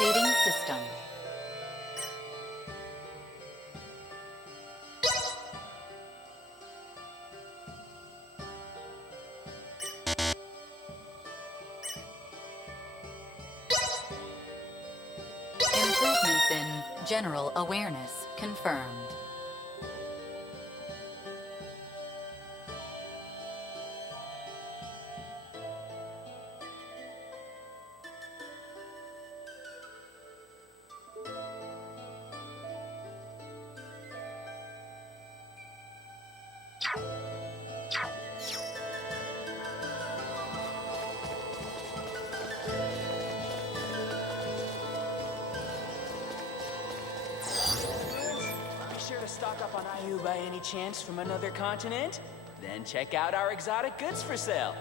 Updating system. Improvements in general awareness confirmed. Be sure to stock up on Ayu by any chance from another continent. Then check out our exotic goods for sale.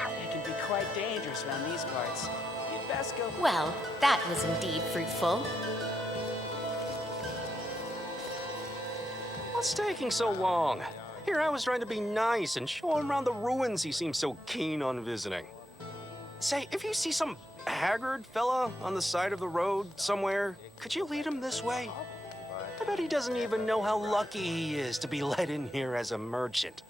It can be quite dangerous around these parts. You'd best go. Well, that was indeed fruitful. What's taking so long? Here I was trying to be nice and show him around the ruins he seems so keen on visiting. Say, if you see some haggard fella on the side of the road somewhere, could you lead him this way? I bet he doesn't even know how lucky he is to be let in here as a merchant.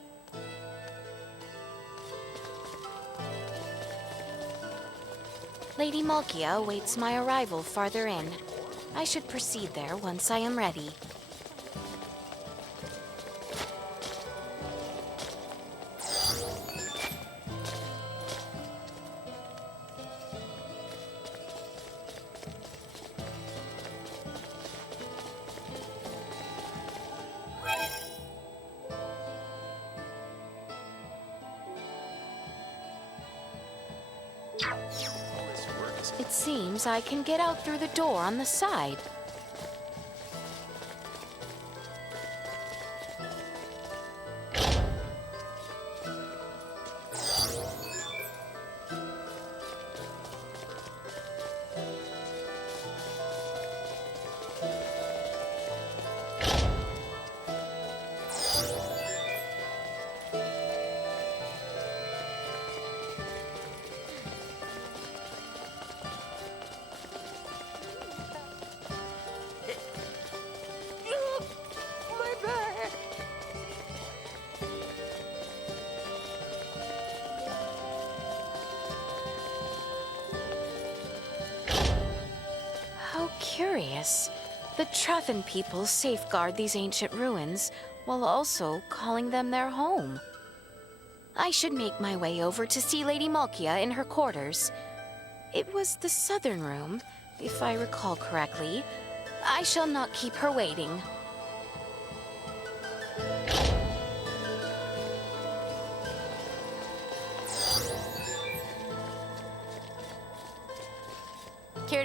Lady Malkia awaits my arrival farther in. I should proceed there once I am ready. It seems I can get out through the door on the side. Curious. The Traffin people safeguard these ancient ruins while also calling them their home. I should make my way over to see Lady Malkia in her quarters. It was the southern room, if I recall correctly. I shall not keep her waiting.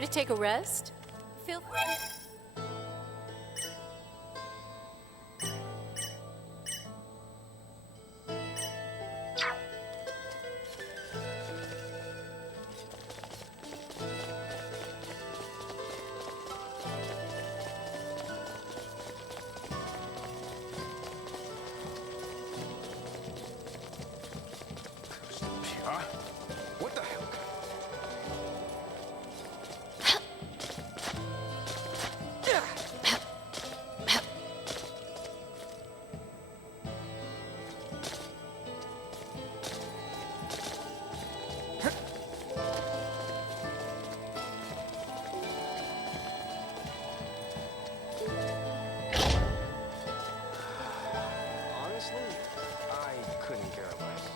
to take a rest? Feel free. Huh? What the hell? Honestly, I couldn't care less.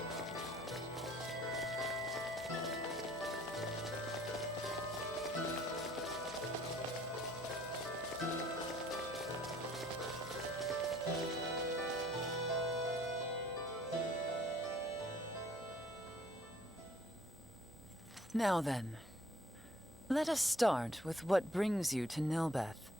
Now then, let us start with what brings you to Nilbeth.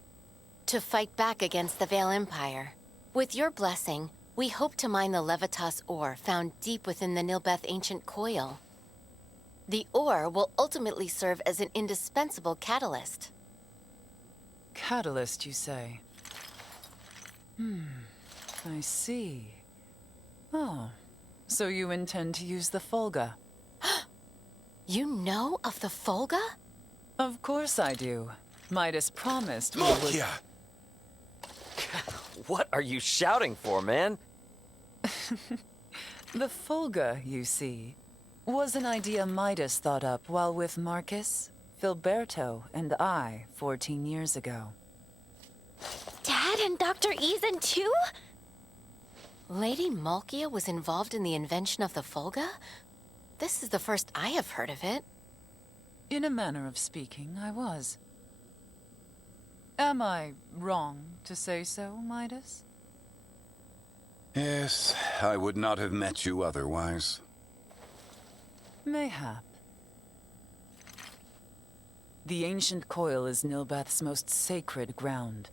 To fight back against the Vale Empire. With your blessing, we hope to mine the Levitas ore found deep within the Nilbeth ancient coil. The ore will ultimately serve as an indispensable catalyst. Catalyst, you say? I see. Oh, so you intend to use the Folga? You know of the Folga? Of course I do. Midas promised we would... Malkia! What are you shouting for, man? The Folga, you see, was an idea Midas thought up while with Marcus, Filberto, and I 14 years ago. Dad and Dr. Eason too? Lady Malkia was involved in the invention of the Folga? This is the first I have heard of it. In a manner of speaking, I was. Am I wrong to say so, Midas? Yes, I would not have met you otherwise. Mayhap. The ancient coil is Nilbeth's most sacred ground.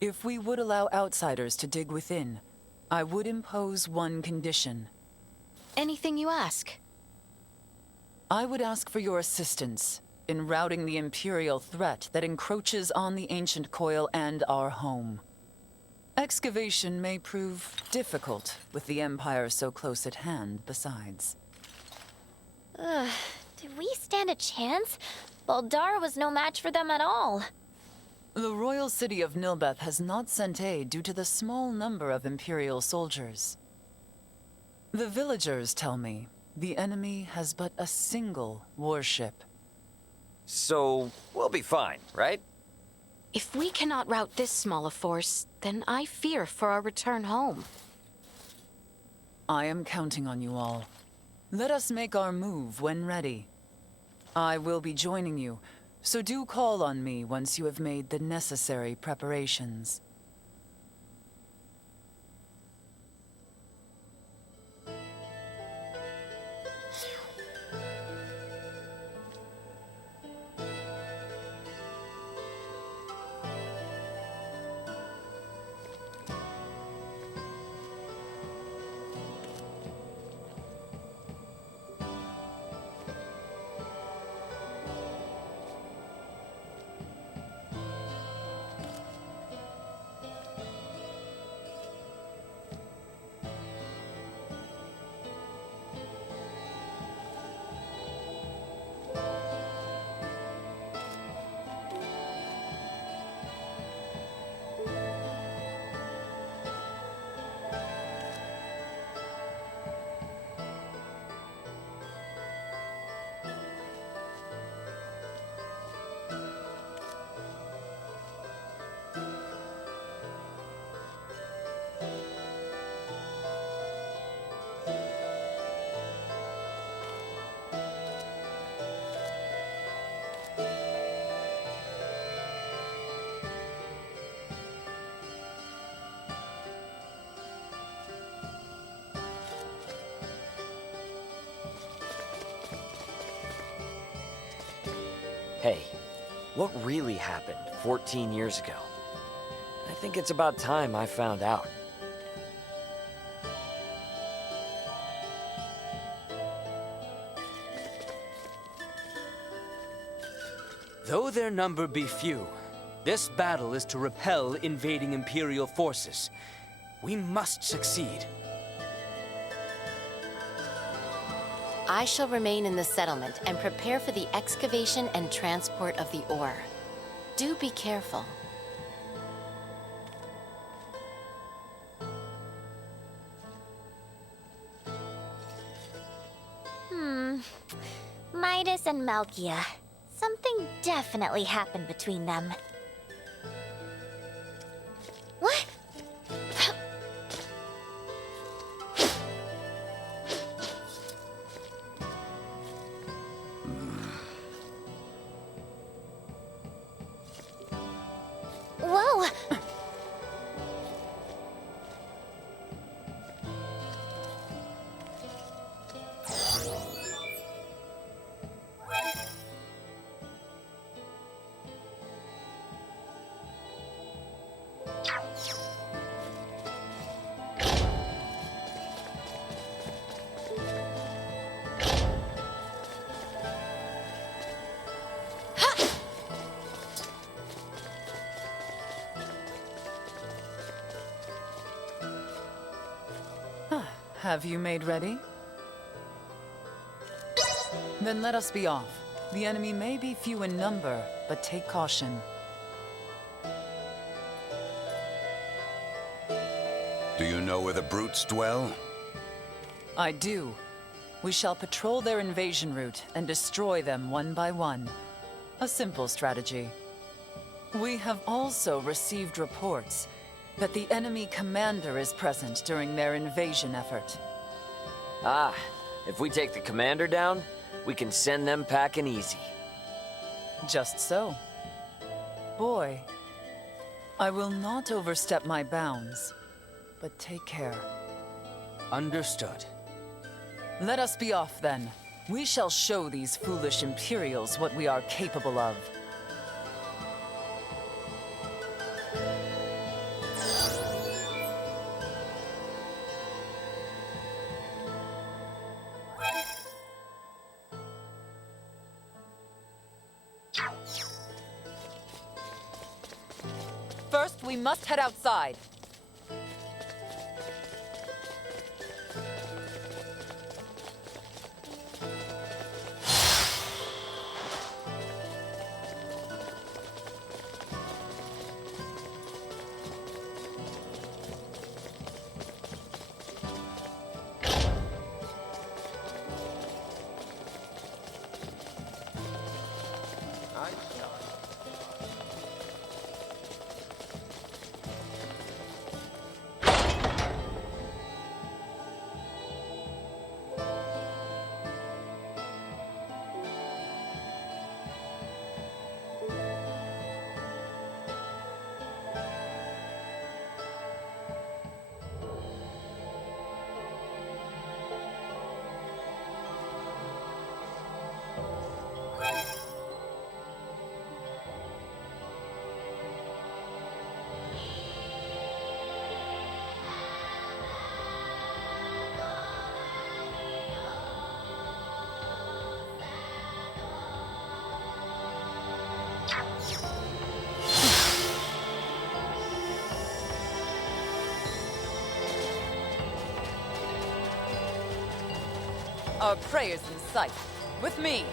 If we would allow outsiders to dig within, I would impose one condition. Anything you ask. I would ask for your assistance in routing the Imperial threat that encroaches on the ancient coil and our home. Excavation may prove difficult with the Empire so close at hand besides. Do we stand a chance? Baldara was no match for them at all. The royal city of Nilbeth has not sent aid due to the small number of Imperial soldiers. The villagers tell me the enemy has but a single warship. So, we'll be fine, right? If we cannot rout this small a force, then I fear for our return home. I am counting on you all. Let us make our move when ready. I will be joining you, so do call on me once you have made the necessary preparations. Hey, What really happened 14 years ago? I think it's about time I found out. Though their number be few, this battle is to repel invading Imperial forces. We must succeed. I shall remain in the settlement and prepare for the excavation and transport of the ore. Do be careful. Midas and Malkia. Something definitely happened between them. What? Whoa! Have you made ready? Then let us be off. The enemy may be few in number, but take caution. Do you know where the brutes dwell? I do. We shall patrol their invasion route and destroy them one by one. A simple strategy. We have also received reports that the enemy commander is present during their invasion effort. Ah, if we take the commander down, we can send them packing easy. Just so. Boy, I will not overstep my bounds, but take care. Understood. Let us be off then. We shall show these foolish Imperials what we are capable of. First, we must head outside. Our prey is in sight. With me.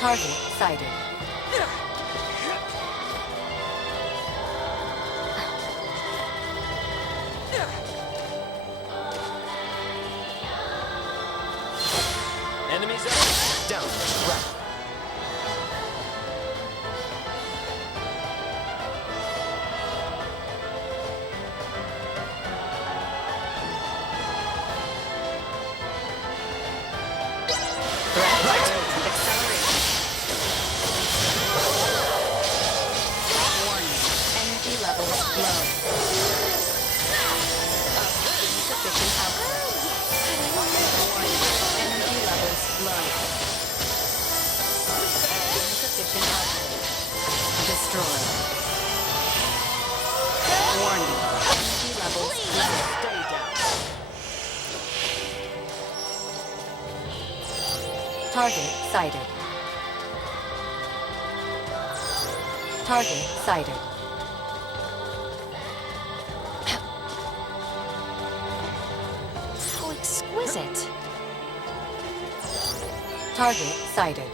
Target sighted. Target sighted. Target sighted. How exquisite. Target sighted.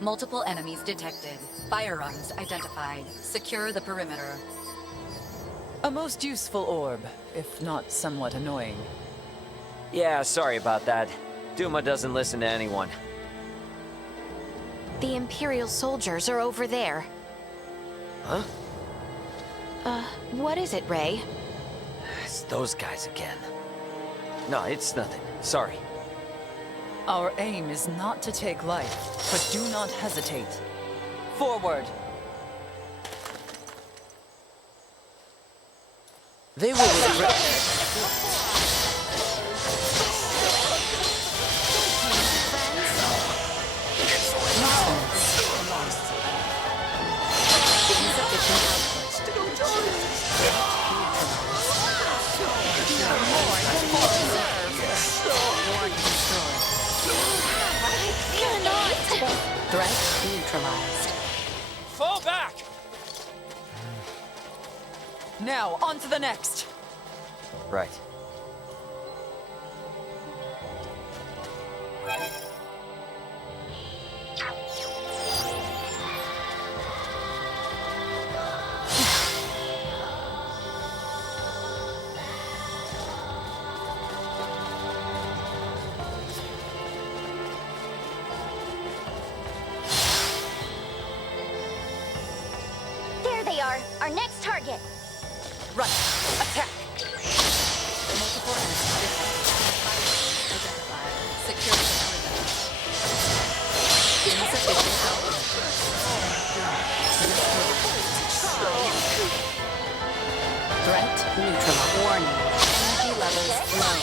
Multiple enemies detected. Firearms identified. Secure the perimeter. A most useful orb, if not somewhat annoying. Yeah, sorry about that. Duma doesn't listen to anyone. The Imperial soldiers are over there. Huh? What is it, Ray? It's those guys again. No, it's nothing. Sorry. Our aim is not to take life, but do not hesitate. Forward! They will regret. Threat neutralized. Fall back! Now, on to the next! Right. There they are, our next target. Right! Attack! Multiple enemies detected. Identified. Secure the perimeter. Insufficient output. Threat neutralized. Warning. Energy levels low.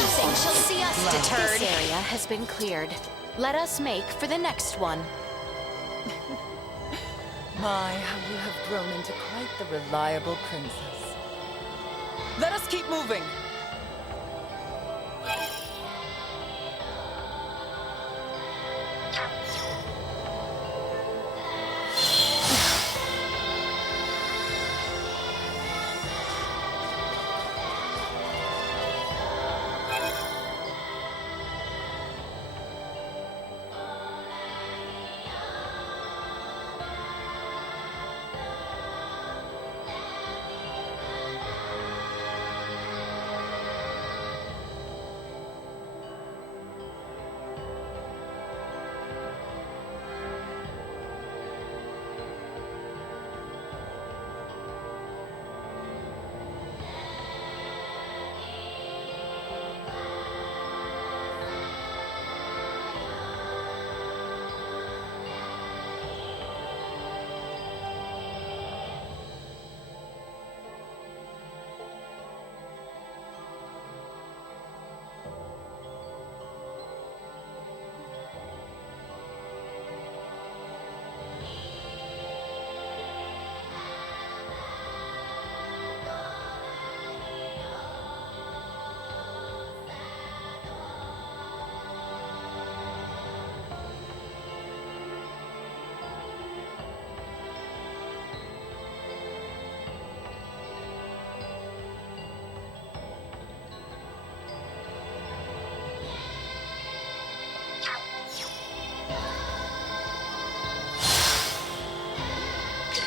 Nothing shall see us Low. deterred. This area has been cleared. Let us make for the next one. My, how you have grown into quite the reliable princess. Let us keep moving!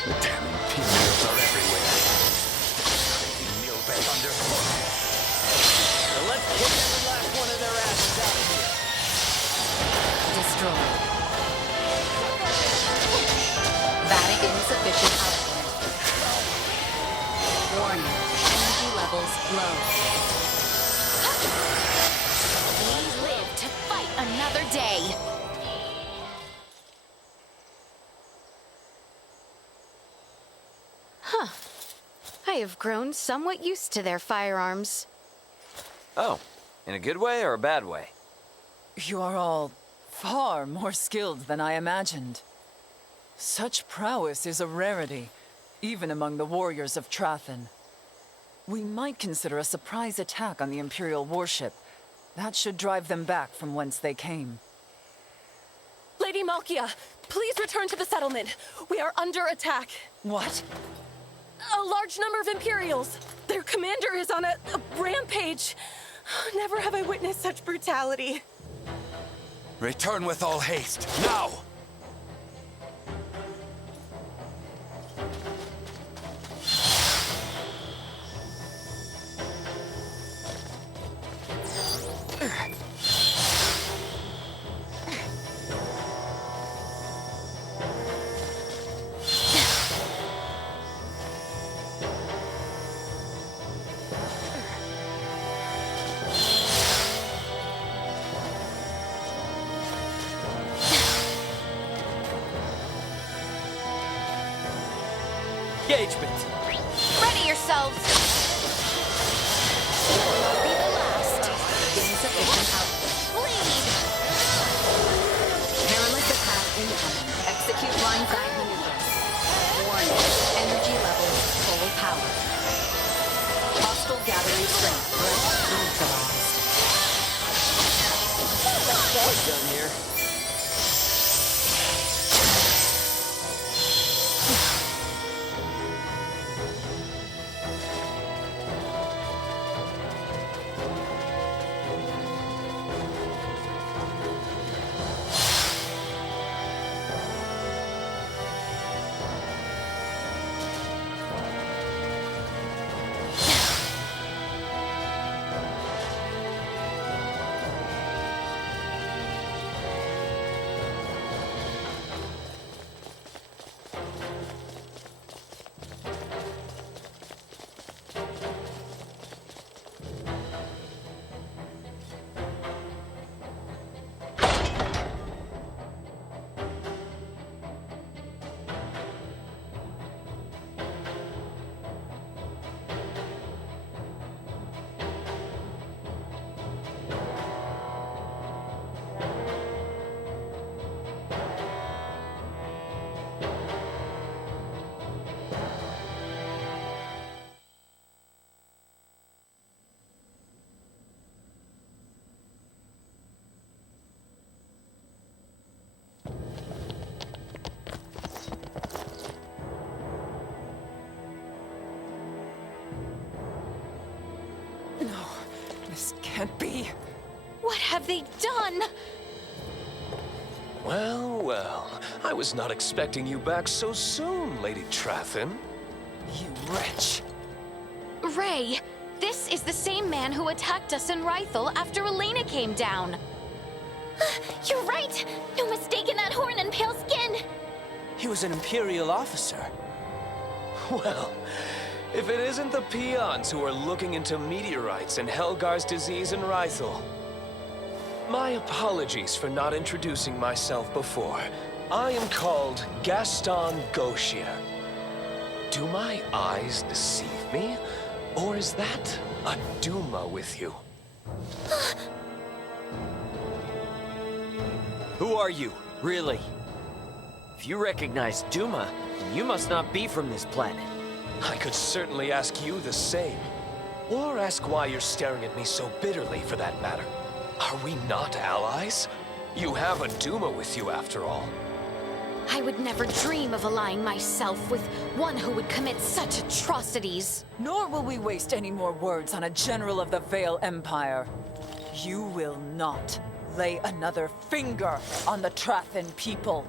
The damn Imperials are everywhere. Crazy Nilbeck underfoot. Now let's kick every last one of their asses out of here. Destroyed. Vatican insufficient output. Warning. Energy levels low. We live to fight another day. I have grown somewhat used to their firearms. Oh, in a good way or a bad way? You are all far more skilled than I imagined. Such prowess is a rarity, even among the warriors of Trathen. We might consider a surprise attack on the Imperial warship. That should drive them back from whence they came. Lady Malkia, please return to the settlement. We are under attack. What? A large number of Imperials. Their commander is on a rampage. Never have I witnessed such brutality. Return with all haste, now! Engagement! Ready yourselves! Won't be the last. Insufficient output. Bleed! Perilous attack incoming. Execute line back maneuvers. Warning. Energy levels full power. Hostile gathering strength. Threat neutralized. Done here. No, this can't be. What have they done? Well, well. I was not expecting you back so soon, Lady Trathen. You wretch. Ray, this is the same man who attacked us in Rythel after Elena came down. You're right! No mistaking that horn and pale skin! He was an Imperial officer. Well, if it isn't the peons who are looking into meteorites and Helgar's disease in Rythel. My apologies for not introducing myself before. I am called Gaston Gauchier. Do my eyes deceive me? Or is that a Duma with you? Who are you, really? If you recognize Duma, then you must not be from this planet. I could certainly ask you the same. Or ask why you're staring at me so bitterly, for that matter. Are we not allies? You have a Duma with you, after all. I would never dream of allying myself with one who would commit such atrocities. Nor will we waste any more words on a general of the Vale Empire. You will not lay another finger on the Trathen people.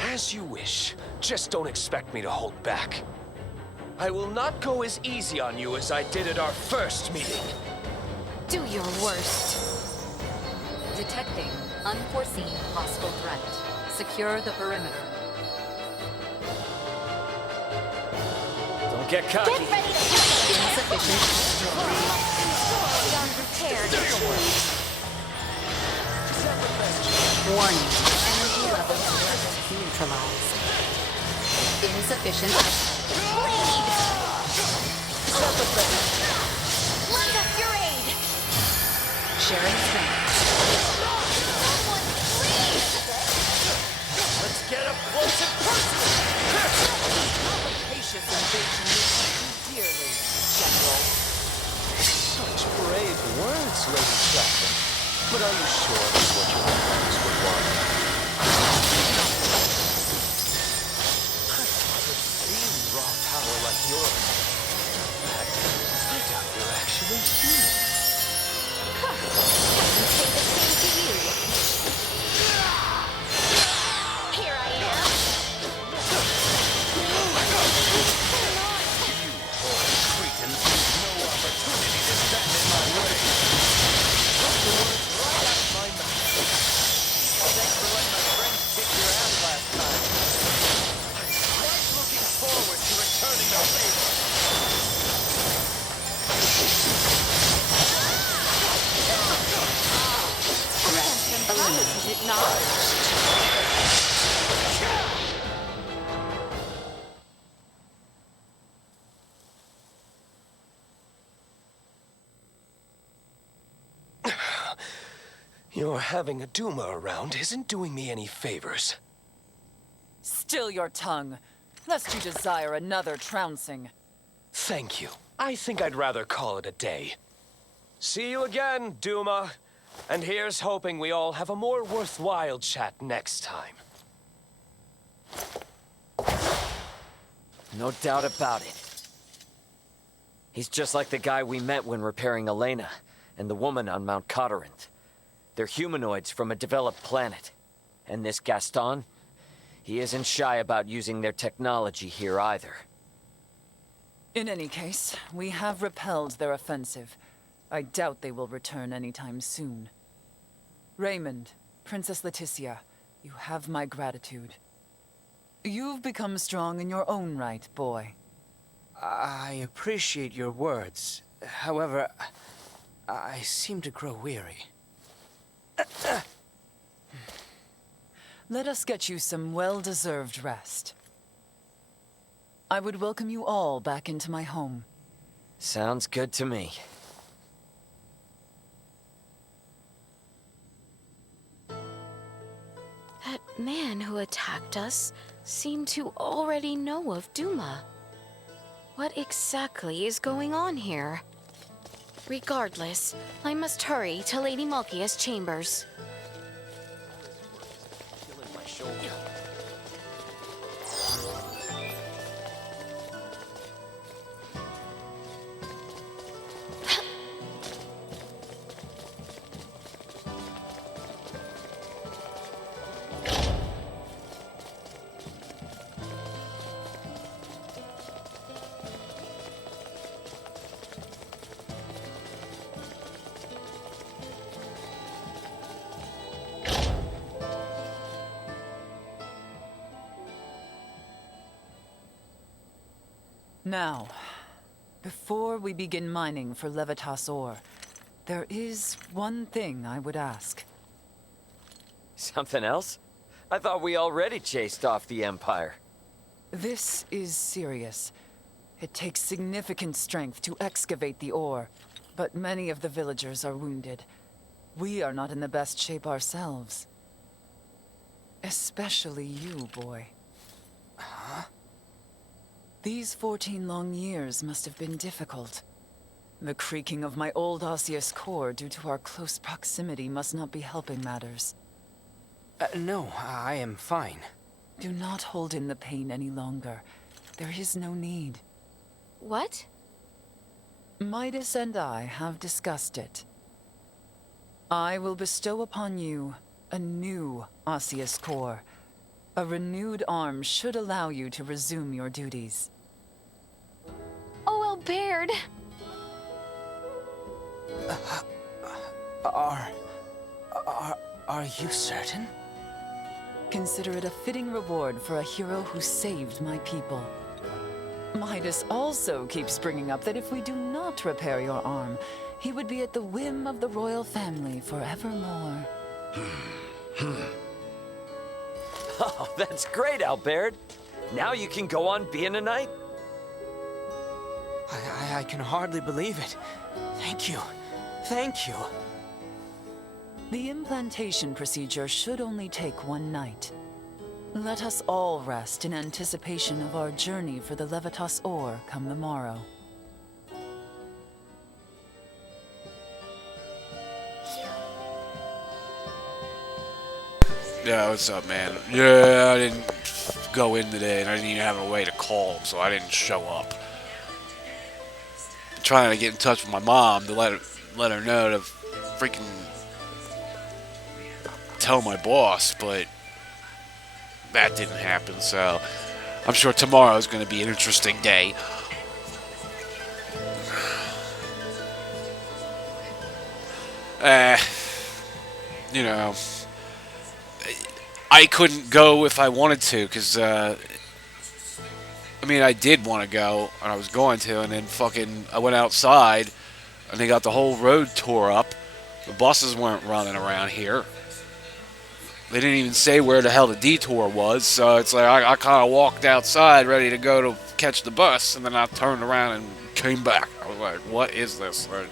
As you wish. Just don't expect me to hold back. I will not go as easy on you as I did at our first meeting. Do your worst. Detecting unforeseen hostile threat. Secure the perimeter. Don't get cocky. Get ready to kill them! Insufficient. Beyond repair. Warning. Energy levels neutralized. Insufficient output. Bleed! sharing strength. Let's get up close and personal! Rapacious invasion will cost you dearly, General. Such brave words, Lady Clapton. But are you sure that's what your parents would want? I've never seen raw power like yours. In fact, I doubt you're actually human. Say the same to you. Here I am. Cretans leave no opportunity to stand in my way. Thanks for letting my friends kick your ass last time. Quite looking forward to returning the favor. Is it not? Your having a Duma around isn't doing me any favors. Still your tongue, lest you desire another trouncing. Thank you. I think I'd rather call it a day. See you again, Duma. And here's hoping we all have a more worthwhile chat next time. No doubt about it. He's just like the guy we met when repairing Elena, and the woman on Mount Cotarant. They're humanoids from a developed planet. And this Gaston? He isn't shy about using their technology here either. In any case, we have repelled their offensive. I doubt they will return anytime soon. Raymond, Princess Leticia, you have my gratitude. You've become strong in your own right, boy. I appreciate your words. However, I seem to grow weary. Let us get you some well-deserved rest. I would welcome you all back into my home. Sounds good to me. That man who attacked us seemed to already know of Duma. What exactly is going on here? Regardless, I must hurry to Lady Malkia's chambers. Feeling my shoulder. Now, before we begin mining for Levitas ore, there is one thing I would ask. Something else? I thought we already chased off the Empire. This is serious. It takes significant strength to excavate the ore, but many of the villagers are wounded. We are not in the best shape ourselves. Especially you, boy. Huh? These 14 long years must have been difficult. The creaking of my old osseous core due to our close proximity must not be helping matters. No, I am fine. Do not hold in the pain any longer. There is no need. What? Midas and I have discussed it. I will bestow upon you a new osseous core. A renewed arm should allow you to resume your duties. Oh, Albert! Are you certain? Consider it a fitting reward for a hero who saved my people. Midas also keeps bringing up that if we do not repair your arm, he would be at the whim of the royal family forevermore. Oh, that's great, Albert. Now you can go on being a knight. I can hardly believe it. Thank you. Thank you. The implantation procedure should only take one night. Let us all rest in anticipation of our journey for the Levitas ore come the morrow. Yeah, what's up, man? Yeah, I didn't go in today, and I didn't even have a way to call him, so I didn't show up. I'm trying to get in touch with my mom to let her know to freaking tell my boss, but that didn't happen, so I'm sure tomorrow is going to be an interesting day. You know, I couldn't go if I wanted to, because, I mean, I did want to go, and I was going to, and then fucking, I went outside, and they got the whole road tore up. The buses weren't running around here. They didn't even say where the hell the detour was, so it's like, I kind of walked outside ready to go to catch the bus, and then I turned around and came back. I was like, what is this? Like,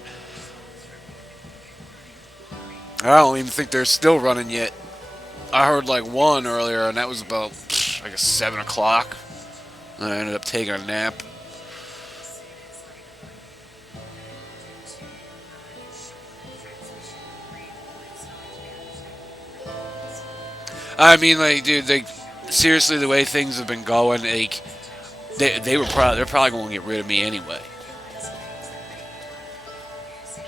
I don't even think they're still running yet. I heard like one earlier, and that was about, I guess, 7 o'clock. And I ended up taking a nap. I mean, like, dude, like, seriously, the way things have been going, like, they're probably going to get rid of me anyway.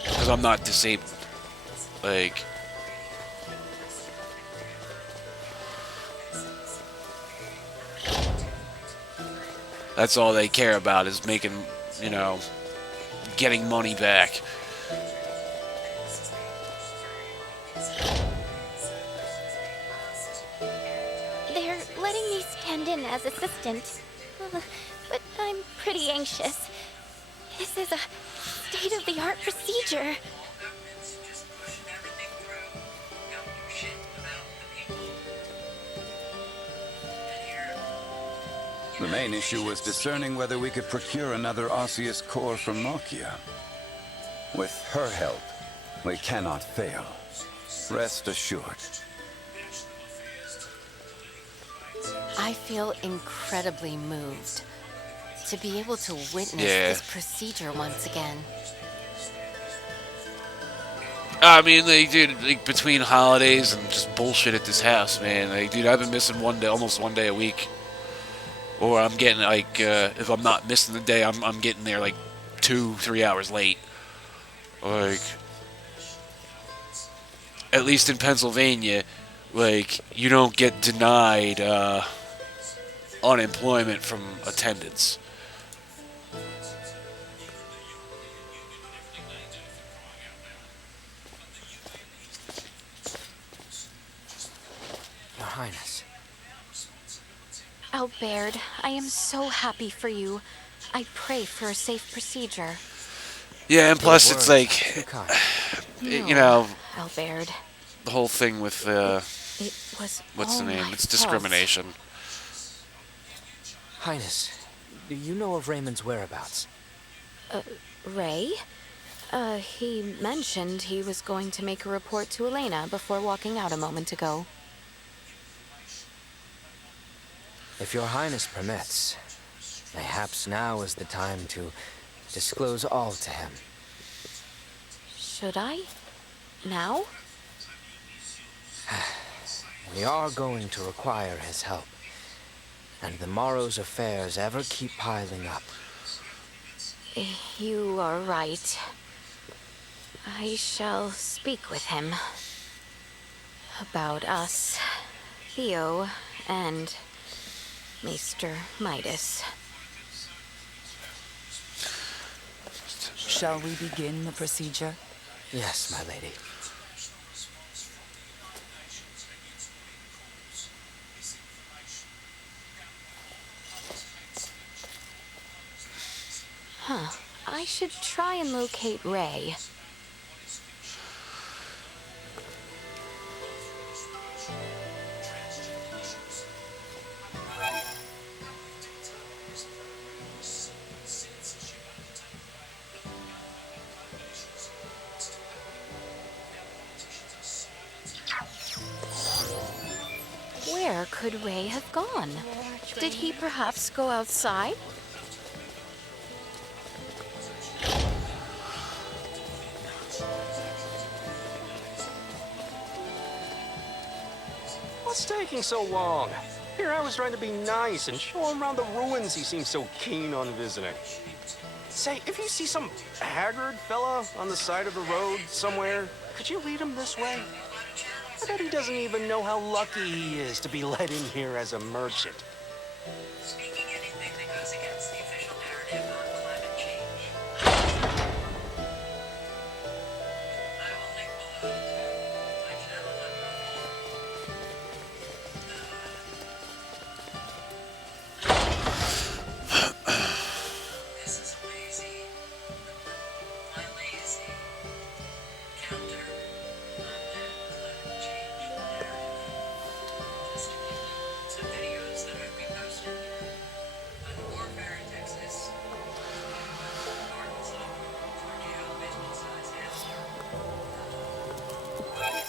Because I'm not disabled. Like, that's all they care about is making, you know, getting money back. They're letting me stand in as assistant. But I'm pretty anxious. This is a state-of-the-art procedure. The main issue was discerning whether we could procure another osseous core from Malkia. With her help, we cannot fail. Rest assured. I feel incredibly moved to be able to witness Yeah. this procedure once again. I mean, like, dude, like, between holidays and just bullshit at this house, man. Like, dude, I've been missing almost one day a week. Or I'm getting, like, if I'm not missing the day, I'm getting there, like, 2-3 hours late. Like, at least in Pennsylvania, like, you don't get denied unemployment from attendance. Your Highness. Albert, I am so happy for you. I pray for a safe procedure. Yeah, and plus it's like, you know, Albert, the whole thing with, it was what's the all name? my It's fault. discrimination. Highness, do you know of Raymond's whereabouts? Ray? He mentioned he was going to make a report to Elena before walking out a moment ago. If your Highness permits, perhaps now is the time to disclose all to him. Should I? Now? We are going to require his help, and the morrow's affairs ever keep piling up. You are right. I shall speak with him. About us, Theo, and Maester Midas. Shall we begin the procedure? Yes, my lady. Huh. I should try and locate Ray. could Ray have gone? Did he perhaps go outside? What's taking so long? Here I was trying to be nice and show him around the ruins he seems so keen on visiting. Say, if you see some haggard fella on the side of the road somewhere, could you lead him this way? I bet he doesn't even know how lucky he is to be let in here as a merchant. Speaking anything that goes against the official narrative on climate change. I will link below to my channel This is lazy. My lazy counter on the climate change narrative. Just some videos that I've been posting on warfare in Texas, Arkansas, tornado, baseball-sized hail,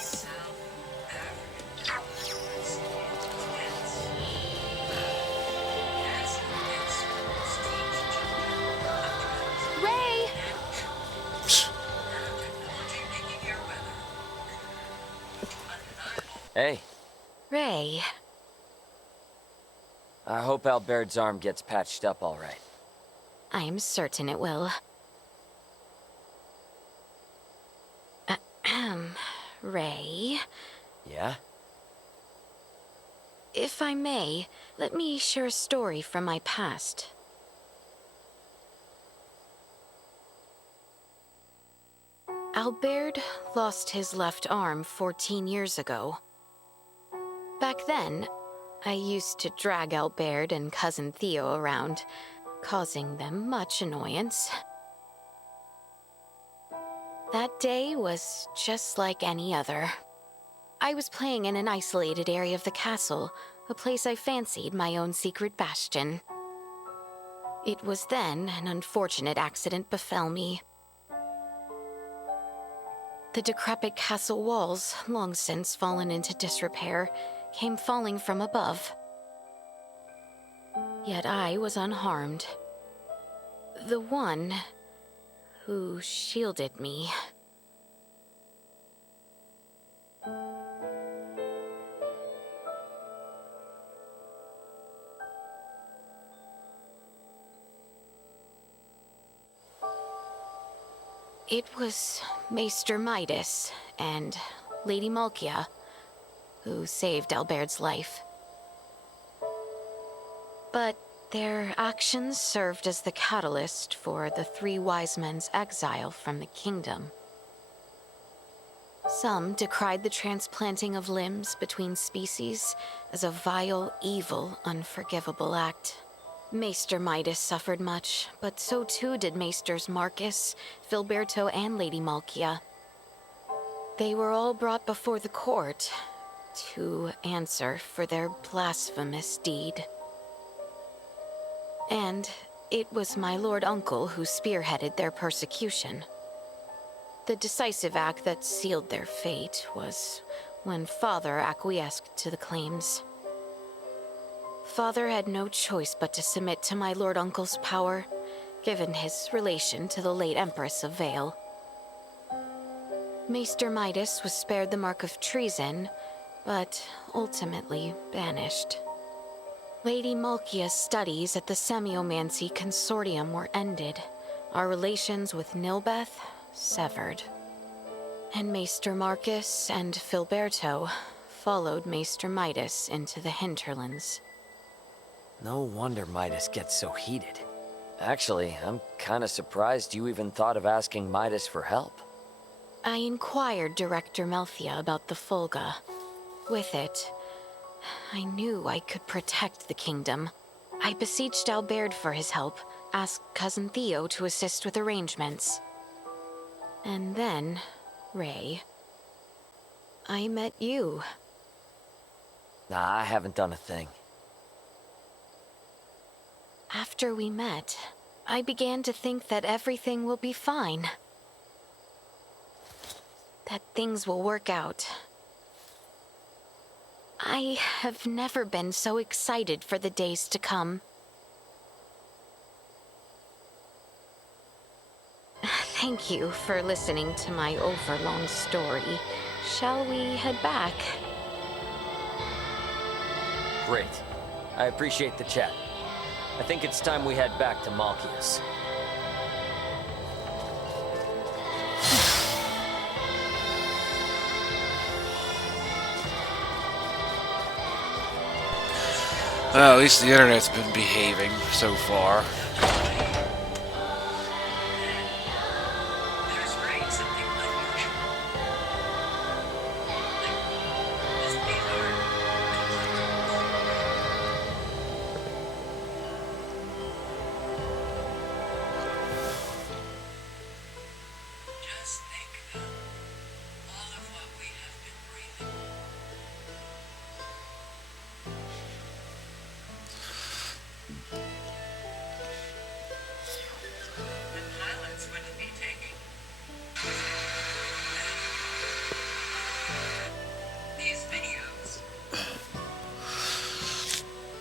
South African floods and tents, massive schools, teams jumping, Ray! technology making air weather. Undeniable. Hey, Ray, I hope Albert's arm gets patched up all right. I'm certain it will. Ahem. Ray, Yeah? if I may, let me share a story from my past. Albert lost his left arm 14 years ago. Back then, I used to drag Albert and Cousin Theo around, causing them much annoyance. That day was just like any other. I was playing in an isolated area of the castle, a place I fancied my own secret bastion. It was then an unfortunate accident befell me. The decrepit castle walls, long since fallen into disrepair, came falling from above. Yet I was unharmed. The one who shielded me. It was Maester Midas and Lady Malkia who saved Albert's life. But their actions served as the catalyst for the three wise men's exile from the kingdom. Some decried the transplanting of limbs between species as a vile, evil, unforgivable act. Maester Midas suffered much, but so too did Maesters Marcus, Filberto, and Lady Malkia. They were all brought before the court to answer for their blasphemous deed. And it was my Lord Uncle who spearheaded their persecution. The decisive act that sealed their fate was when Father acquiesced to the claims. Father had no choice but to submit to my Lord Uncle's power, given his relation to the late Empress of Vale. Maester Midas was spared the mark of treason, but ultimately banished. Lady Malkia's studies at the Semiomancy Consortium were ended, our relations with Nilbeth severed. And Maester Marcus and Filberto followed Maester Midas into the hinterlands. No wonder Midas gets so heated. Actually, I'm kinda surprised you even thought of asking Midas for help. I inquired Director Melthia about the Fulga. With it, I knew I could protect the kingdom. I beseeched Albert for his help, asked Cousin Theo to assist with arrangements. And then, Ray, I met you. Nah, I haven't done a thing. After we met, I began to think that everything will be fine. That things will work out. I have never been so excited for the days to come. Thank you for listening to my overlong story. Shall we head back? Great. I appreciate the chat. I think it's time we head back to Malkius. Well, at least the internet's been behaving so far. There's great something unusual. This Beelord just think about all of what we have been breathing. The pilots wouldn't be taking these videos.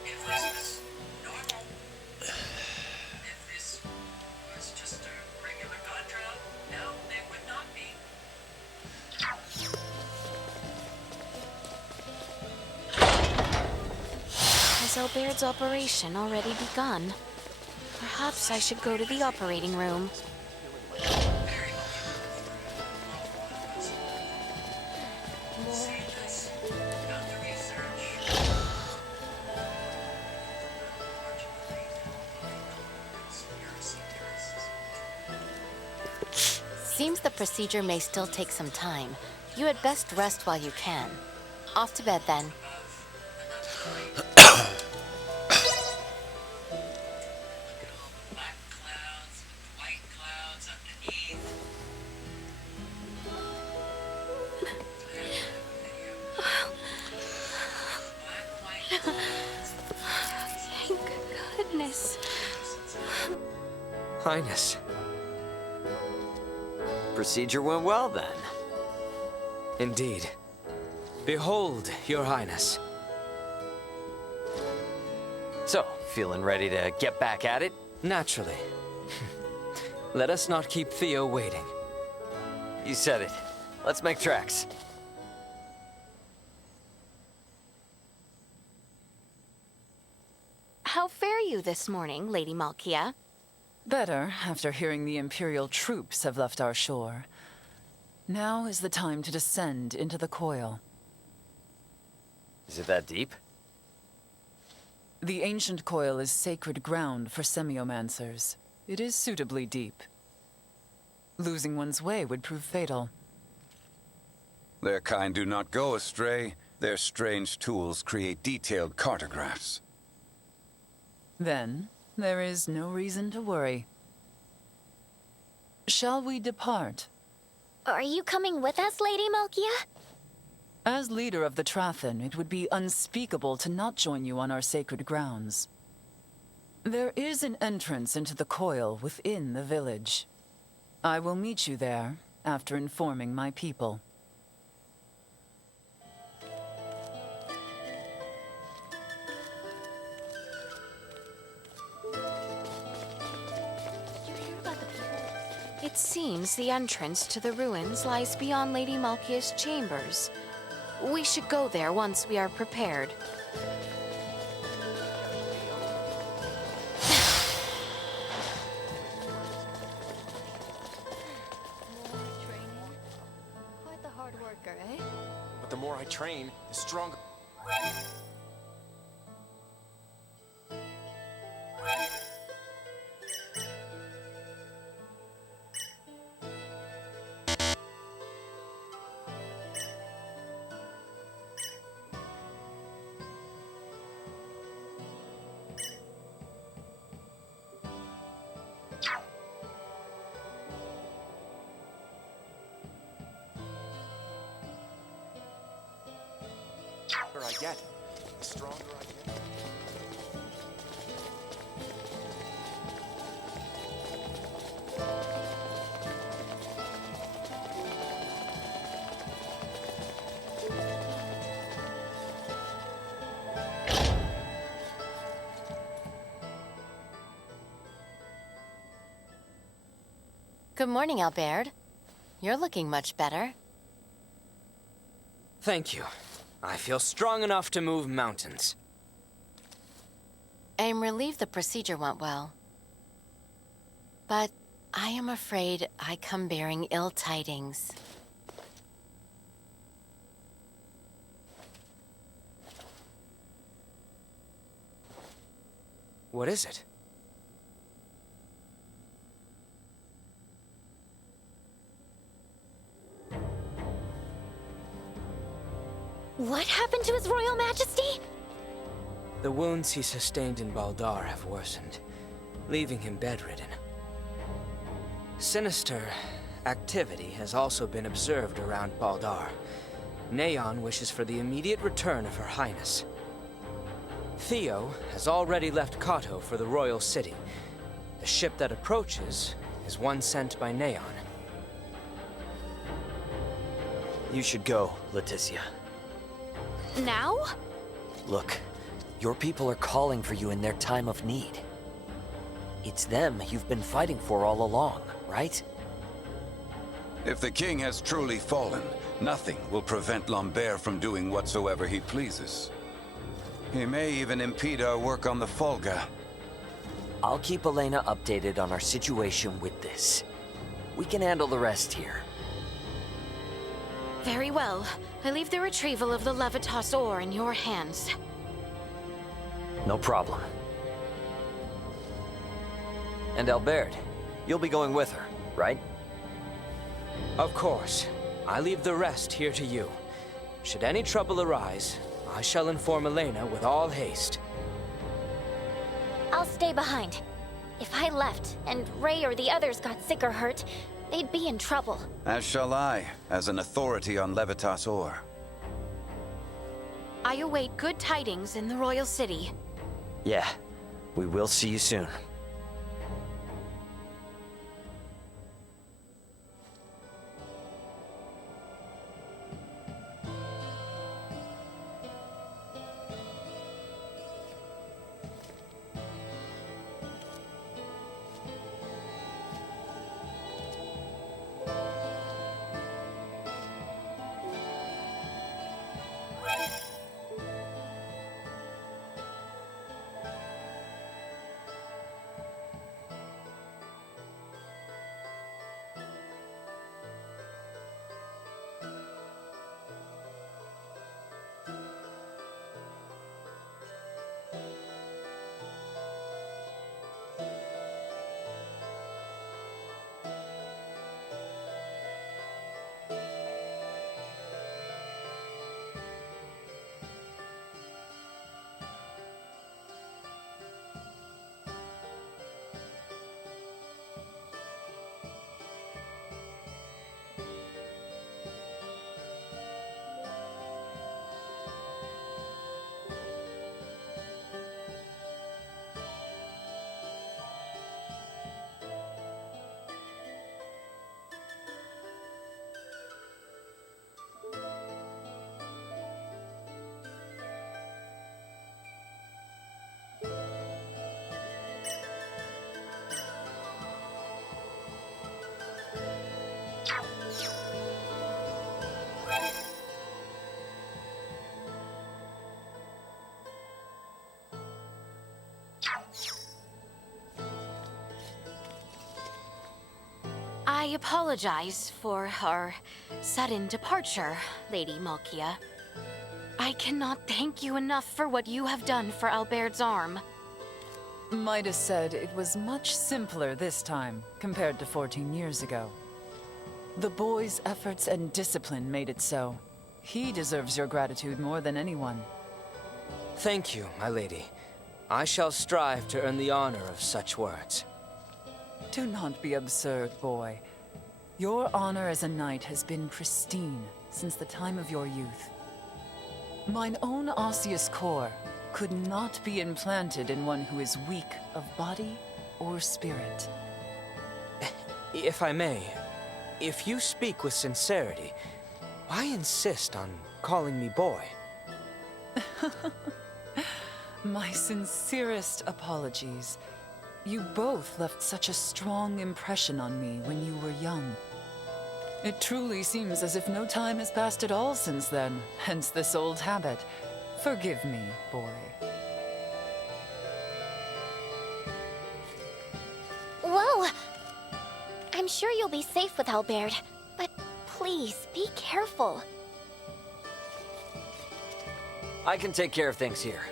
If this was normal, if this was just a regular god drop, no, they would not be. Has Elbaird's operation already begun? Perhaps I should go to the operating room. See this? Done the research. Unfortunately, conspiracy theorists. Seems the procedure may still take some time. You had best rest while you can. Off to bed then. Black clouds with white clouds underneath. Black, white clouds. Thank goodness. Highness. Procedure went well then. Indeed. Behold, Your Highness. So, feeling ready to get back at it? Naturally. Let us not keep Theo waiting. You said it. Let's make tracks. How fare you this morning, Lady Malkia? Better after hearing the Imperial troops have left our shore. Now is the time to descend into the coil. Is it that deep? The ancient coil is sacred ground for semiomancers. It is suitably deep. Losing one's way would prove fatal. Their kind do not go astray. Their strange tools create detailed cartographs. Then, there is no reason to worry. Shall we depart? Are you coming with us, Lady Malkia? As leader of the Trathen, it would be unspeakable to not join you on our sacred grounds. There is an entrance into the coil within the village. I will meet you there after informing my people. It seems the entrance to the ruins lies beyond Lady Malkia's chambers. We should go there once we are prepared. Quite the hard worker, eh? But the more I train, the stronger. I get, the stronger I get. Good morning, Albert. You're looking much better. Thank you. I feel strong enough to move mountains. I am relieved the procedure went well. But I am afraid I come bearing ill tidings. What is it? What happened to His Royal Majesty? The wounds he sustained in Baldar have worsened, leaving him bedridden. Sinister activity has also been observed around Baldar. Neon wishes for the immediate return of Her Highness. Theo has already left Kato for the Royal City. The ship that approaches is one sent by Neon. You should go, Leticia. Now? Look, your people are calling for you in their time of need. It's them you've been fighting for all along, right? If the king has truly fallen, nothing will prevent Lambert from doing whatsoever he pleases. He may even impede our work on the Folga. I'll keep Elena updated on our situation with this. We can handle the rest here. Very well. I leave the retrieval of the Levitas ore in your hands. No problem. And Albert, you'll be going with her, right? Of course. I leave the rest here to you. Should any trouble arise, I shall inform Elena with all haste. I'll stay behind. If I left, and Ray or the others got sick or hurt, they'd be in trouble. As shall I, as an authority on Levitas ore. I await good tidings in the Royal City. Yeah, we will see you soon. I apologize for our sudden departure, Lady Malkia. I cannot thank you enough for what you have done for Albert's arm. Midas said it was much simpler this time compared to 14 years ago. The boy's efforts and discipline made it so. He deserves your gratitude more than anyone. Thank you, my lady. I shall strive to earn the honor of such words. Do not be absurd, boy. Your honor as a knight has been pristine since the time of your youth. Mine own osseous core could not be implanted in one who is weak of body or spirit. If I may, if you speak with sincerity, why insist on calling me boy? My sincerest apologies. You both left such a strong impression on me when you were young. It truly seems as if no time has passed at all since then, hence this old habit. Forgive me, boy. Whoa! I'm sure you'll be safe with Albert, but please, be careful. I can take care of things here.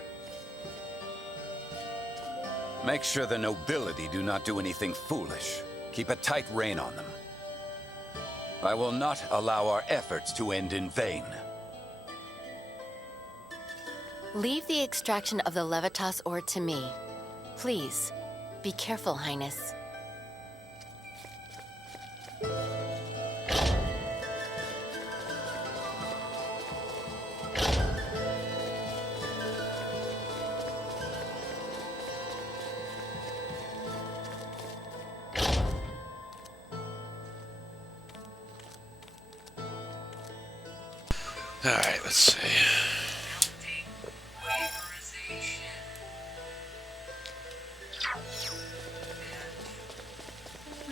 Make sure the nobility do not do anything foolish. Keep a tight rein on them. I will not allow our efforts to end in vain. Leave the extraction of the Levitas ore to me. Please, be careful, Highness. Alright, let's see.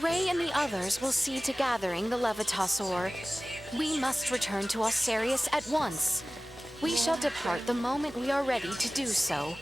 Ray and the others will see to gathering the Levitas ore. We must return to Osarius at once. We shall depart the moment we are ready to do so.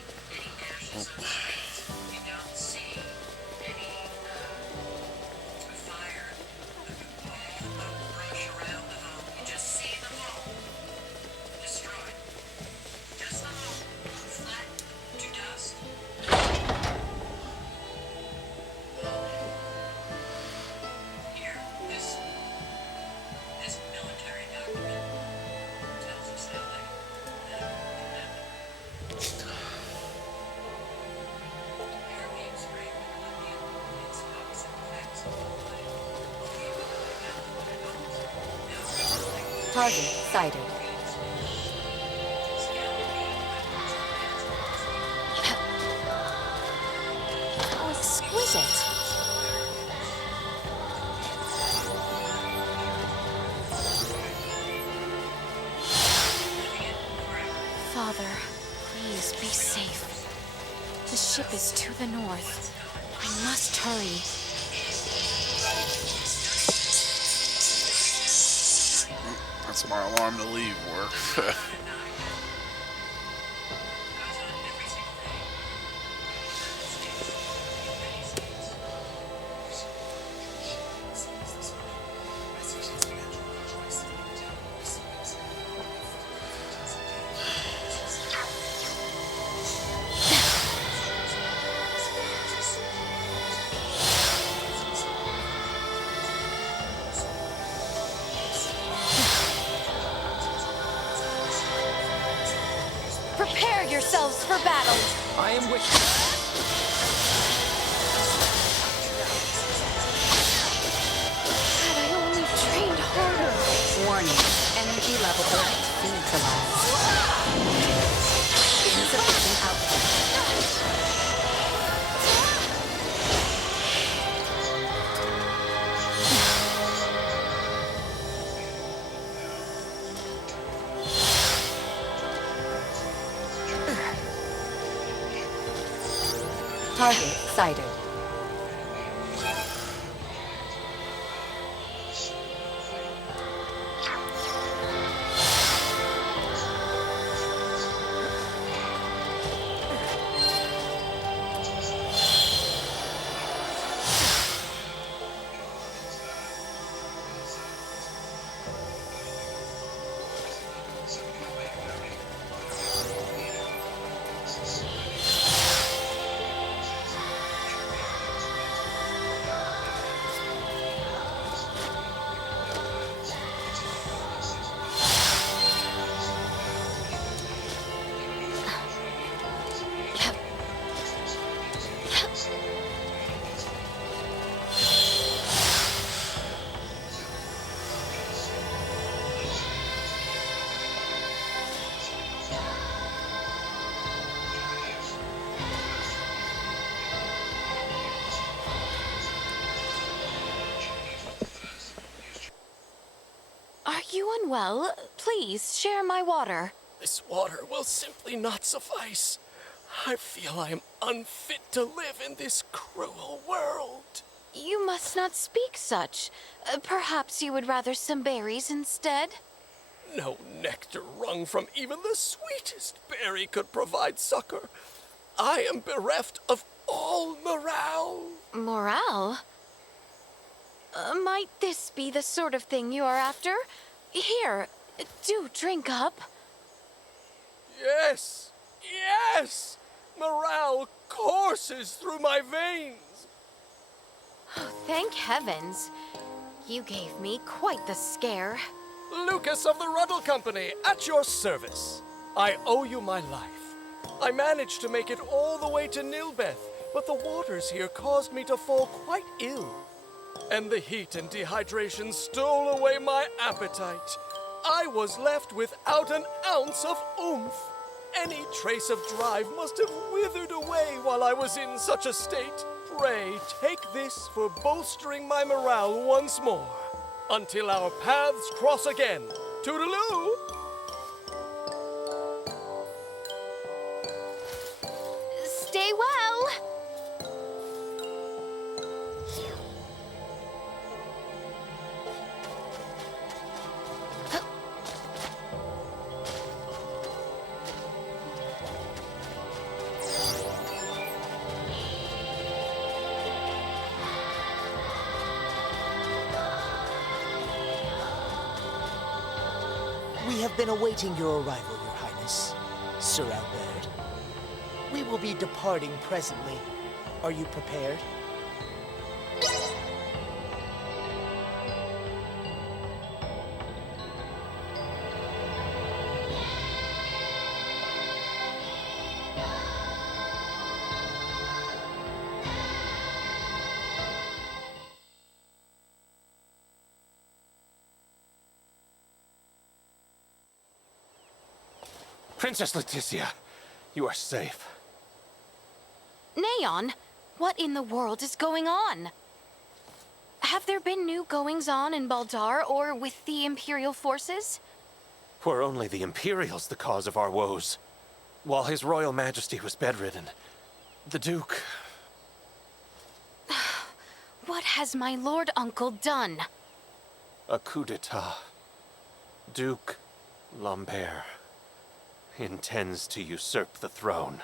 Target sighted. How exquisite! Father, please be safe. The ship is to the north. I must hurry. That's my alarm to leave work. Prepare yourselves for battle! I am with you. Had I only trained harder! Warning. Energy level neutralized. Insufficient output. Target sighted. Are you unwell? Please share my water. This water will simply not suffice. I feel I am unfit to live in this cruel world. You must not speak such. Perhaps you would rather some berries instead? No nectar wrung from even the sweetest berry could provide succor. I am bereft of all morale. Morale? Might this be the sort of thing you are after? Here, do drink up. Yes, yes! Morale courses through my veins. Thank heavens. You gave me quite the scare. Lucas of the Ruddle Company, at your service. I owe you my life. I managed to make it all the way to Nilbeth, but the waters here caused me to fall quite ill. And the heat and dehydration stole away my appetite. I was left without an ounce of oomph. Any trace of drive must have withered away while I was in such a state. Pray, take this for bolstering my morale once more. Until our paths cross again. Toodaloo! Stay well! We have been awaiting your arrival, Your Highness, Sir Albert. We will be departing presently. Are you prepared? Princess Leticia, you are safe. Neon, what in the world is going on? Have there been new goings-on in Baldar or with the Imperial forces? Were only the Imperials the cause of our woes? While His Royal Majesty was bedridden, the Duke... What has my Lord Uncle done? A coup d'etat. Duke Lambert intends to usurp the throne.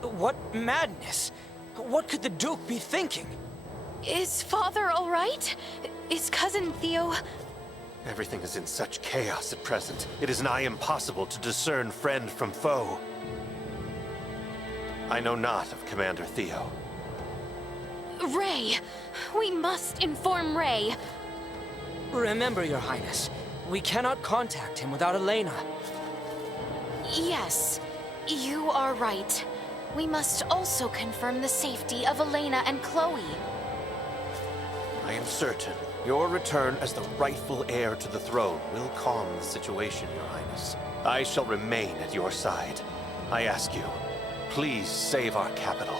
What madness? What could the Duke be thinking? Is Father all right? Is Cousin Theo... Everything is in such chaos at present. It is nigh impossible to discern friend from foe. I know not of Commander Theo. Ray! We must inform Ray. Remember, Your Highness, we cannot contact him without Elena. Yes, you are right. We must also confirm the safety of Elena and Chloe. I am certain your return as the rightful heir to the throne will calm the situation, Your Highness. I shall remain at your side. I ask you, please save our capital.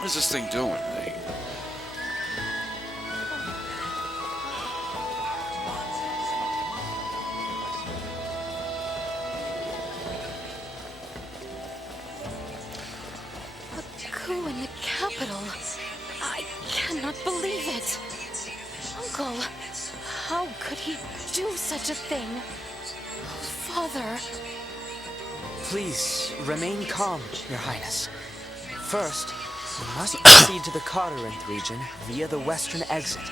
What is this thing doing? Uncle! How could he do such a thing? Father! Please, remain calm, Your Highness. First, we must proceed to the Cotteranth region via the western exit.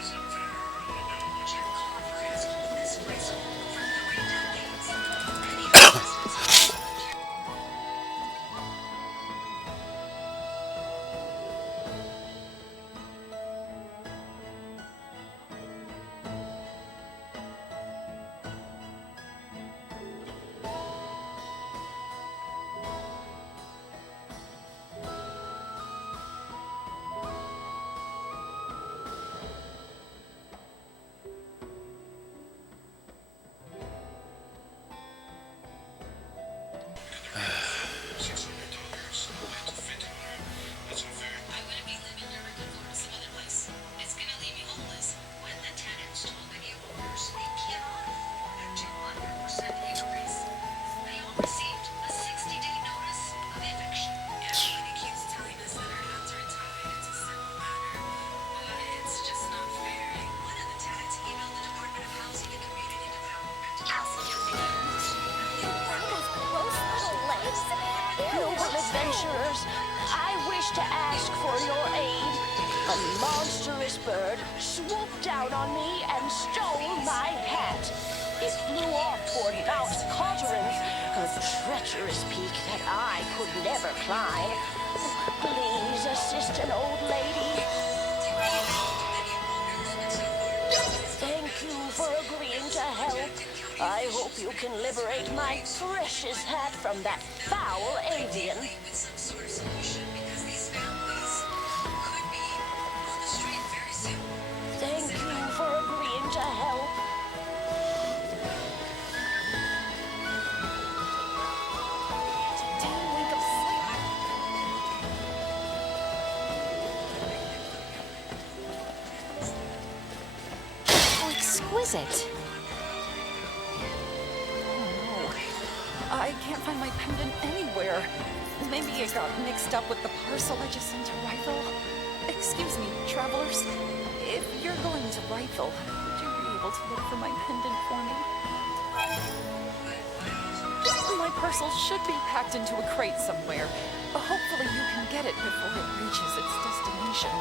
Adventurers, I wish to ask for your aid. A monstrous bird swooped down on me and stole my hat. It flew off toward Mount Cotteranth, a treacherous peak that I could never climb. Please assist an old lady. Thank you for agreeing to help. I hope you can liberate my precious hat from that foul avian. Thank you for agreeing to help. How exquisite! I can't find my pendant anywhere. Maybe it got mixed up with the parcel I just sent to Rifle. Excuse me, travelers. If you're going to Rifle, would you be able to look for my pendant for me? My parcel should be packed into a crate somewhere. Hopefully you can get it before it reaches its destination.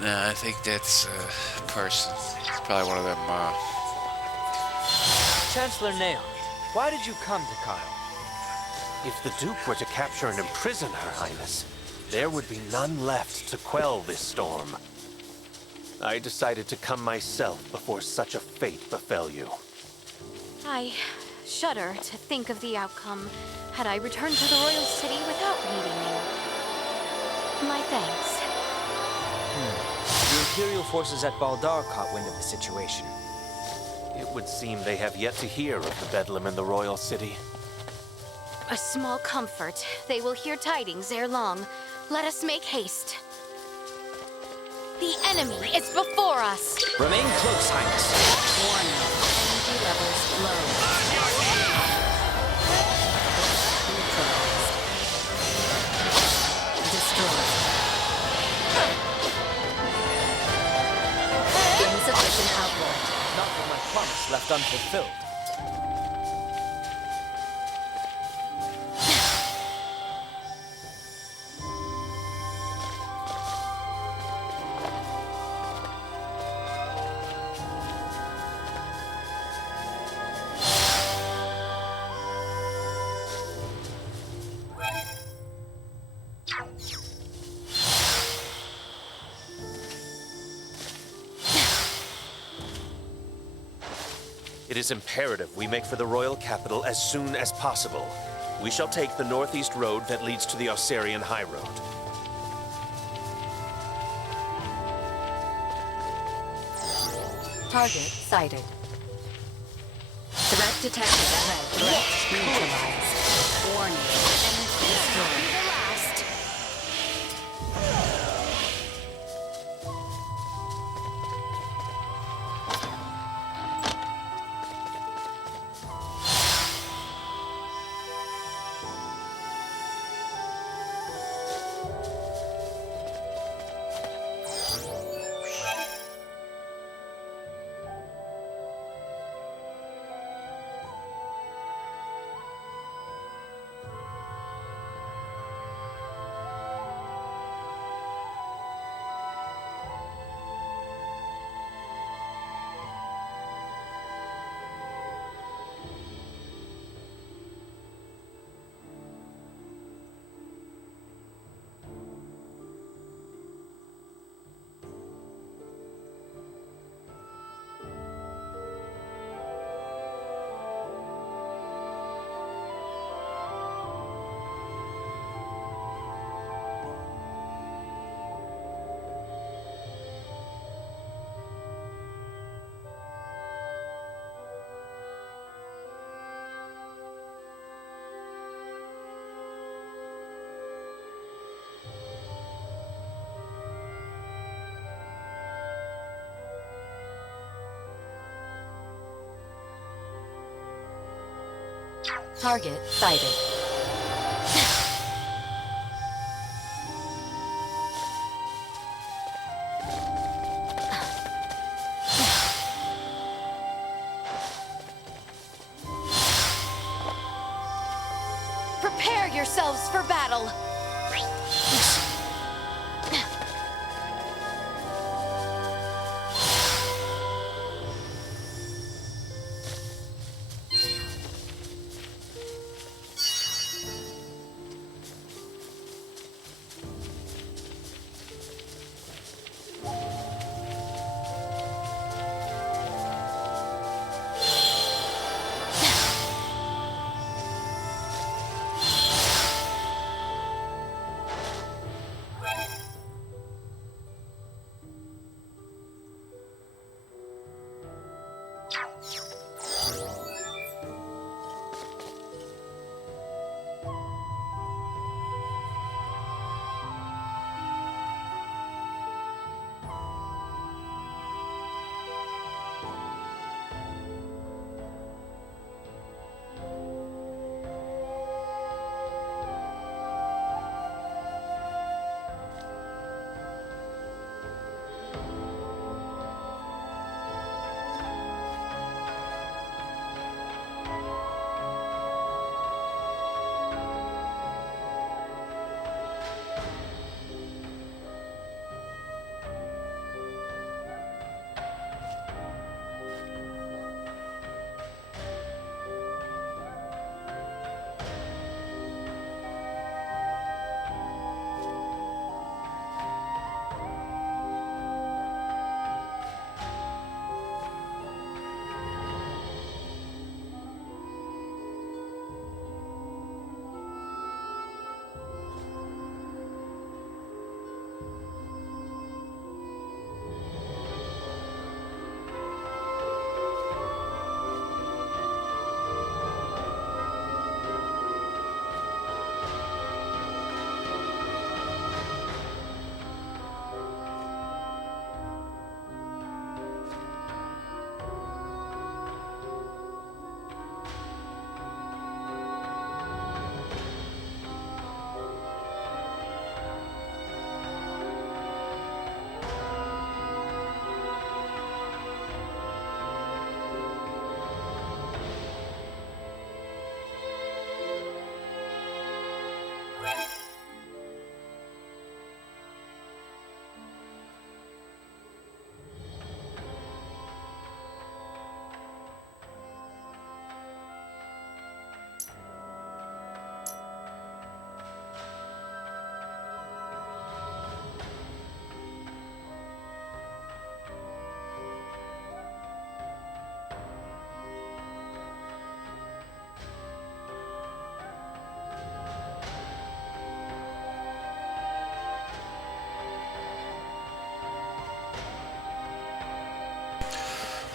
Nah, I think that's a person. It's probably one of them, Chancellor Neon, why did you come to Kyle? If the Duke were to capture and imprison Her Highness, there would be none left to quell this storm. I decided to come myself before such a fate befell you. I shudder to think of the outcome had I returned to the Royal City without meeting you. My thanks. The Imperial forces at Baldar caught wind of the situation. It would seem they have yet to hear of the Bedlam in the Royal City. A small comfort. They will hear tidings ere long. Let us make haste. The enemy is before us! Remain close, Highness. Warning. Energy levels low. Neutralized. Destroyed. Insufficient output. Not with my promise left unfulfilled. It is imperative we make for the royal capital as soon as possible. We shall take the northeast road that leads to the Osirian High Road. Target sighted. Threat detected ahead. Threat neutralized. Warning. Energy destroyed. The last. Target sighted. Prepare yourselves for battle.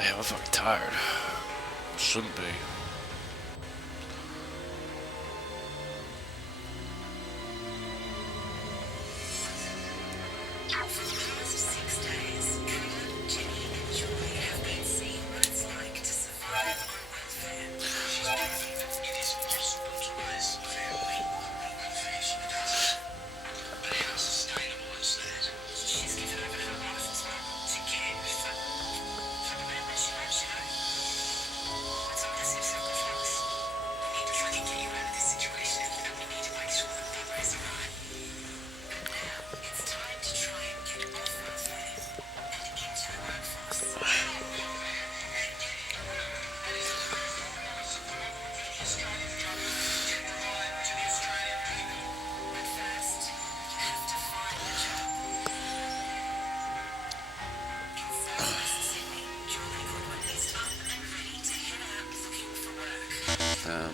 Yeah, I'm fucking tired. Shouldn't be. For the past 6 days, Carla, Jenny, and Julie have been seeing what it's like to survive on welfare. It is possible to raise a family on welfare, she does. But how sustainable is that? She's given over her life as well to care for the man that she loves, you know? It's a massive sacrifice. We need to try and get you out of this situation, and we need to make sure that Barbara is alright. It's time to try and get off welfare and into the workforce. But first, you have to find a job. In Southwest Sydney, Julie Goodwin is up and ready to head out looking for work. Women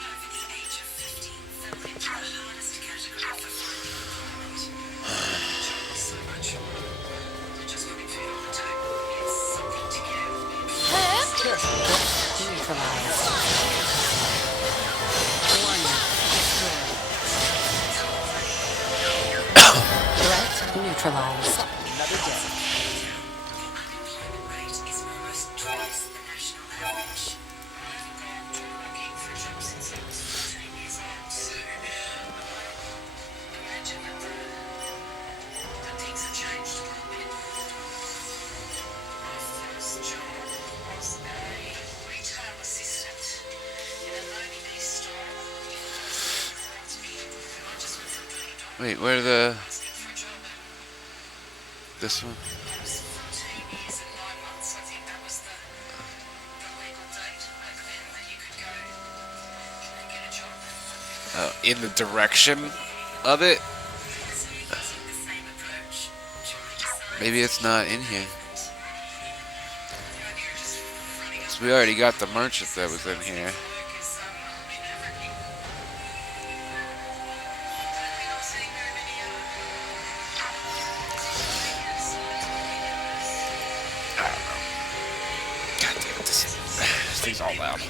over the age of 50 fell into the hardest category for finding employment. So much. They're just putting food on the table. It's something to get out of bed. Neutralized. Threat neutralized. Another day. Unemployment rate is almost twice the national average. I've been looking for jobs since I was 14 years old, so imagine that things have changed a little bit. My first job was a retail assistant in a Lonely-Beast store. I just went from day to Wait, where the... This one? It was 14 years and 9 months. I think that was the legal date back then that you could go and get a job. In the direction of it? Maybe it's not in here. So we already got the merchant that was in here. God damn it, this thing's all loud.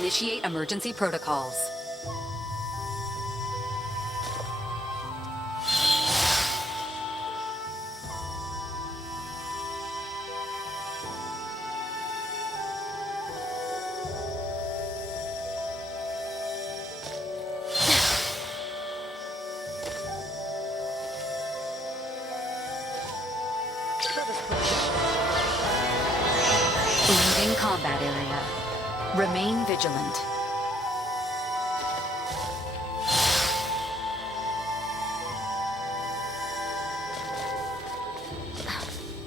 Initiate emergency protocols. Leaving combat area. Remain vigilant.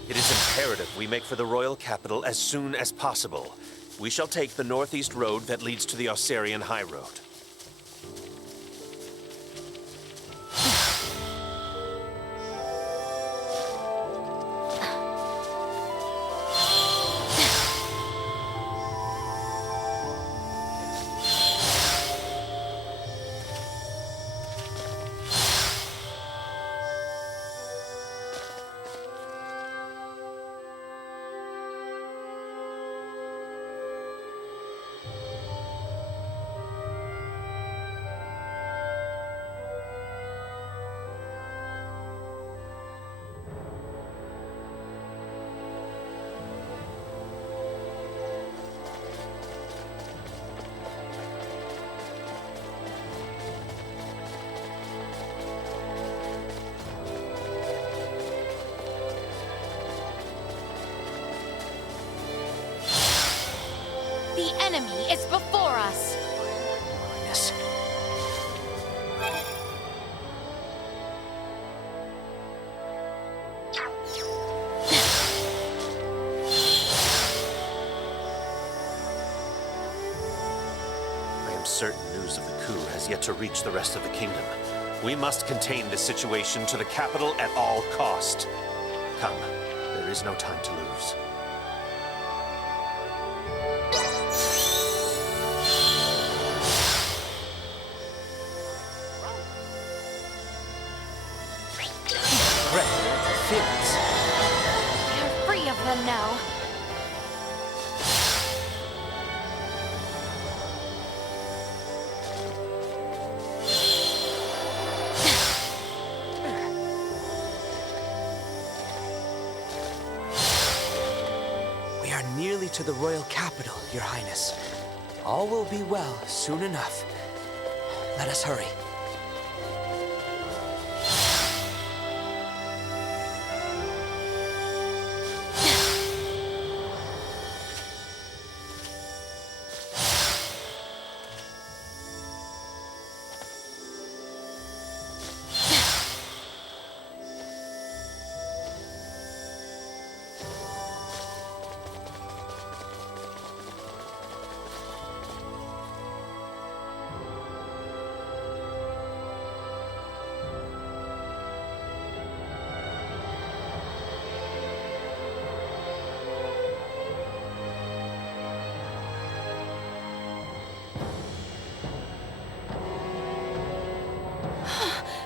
It is imperative we make for the royal capital as soon as possible. We shall take the northeast road that leads to the Osirian High Road. The enemy is before us! Yes. I am certain news of the coup has yet to reach the rest of the kingdom. We must contain this situation to the capital at all cost. Come, there is no time to lose. Interference. We're free of them now. We are nearly to the royal capital, Your Highness. All will be well soon enough. Let us hurry.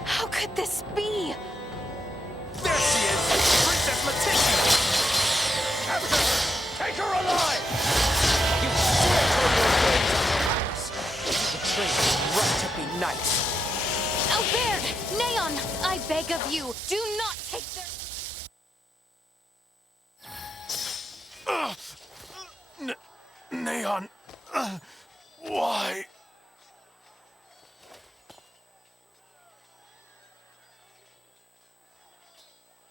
How could this be? There she is! Princess Letitia! Capture her! Take her alive! You swear to your ways, Your Highness. You betrayed your right to be nice. Albert! Neon! I beg of you, do not take their... Neon, why?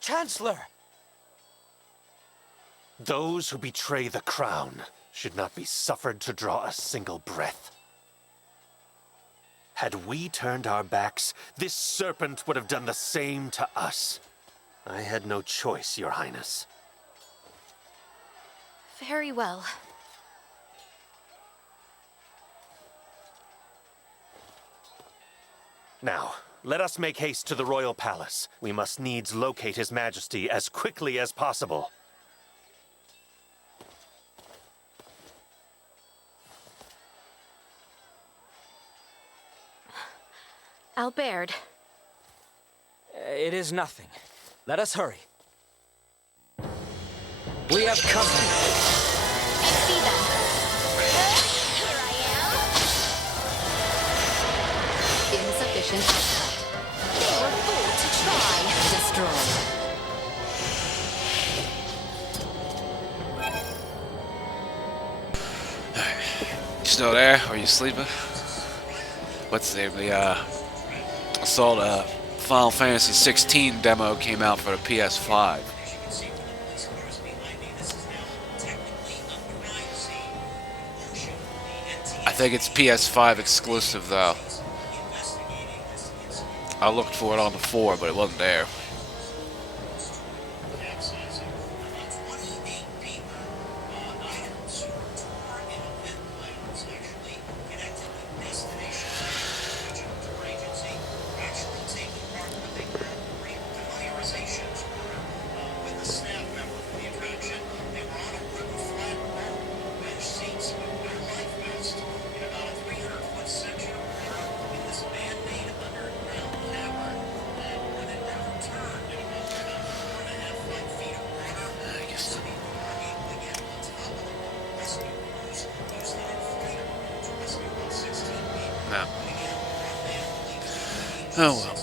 Chancellor! Those who betray the crown should not be suffered to draw a single breath. Had we turned our backs, this serpent would have done the same to us. I had no choice, Your Highness. Very well. Now, let us make haste to the royal palace. We must needs locate His Majesty as quickly as possible. Albert. It is nothing. Let us hurry. We have company. I see them. Here I am. Insufficient output. You're a fool to try. Destroyed. Still there? Are you sleeping? What's the name? I saw the Final Fantasy 16 demo came out for the PS5. I think it's PS5 exclusive though. I looked for it on the 4, but it wasn't there. No. Oh well.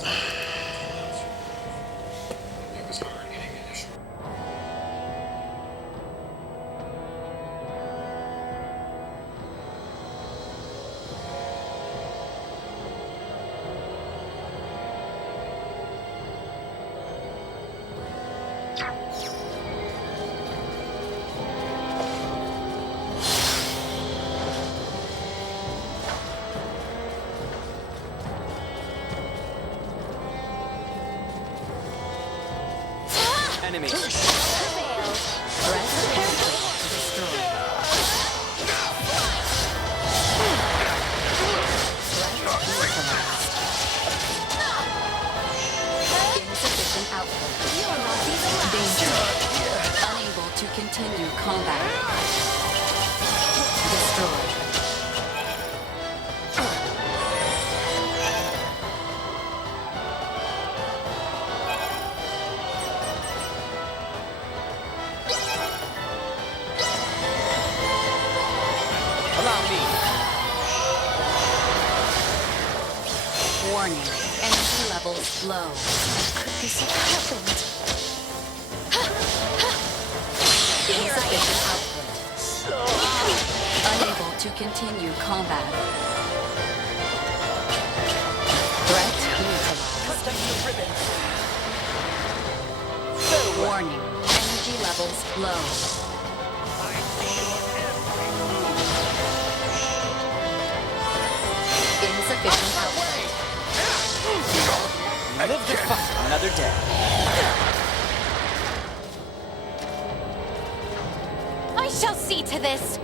Enemy. Insufficient output. Danger. Unable to continue combat. Destroyed. Warning. Energy levels low. Could this have happened? Insufficient output. Unable to continue combat. Threat neutralized. Warning. Energy levels low. Insufficient output. Live to fight another day. I shall see to this.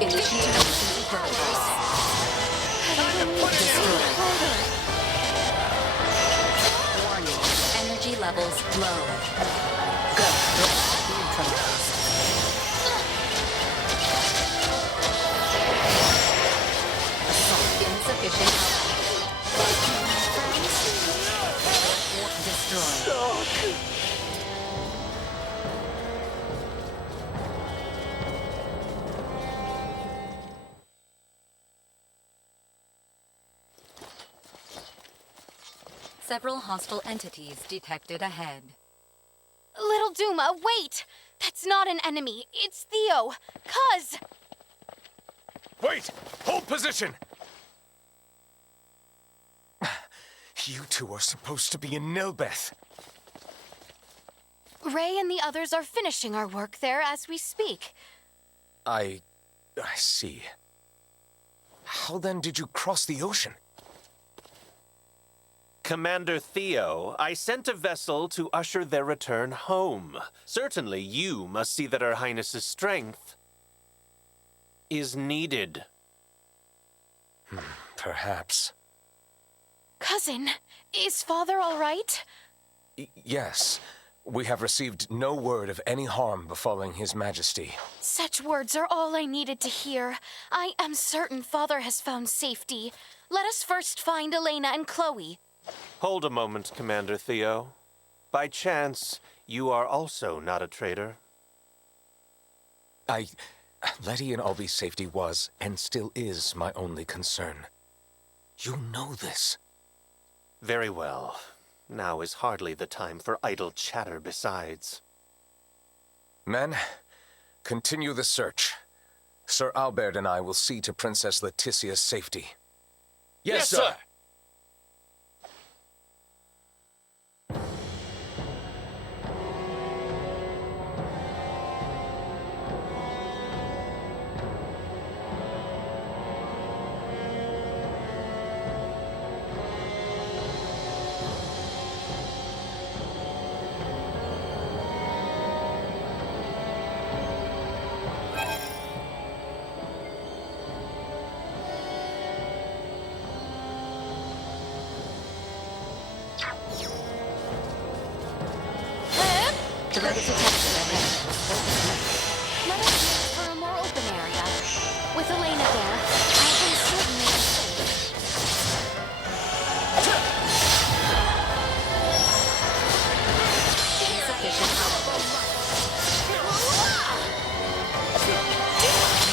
Initiating progress. Warning. Energy levels low. Go. Neutralized. Assault. Insufficient output. Destroyed. Several hostile entities detected ahead. Little Duma, wait! That's not an enemy. It's Theo. Cuz! Wait! Hold position! You two are supposed to be in Nilbeth. Ray and the others are finishing our work there as we speak. I see. How then did you cross the ocean? Commander Theo, I sent a vessel to usher their return home. Certainly you must see that Her Highness's strength is needed. Perhaps. Cousin, is Father all right? Yes. We have received no word of any harm befalling His Majesty. Such words are all I needed to hear. I am certain Father has found safety. Let us first find Elena and Chloe. Hold a moment, Commander Theo. By chance, you are also not a traitor? Letty and Albie's safety was, and still is, my only concern. You know this. Very well. Now is hardly the time for idle chatter besides. Men, continue the search. Sir Albert and I will see to Princess Letitia's safety. Yes, sir. Direct detection ahead. Let us look for a more open area. With Elena there, I can certainly be safe. Insufficient output.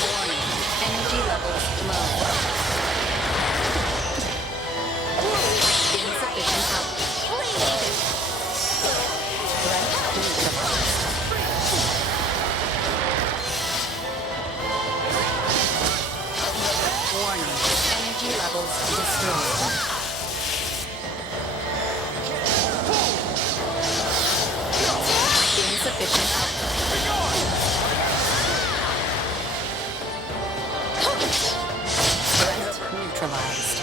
Warning. Energy levels low. Insufficient output. Warning. Energy levels destroyed. Insufficient output. Threat neutralized.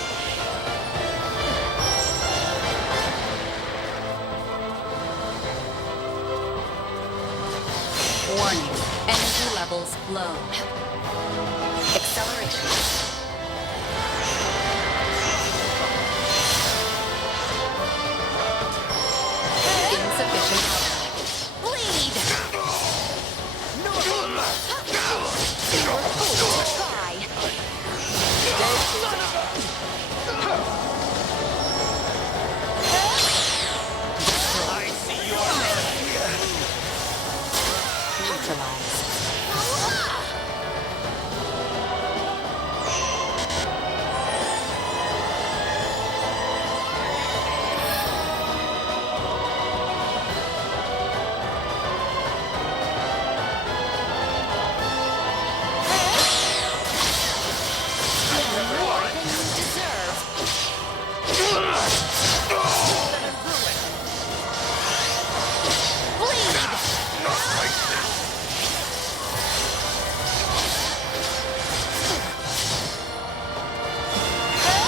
Warning. Energy levels low. Acceleration. Insufficient output. Bleed! No! They were foolish to try. I see your neutralized.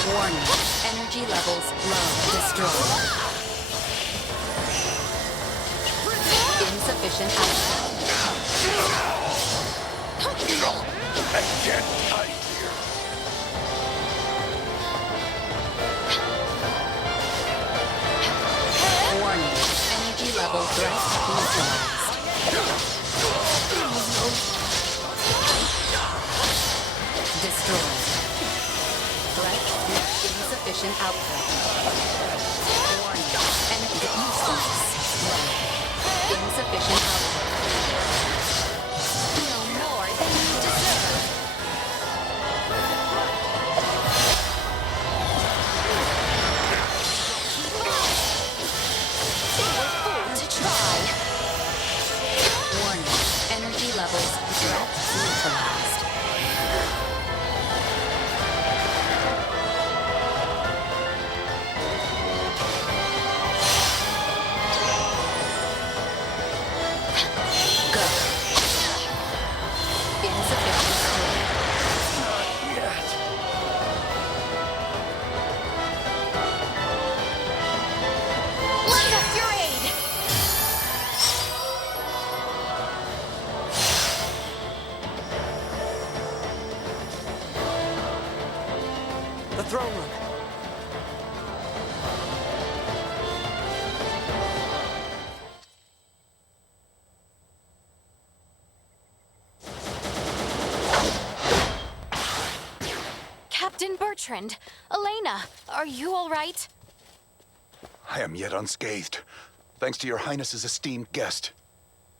Warning. Energy levels low. Destroyed. Insufficient output. I can't hide here. Warning. Energy level threat neutralized. Destroyed. Threat insufficient output. Warning. Energy useless. Insufficient output. No more than you deserve. They were fooled to try. Warning. Energy levels threat neutralized. The throne room. Captain Bertrand, Elena, are you all right? I am yet unscathed, thanks to your Highness's esteemed guest.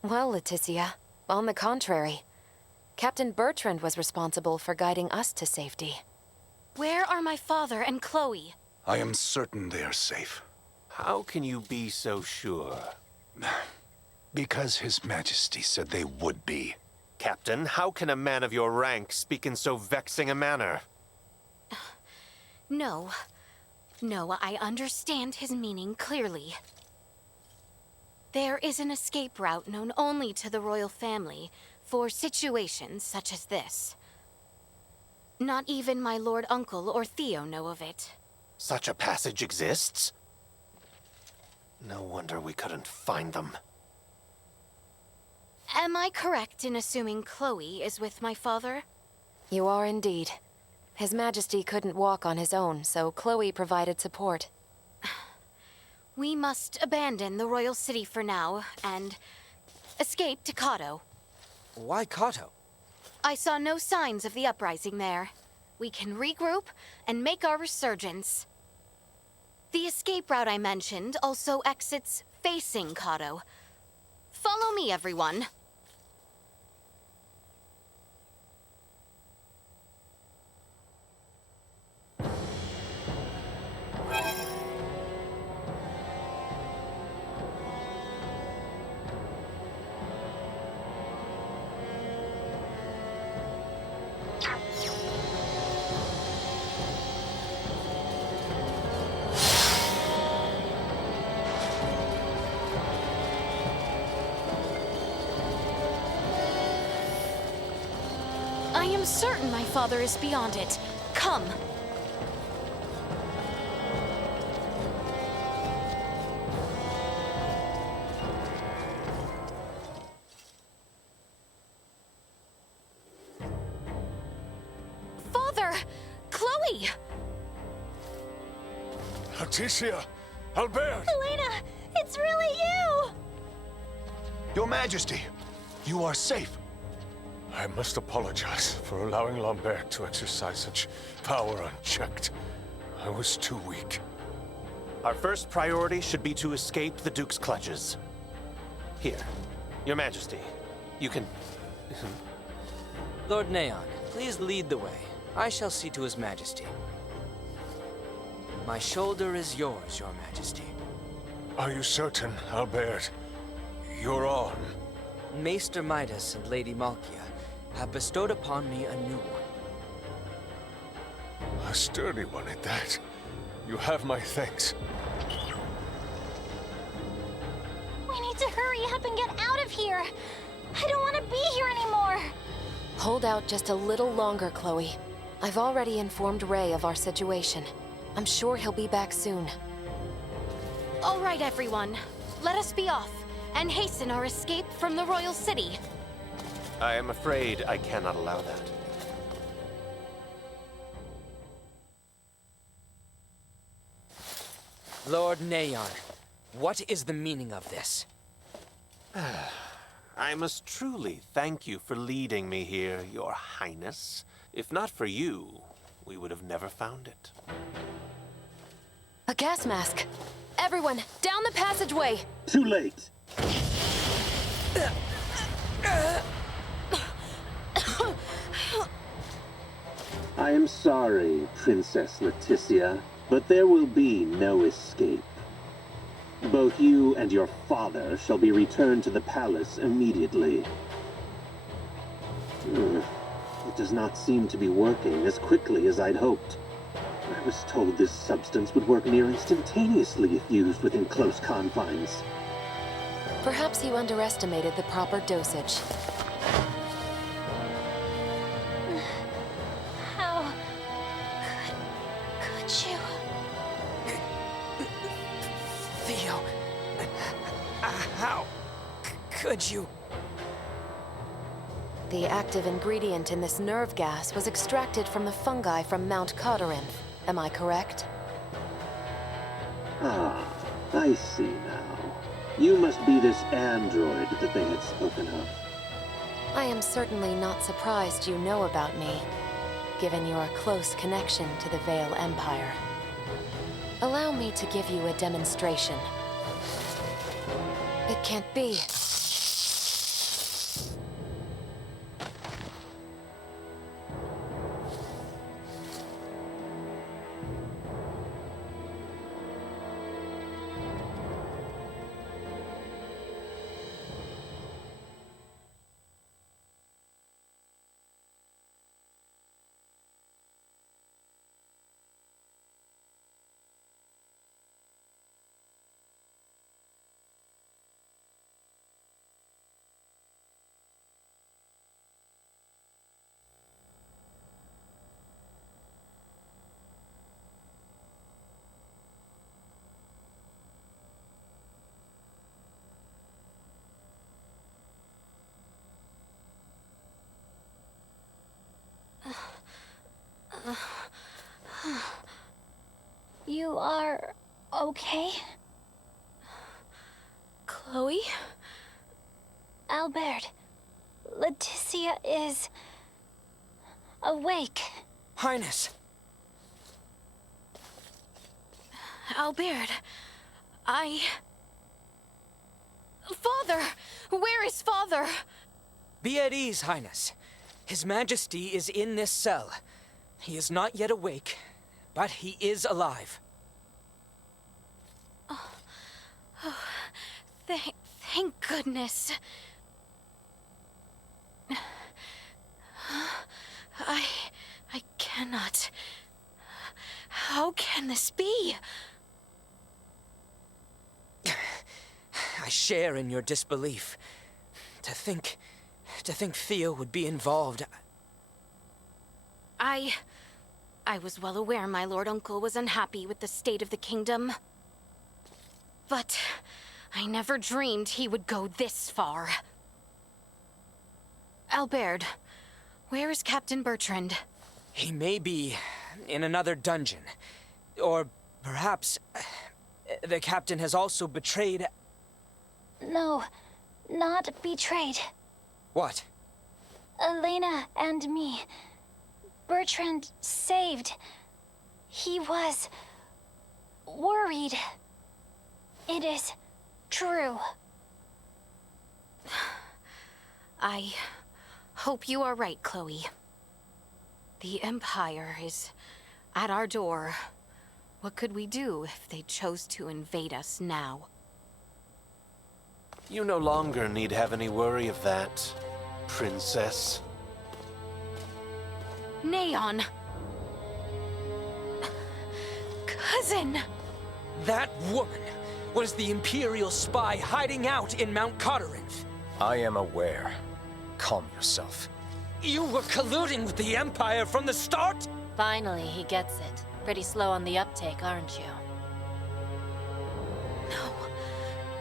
Well, Leticia, on the contrary. Captain Bertrand was responsible for guiding us to safety. Where are my father and Chloe? I am certain they are safe. How can you be so sure? Because His Majesty said they would be. Captain, how can a man of your rank speak in so vexing a manner? No. No, I understand his meaning clearly. There is an escape route known only to the royal family for situations such as this. Not even my Lord Uncle or Theo know of it. Such a passage exists? No wonder we couldn't find them. Am I correct in assuming Chloe is with my father? You are indeed. His Majesty couldn't walk on his own, so Chloe provided support. We must abandon the royal city for now and escape to Kato. Why Kato? I saw no signs of the uprising there. We can regroup and make our resurgence. The escape route I mentioned also exits facing Kato. Follow me, everyone. I am certain my father is beyond it. Come. Father! Chloe! Leticia! Albert! Elena, it's really you! Your Majesty, you are safe. I must apologize for allowing Lambert to exercise such power unchecked. I was too weak. Our first priority should be to escape the Duke's clutches. Here, Your Majesty, you can... Lord Neon, please lead the way. I shall see to His Majesty. My shoulder is yours, Your Majesty. Are you certain, Albert? You're on. Maester Midas and Lady Malkia have bestowed upon me a new one. A sturdy one at that. You have my thanks. We need to hurry up and get out of here. I don't want to be here anymore. Hold out just a little longer, Chloe. I've already informed Ray of our situation. I'm sure he'll be back soon. All right, everyone. Let us be off and hasten our escape from the royal city. I am afraid I cannot allow that. Lord Neon, what is the meaning of this? I must truly thank you for leading me here, Your Highness. If not for you, we would have never found it. A gas mask! Everyone, down the passageway! Too late! I am sorry, Princess Leticia, but there will be no escape. Both you and your father shall be returned to the palace immediately. It does not seem to be working as quickly as I'd hoped. I was told this substance would work near instantaneously if used within close confines. Perhaps you underestimated the proper dosage. How could you? Theo, how could you? The active ingredient in this nerve gas was extracted from the fungi from Mount Codorinth. Am I correct? Ah, I see now. You must be this android that they had spoken of. I am certainly not surprised you know about me. given your close connection to the Vale Empire. Allow me to give you a demonstration. It can't be. You are okay? Chloe? Albert, Leticia is awake. Highness! Albert, Father! Where is Father? Be at ease, Highness. His Majesty is in this cell. He is not yet awake, but he is alive. Thank goodness. I cannot. How can this be? I share in your disbelief. To think Theo would be involved. I was well aware my Lord Uncle was unhappy with the state of the kingdom. But I never dreamed he would go this far. Albert, where is Captain Bertrand? He may be in another dungeon. Or perhaps the captain has also betrayed... No, not betrayed. What? Elena and me. Bertrand saved. He was worried. It is true. I hope you are right, Chloe. The Empire is at our door. What could we do if they chose to invade us now? You no longer need have any worry of that, Princess. Neon! Cousin! That woman was the Imperial spy hiding out in Mount Cotteranth. I am aware. Calm yourself. You were colluding with the Empire from the start? Finally, he gets it. Pretty slow on the uptake, aren't you? No.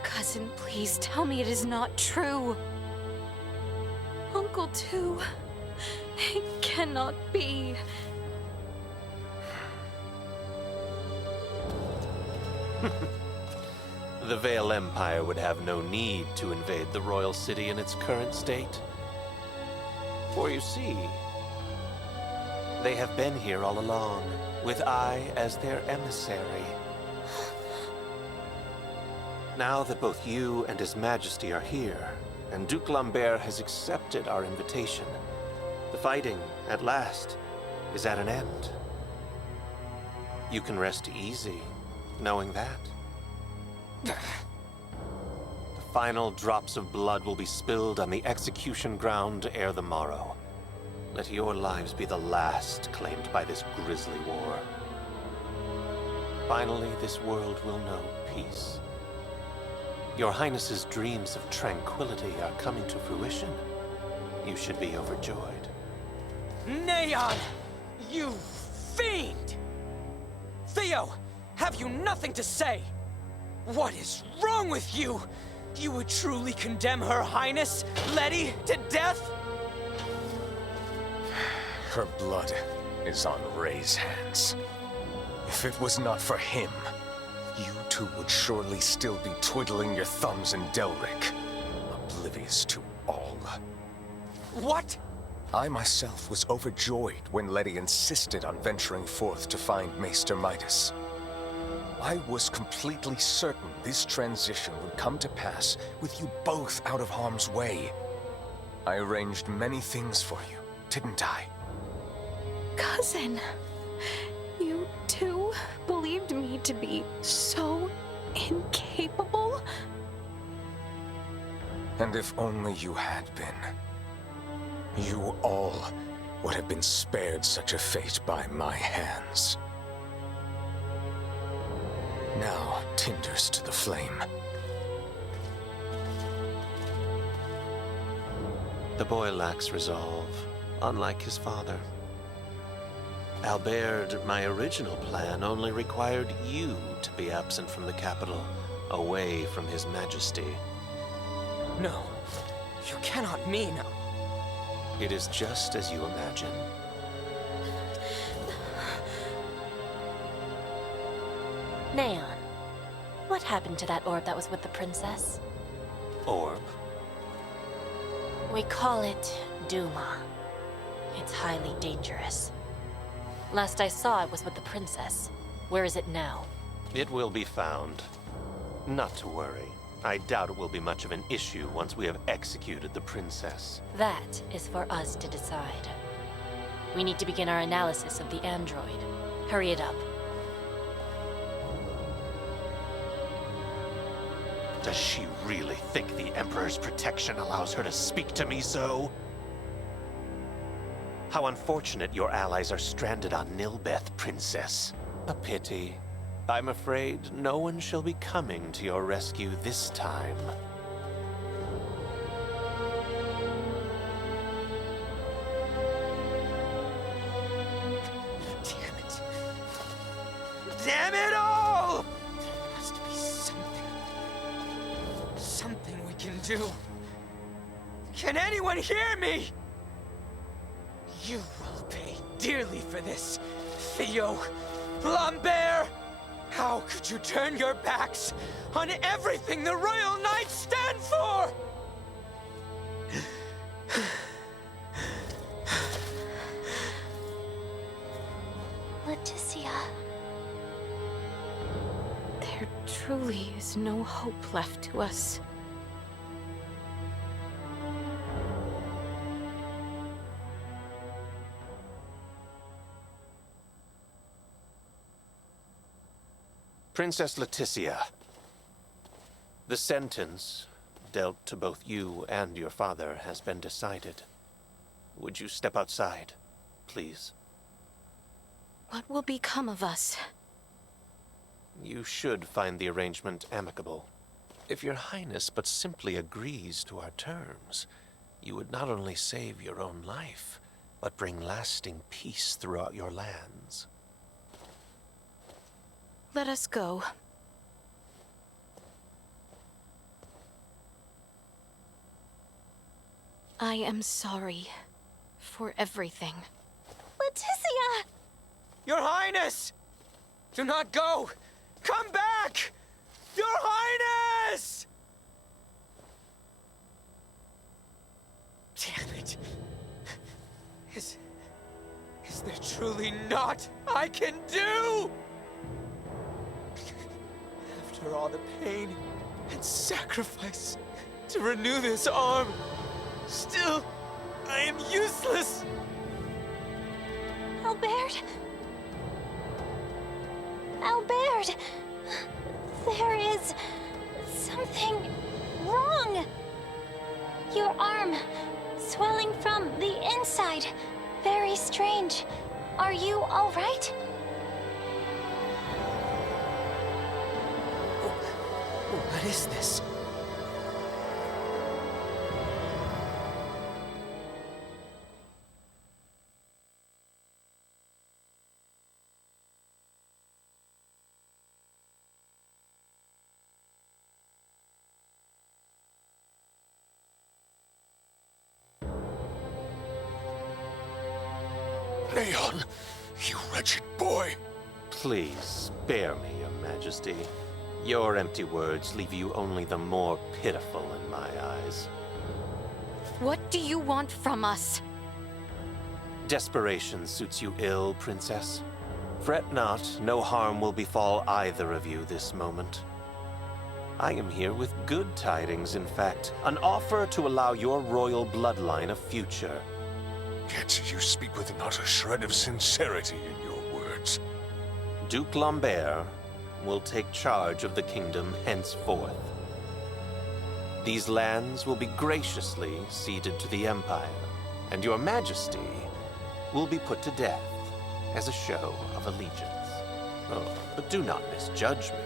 Cousin, please tell me it is not true. Uncle too. It cannot be. The Vale Empire would have no need to invade the royal city in its current state. For you see, they have been here all along, with I as their emissary. Now that both you and His Majesty are here, and Duke Lambert has accepted our invitation, the fighting, at last, is at an end. You can rest easy, knowing that. The final drops of blood will be spilled on the execution ground ere the morrow. Let your lives be the last claimed by this grisly war. Finally, this world will know peace. Your Highness's dreams of tranquility are coming to fruition. You should be overjoyed. Neon! You fiend! Theo, have you nothing to say? What is wrong with you? You would truly condemn Her Highness, Letty, to death? Her blood is on Ray's hands. If it was not for him, you two would surely still be twiddling your thumbs in Delric, oblivious to all. What? I myself was overjoyed when Letty insisted on venturing forth to find Maester Midas. I was completely certain this transition would come to pass with you both out of harm's way. I arranged many things for you, didn't I? Cousin, you too believed me to be so incapable? And if only you had been, you all would have been spared such a fate by my hands. Now, tinders to the flame. The boy lacks resolve, unlike his father. Albert, my original plan only required you to be absent from the capital, away from His Majesty. No, you cannot mean... It is just as you imagine. Neon, what happened to that orb that was with the princess? Orb? We call it Duma. It's highly dangerous. Last I saw, it was with the princess. Where is it now? It will be found. Not to worry. I doubt it will be much of an issue once we have executed the princess. That is for us to decide. We need to begin our analysis of the android. Hurry it up. Does she really think the Emperor's protection allows her to speak to me so? How unfortunate your allies are stranded on Nilbeth, Princess. A pity. I'm afraid no one shall be coming to your rescue this time. Damn it. Damn it all! There must be something. Something we can do. Can anyone hear me? You will pay dearly for this, Theo Lambert! How could you turn your backs on everything the Royal Knights stand for? Leticia. There truly is no hope left to us. Princess Leticia, the sentence dealt to both you and your father has been decided. Would you step outside, please? What will become of us? You should find the arrangement amicable. If your Highness but simply agrees to our terms, you would not only save your own life, but bring lasting peace throughout your lands. Let us go. I am sorry for everything. Leticia! Your Highness! Do not go! Come back! Your Highness! Damn it. Is there truly naught I can do? After all the pain and sacrifice to renew this arm, still, I am useless! Albert! Albert! There is something wrong! Your arm, swelling from the inside. Very strange. Are you all right? What is this? Neon, you wretched boy. Please, spare me, Your Majesty. Your empty words leave you only the more pitiful in my eyes. What do you want from us? Desperation suits you ill, Princess. Fret not, no harm will befall either of you this moment. I am here with good tidings, in fact. An offer to allow your royal bloodline a future. Yet you speak with not a shred of sincerity in your words. Duke Lambert will take charge of the kingdom henceforth. These lands will be graciously ceded to the Empire, and your Majesty will be put to death as a show of allegiance. Oh, but do not misjudge me.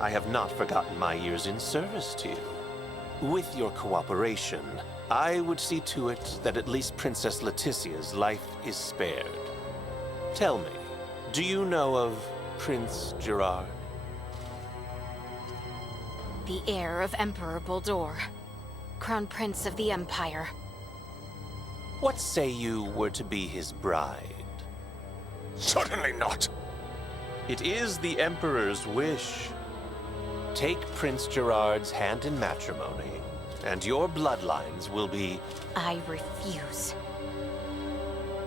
I have not forgotten my years in service to you. With your cooperation, I would see to it that at least Princess Leticia's life is spared. Tell me, do you know of Prince Gerard? The heir of Emperor Boldor, Crown Prince of the Empire. What say you were to be his bride? Certainly not. It is the Emperor's wish. Take Prince Gerard's hand in matrimony, and your bloodlines will be... I refuse.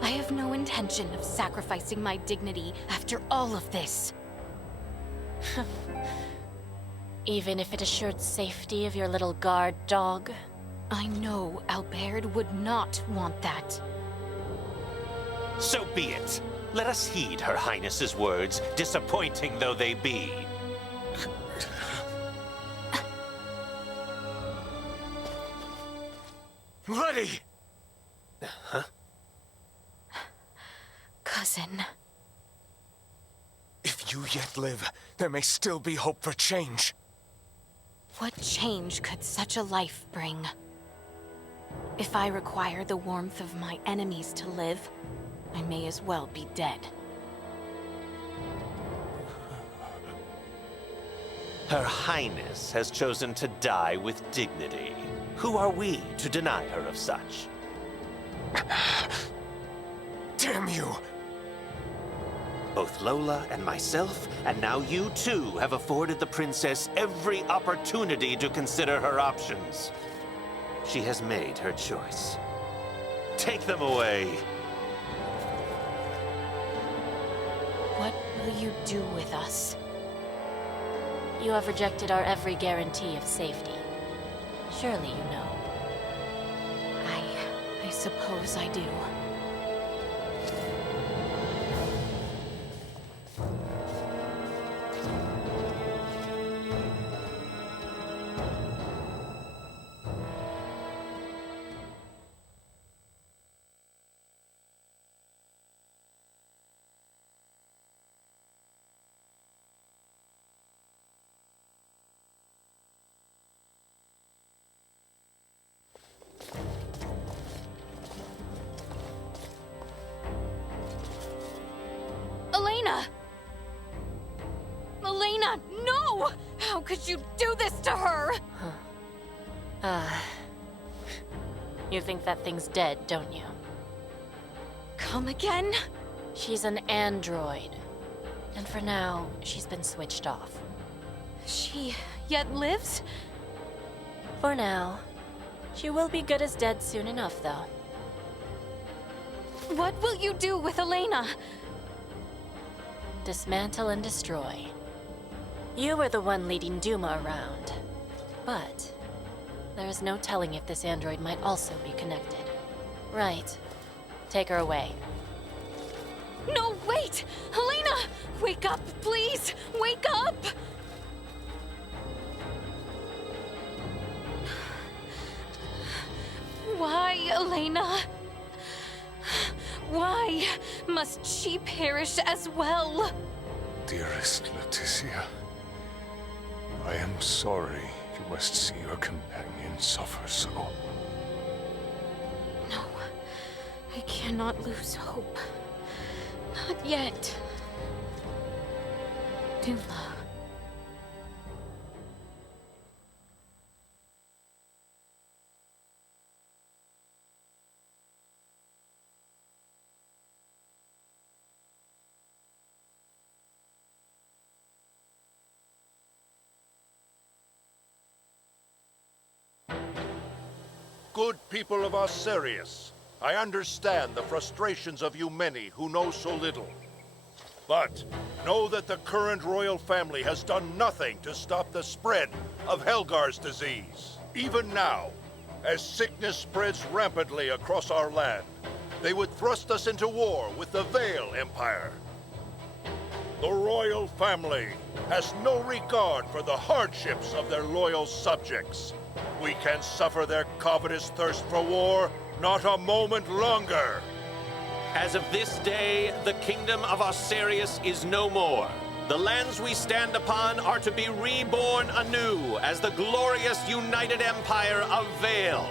I have no intention of sacrificing my dignity after all of this. Even if it assured safety of your little guard dog? I know Albert would not want that. So be it. Let us heed Her Highness's words, disappointing though they be. Letty! Huh? Cousin. If you yet live, there may still be hope for change. What change could such a life bring? If I require the warmth of my enemies to live, I may as well be dead. Her Highness has chosen to die with dignity. Who are we to deny her of such? Damn you! Both Lola and myself, and now you too, have afforded the princess every opportunity to consider her options. She has made her choice. Take them away. What will you do with us? You have rejected our every guarantee of safety. Surely you know. I suppose I do. Elena, no! How could you do this to her? You think that thing's dead, don't you? Come again? She's an android. And for now, she's been switched off. She yet lives? For now. She will be good as dead soon enough, though. What will you do with Elena? Dismantle and destroy. You were the one leading Duma around. But there is no telling if this android might also be connected. Right. Take her away. No, wait! Elena! Wake up, please! Wake up! Why, Elena? Why must she perish as well? Dearest Leticia, I am sorry you must see your companion suffer so. No, I cannot lose hope. Not yet. Duma. Good people of Osirius, I understand the frustrations of you many who know so little. But know that the current royal family has done nothing to stop the spread of Helgar's disease. Even now, as sickness spreads rampantly across our land, they would thrust us into war with the Vale Empire. The royal family has no regard for the hardships of their loyal subjects. We can suffer their covetous thirst for war not a moment longer. As of this day, the kingdom of Osirius is no more. The lands we stand upon are to be reborn anew as the glorious united empire of Vale.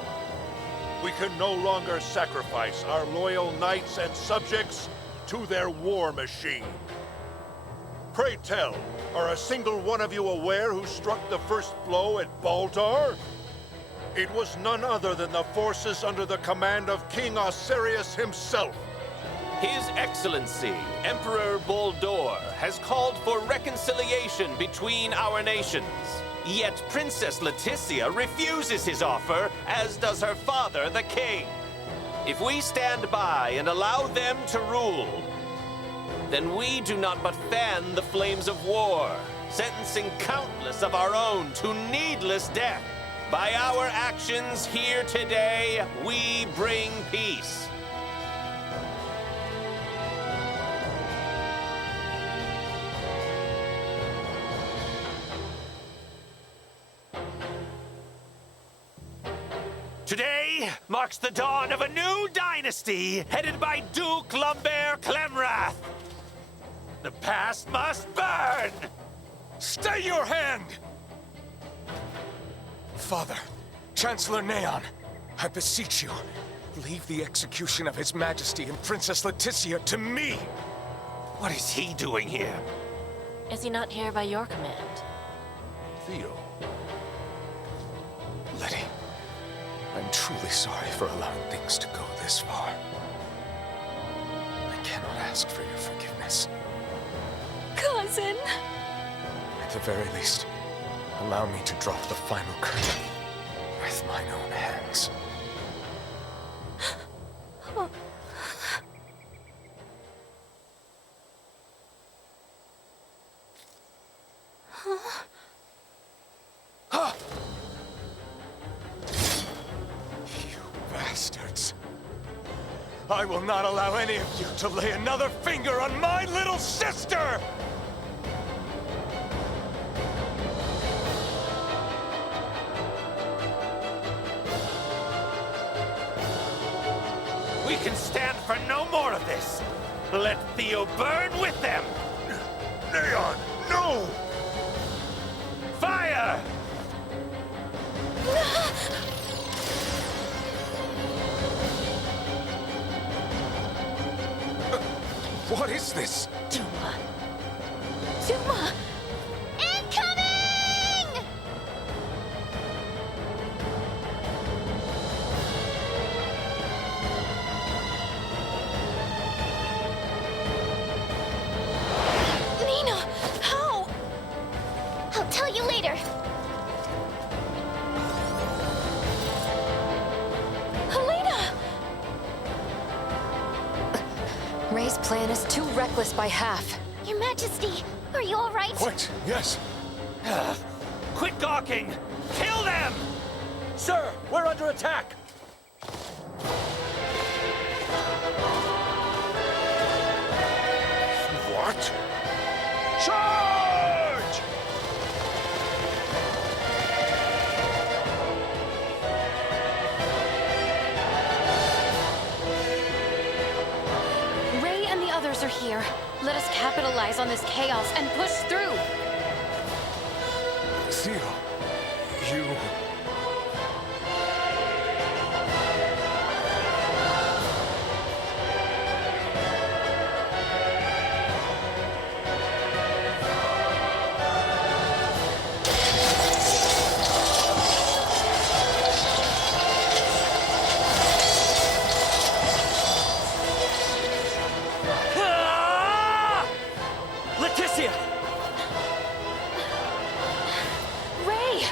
We can no longer sacrifice our loyal knights and subjects to their war machine. Pray tell, are a single one of you aware who struck the first blow at Baldar? It was none other than the forces under the command of King Osirius himself. His Excellency, Emperor Boldor, has called for reconciliation between our nations. Yet Princess Leticia refuses his offer, as does her father, the king. If we stand by and allow them to rule, then we do not but fan the flames of war, sentencing countless of our own to needless death. By our actions here today, we bring peace. Today marks the dawn of a new dynasty headed by Duke Lambert Clemrath. The past must burn! Stay your hand! Father, Chancellor Neon, I beseech you, leave the execution of His Majesty and Princess Leticia to me! What is he doing here? Is he not here by your command? Theo. Letty, I'm truly sorry for allowing things to go this far. I cannot ask for your forgiveness. Cousin! At the very least, allow me to drop the final curtain with mine own hands. You bastards! I will not allow any of you to lay another finger on my little sister! We can stand for no more of this. Let Theo burn with them. Neon, no! Fire! What is this? Duma! Duma! Incoming! Nina! How? I'll tell you later. Helena! Ray's plan is too reckless by half. Your Majesty, are you all right? What? Yes. Quit gawking! Kill them! Sir, we're under attack! What? Charge! Ray and the others are here. Let us capitalize on this chaos and push through. Theo, you... Leticia! Ray!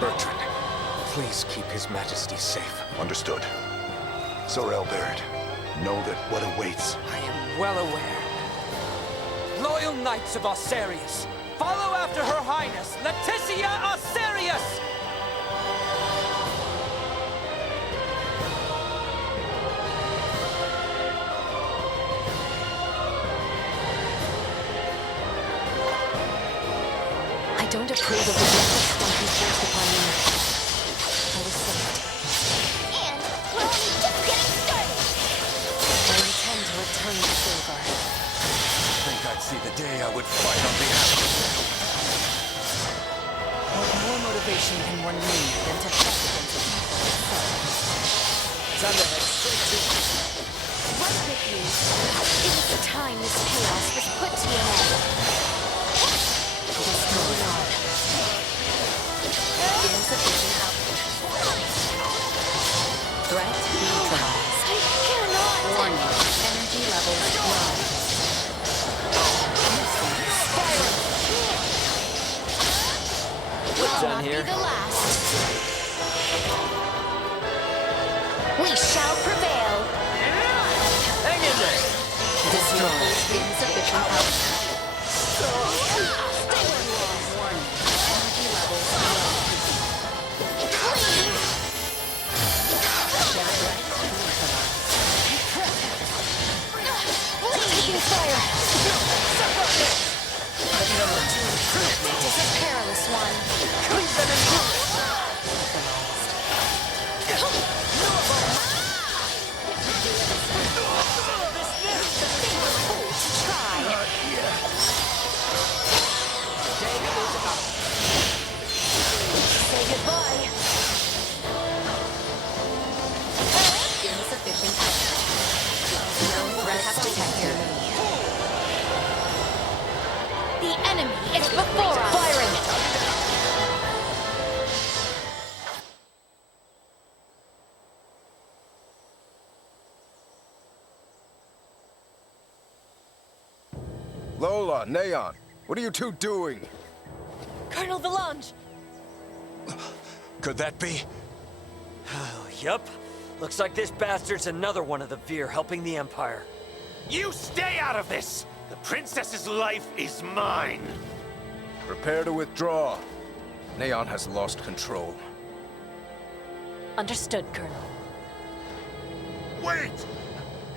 Bertrand, please keep His Majesty safe. Understood. Sorel Baird, know that what awaits. I am well aware. Loyal knights of Osarius, follow after Her Highness, Leticia Osarius! I don't approve of the reckless stomp forced upon me. I was saved. And we're only just getting started! I intend to return the favor. I think I'd see the day I would fight on behalf of What more motivation can one need than to fight against the people itself? Time to head straight to... Right with you. It was the time this chaos was put to an end. Destroyed on. Insufficient output. Threat neutralized. I cannot! Warning. Energy levels low. Will Done not here. be the last. We shall prevail. Hang in there! Destroyed. Insufficient output. Taking fire! It is a perilous one. Say goodbye! Insufficient output. No threat detected. The enemy is before us! Firing! Lola, Neon, what are you two doing? Colonel Valange! Could that be? Oh, yup. Looks like this bastard's another one of the Veer helping the Empire. You stay out of this! The princess's life is mine! Prepare to withdraw. Neon has lost control. Understood, Colonel. Wait!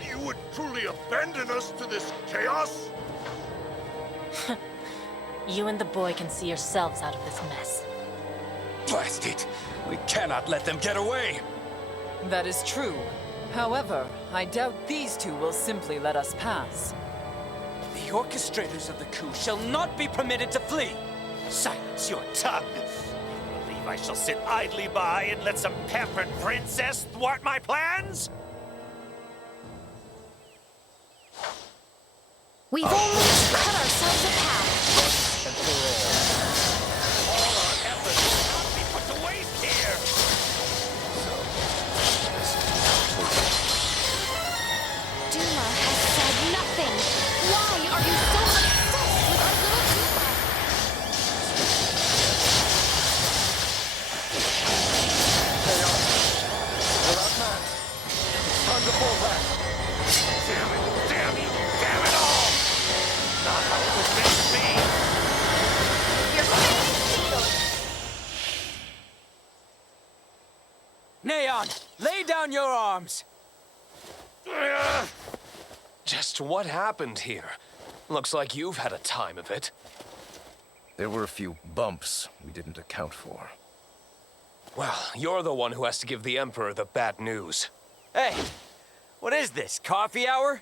You would truly abandon us to this chaos? You and the boy can see yourselves out of this mess. Blast it! We cannot let them get away! That is true. However, I doubt these two will simply let us pass. The orchestrators of the coup shall not be permitted to flee! Silence your tongue! You believe I shall sit idly by and let some pampered princess thwart my plans? We've almost cut ourselves a path. All our efforts will not be put to waste here! Duma has said nothing. Why are you so obsessed with our little Duma? We're outmatched. It's time to pull back. Damn it! Damn you! Damn it all! Not how it was meant to be! Your fate is sealed! Neon, lay down your arms! Just what happened here? Looks like you've had a time of it. There were a few bumps we didn't account for. Well, you're the one who has to give the Emperor the bad news. Hey, what is this, coffee hour?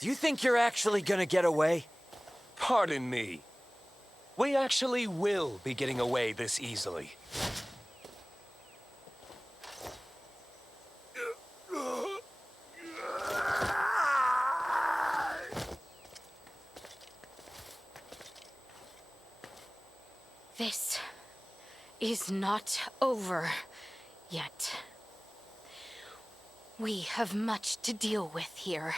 Do you think you're actually gonna get away? Pardon me. We actually will be getting away this easily. This is not over yet. We have much to deal with here.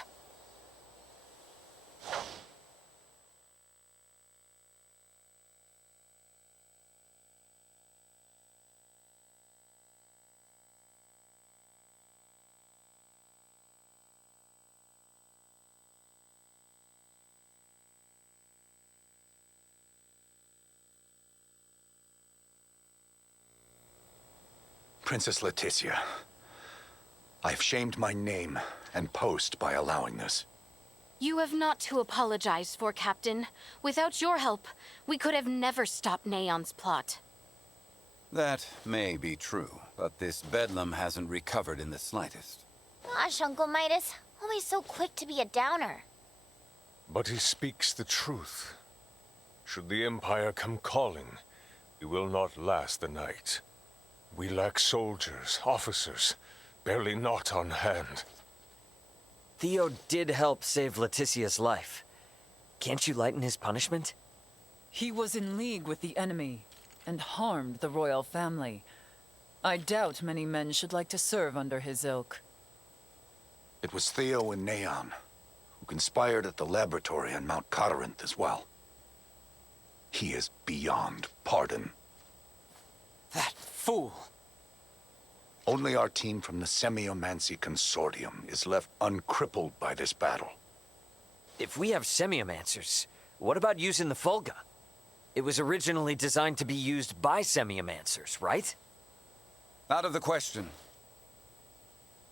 Princess Leticia, I've shamed my name and post by allowing this. You have not to apologize for, Captain. Without your help, we could have never stopped Neon's plot. That may be true, but this bedlam hasn't recovered in the slightest. Gosh, Uncle Midas, always so quick to be a downer. But he speaks the truth. Should the Empire come calling, we will not last the night. We lack soldiers, officers, barely not on hand. Theo did help save Leticia's life. Can't you lighten his punishment? He was in league with the enemy and harmed the royal family. I doubt many men should like to serve under his ilk. It was Theo and Neon, who conspired at the laboratory on Mount Corinth as well. He is beyond pardon. That fool! Only our team from the Semiomancy Consortium is left uncrippled by this battle. If we have semiomancers, what about using the Fulga? It was originally designed to be used by semiomancers, right? Out of the question.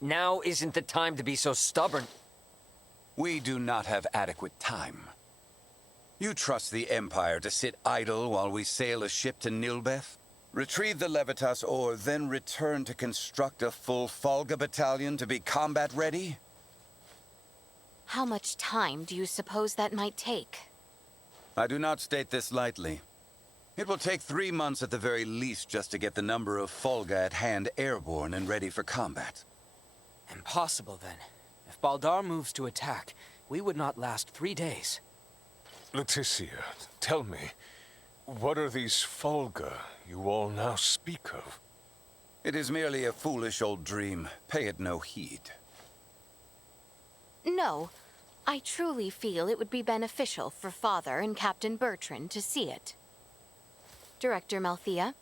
Now isn't the time to be so stubborn. We do not have adequate time. You trust the Empire to sit idle while we sail a ship to Nilbeth? Retrieve the Levitas ore, then return to construct a full Fulga battalion to be combat ready? How much time do you suppose that might take? I do not state this lightly. It will take 3 months at the very least just to get the number of Fulga at hand airborne and ready for combat. Impossible, then. If Baldar moves to attack, we would not last 3 days. Leticia, tell me, what are these Fulga you all now speak of? It is merely a foolish old dream. Pay it no heed. No. I truly feel it would be beneficial for Father and Captain Bertrand to see it. Director Malthea?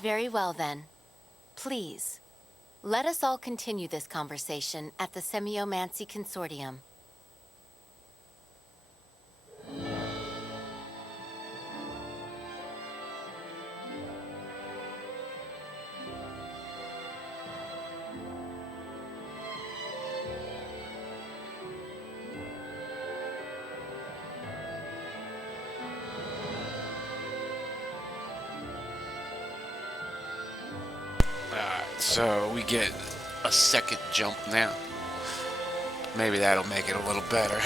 Very well, then. Please, let us all continue this conversation at the Semiomancy Consortium. So we get a second jump now. Maybe that'll make it a little better.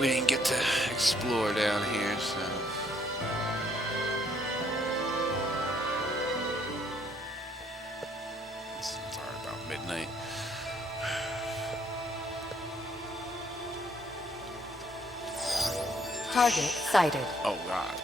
We didn't get to explore down here, so... It's already about midnight. Target sighted. Oh, God.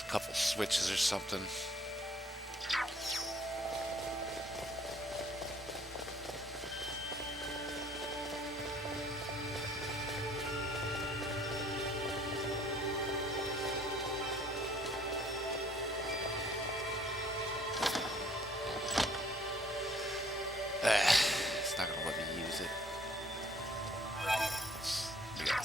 A couple switches or something. It's not gonna let me use it. We got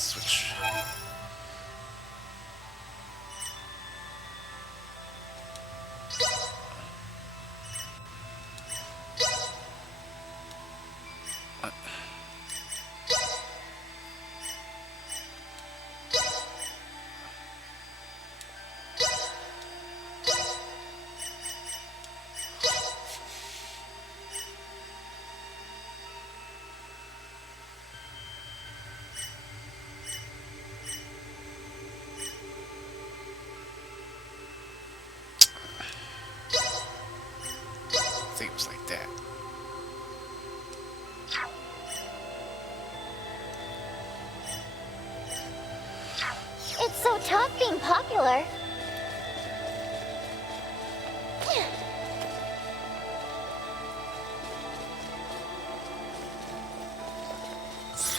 Stop being popular.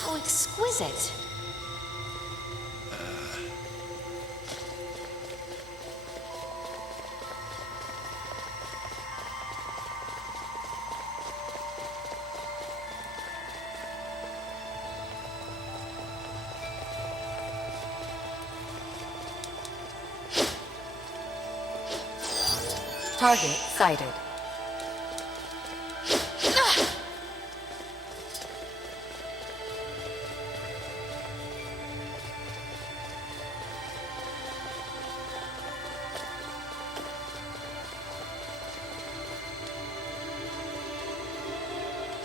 How exquisite. Target sighted.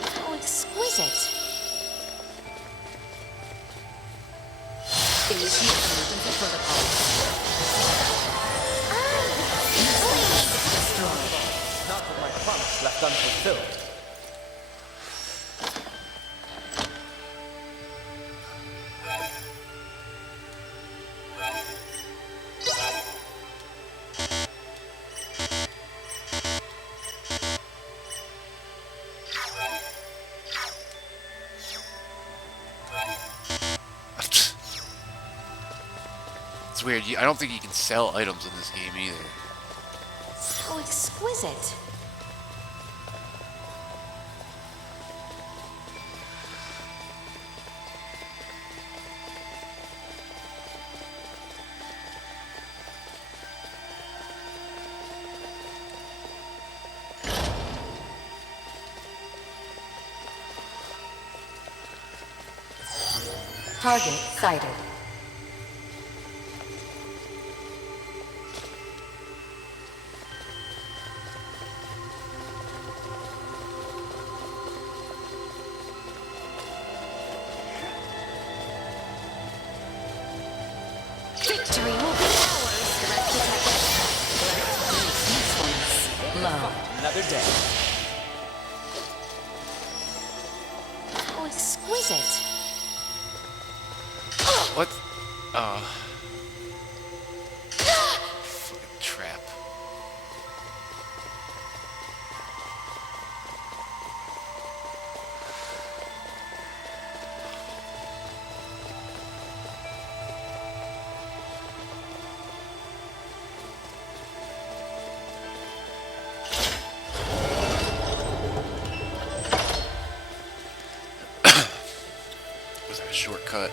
How exquisite. Initiate emergency protocol. Not with my promise left unfulfilled. It's weird. I don't think you can sell items in this game either. How exquisite. Target sighted. Victory will be ours. Low. Another day. How exquisite. What? Fucking trap. Was that a shortcut?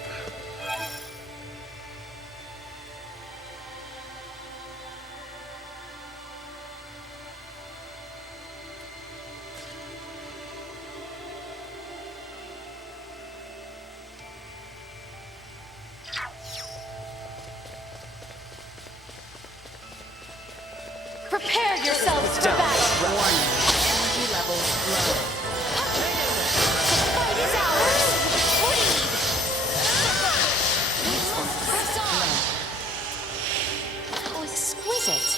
Prepare yourselves for battle. Warning. Energy levels low. Fight is ours. Bleed. How exquisite.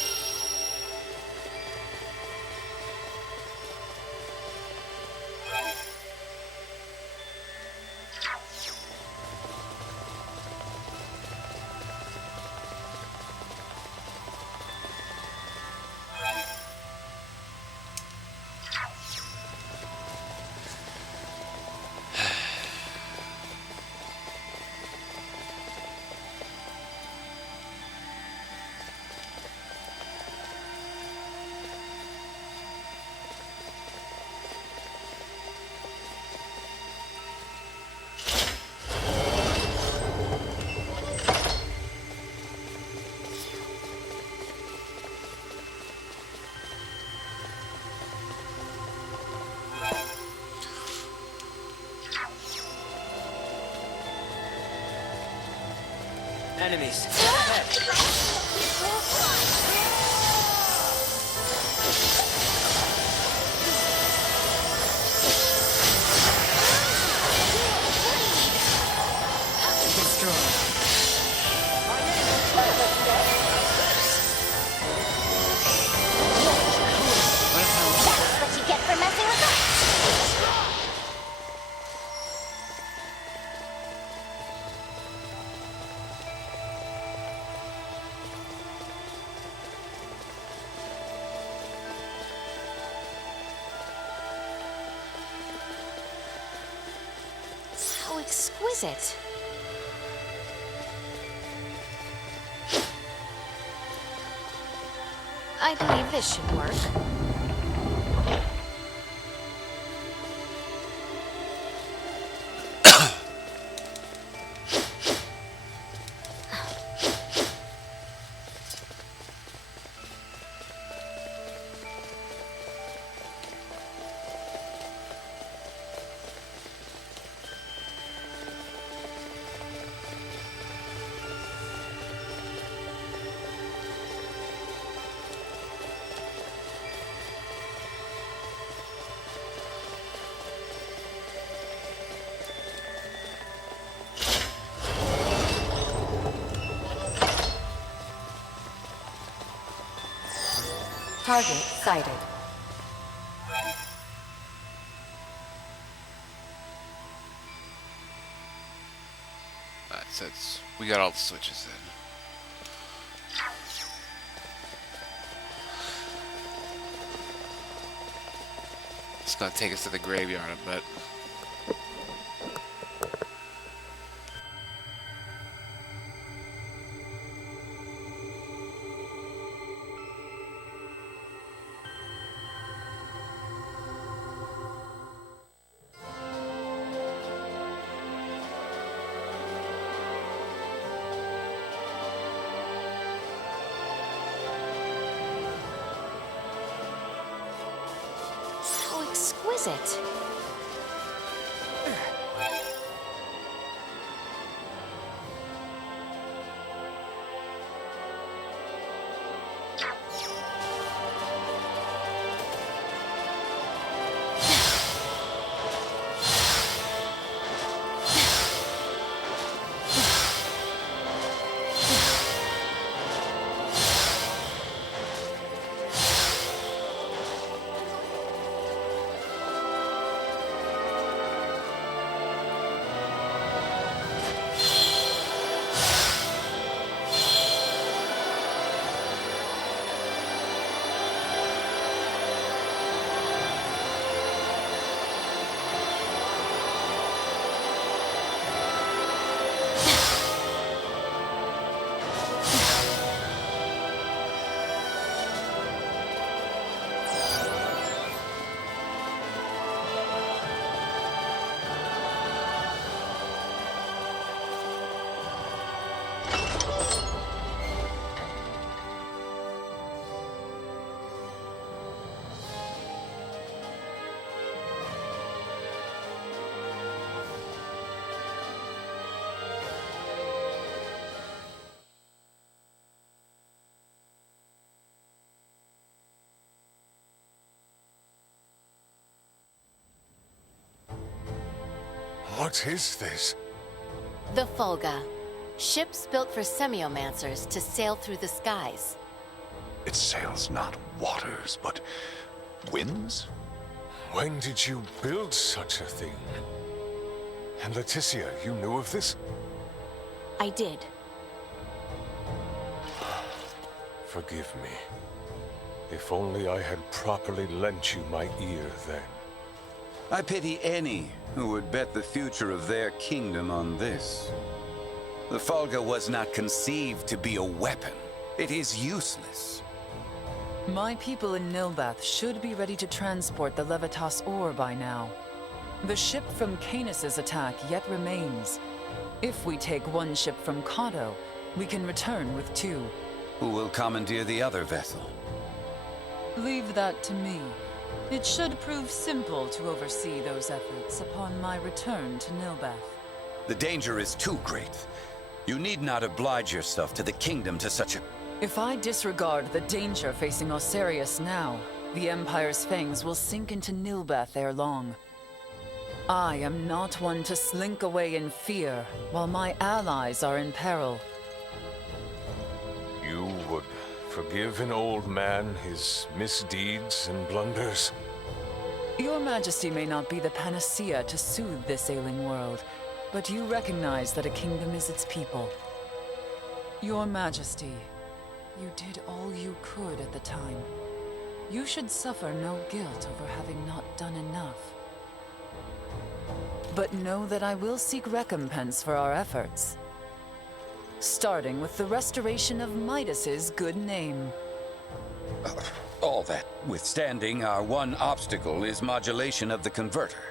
Enemies. Ahead. That's what you get for messing with us. exquisite. I believe this should work. Target sighted. Alright, so we got all the switches then. It's gonna take us to the graveyard, I bet. How exquisite. What is this? The Fulga. Ships built for semiomancers to sail through the skies. It sails not waters, but winds? When did you build such a thing? And Leticia, you knew of this? I did. Forgive me. If only I had properly lent you my ear then. I pity any who would bet the future of their kingdom on this. The Fulga was not conceived to be a weapon. It is useless. My people in Nilbath should be ready to transport the Levitas ore by now. The ship from Canis's attack yet remains. If we take one ship from Kato, we can return with two. Who will commandeer the other vessel? Leave that to me. It should prove simple to oversee those efforts upon my return to Nilbath. The danger is too great. You need not oblige yourself to the kingdom to such a... If I disregard the danger facing Osarius now, the Empire's fangs will sink into Nilbath ere long. I am not one to slink away in fear while my allies are in peril. You would forgive an old man his misdeeds and blunders? Your Majesty may not be the panacea to soothe this ailing world, but you recognize that a kingdom is its people. Your Majesty, you did all you could at the time. You should suffer no guilt over having not done enough. But know that I will seek recompense for our efforts. Starting with the restoration of Midas's good name. All that withstanding, our one obstacle is modulation of the converter.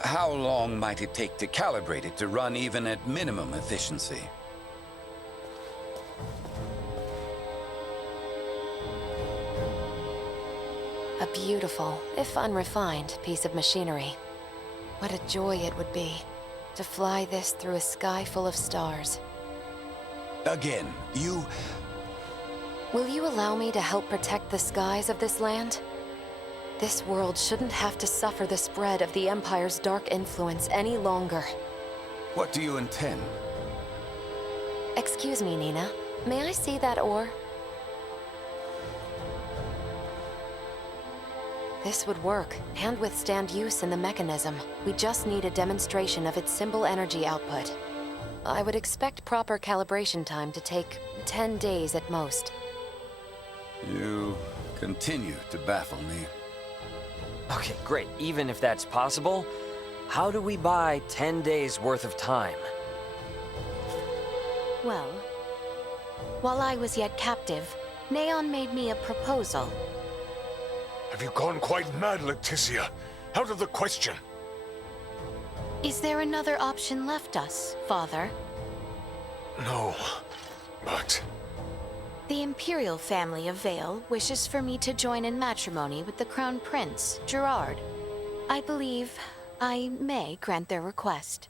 How long might it take to calibrate it to run even at minimum efficiency? A beautiful, if unrefined, piece of machinery. What a joy it would be to fly this through a sky full of stars. Again, you... Will you allow me to help protect the skies of this land? This world shouldn't have to suffer the spread of the Empire's dark influence any longer. What do you intend? Excuse me, Nina. May I see that ore? This would work and withstand use in the mechanism. We just need a demonstration of its symbol energy output. I would expect proper calibration time to take 10 days at most. You continue to baffle me. Okay, great. Even if that's possible, how do we buy 10 days worth of time? Well, while I was yet captive, Neon made me a proposal. Have you gone quite mad, Leticia? Out of the question. Is there another option left us, Father? No, but... The Imperial family of Vale wishes for me to join in matrimony with the Crown Prince, Gerard. I believe I may grant their request.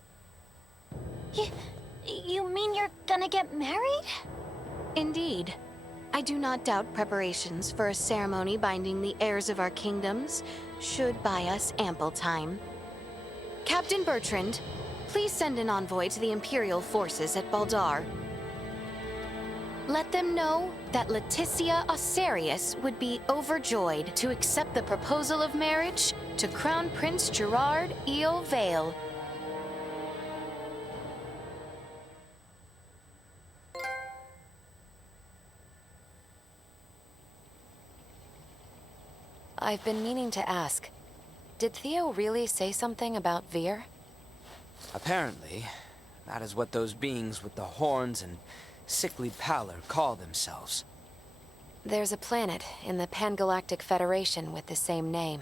You mean you're gonna get married? Indeed. I do not doubt preparations for a ceremony binding the heirs of our kingdoms should buy us ample time. Captain Bertrand, please send an envoy to the Imperial forces at Baldar. Let them know that Leticia Osarius would be overjoyed to accept the proposal of marriage to Crown Prince Gerard Eo Vale. I've been meaning to ask. Did Theo really say something about Vir? Apparently, that is what those beings with the horns and sickly pallor call themselves. There's a planet in the Pangalactic Federation with the same name.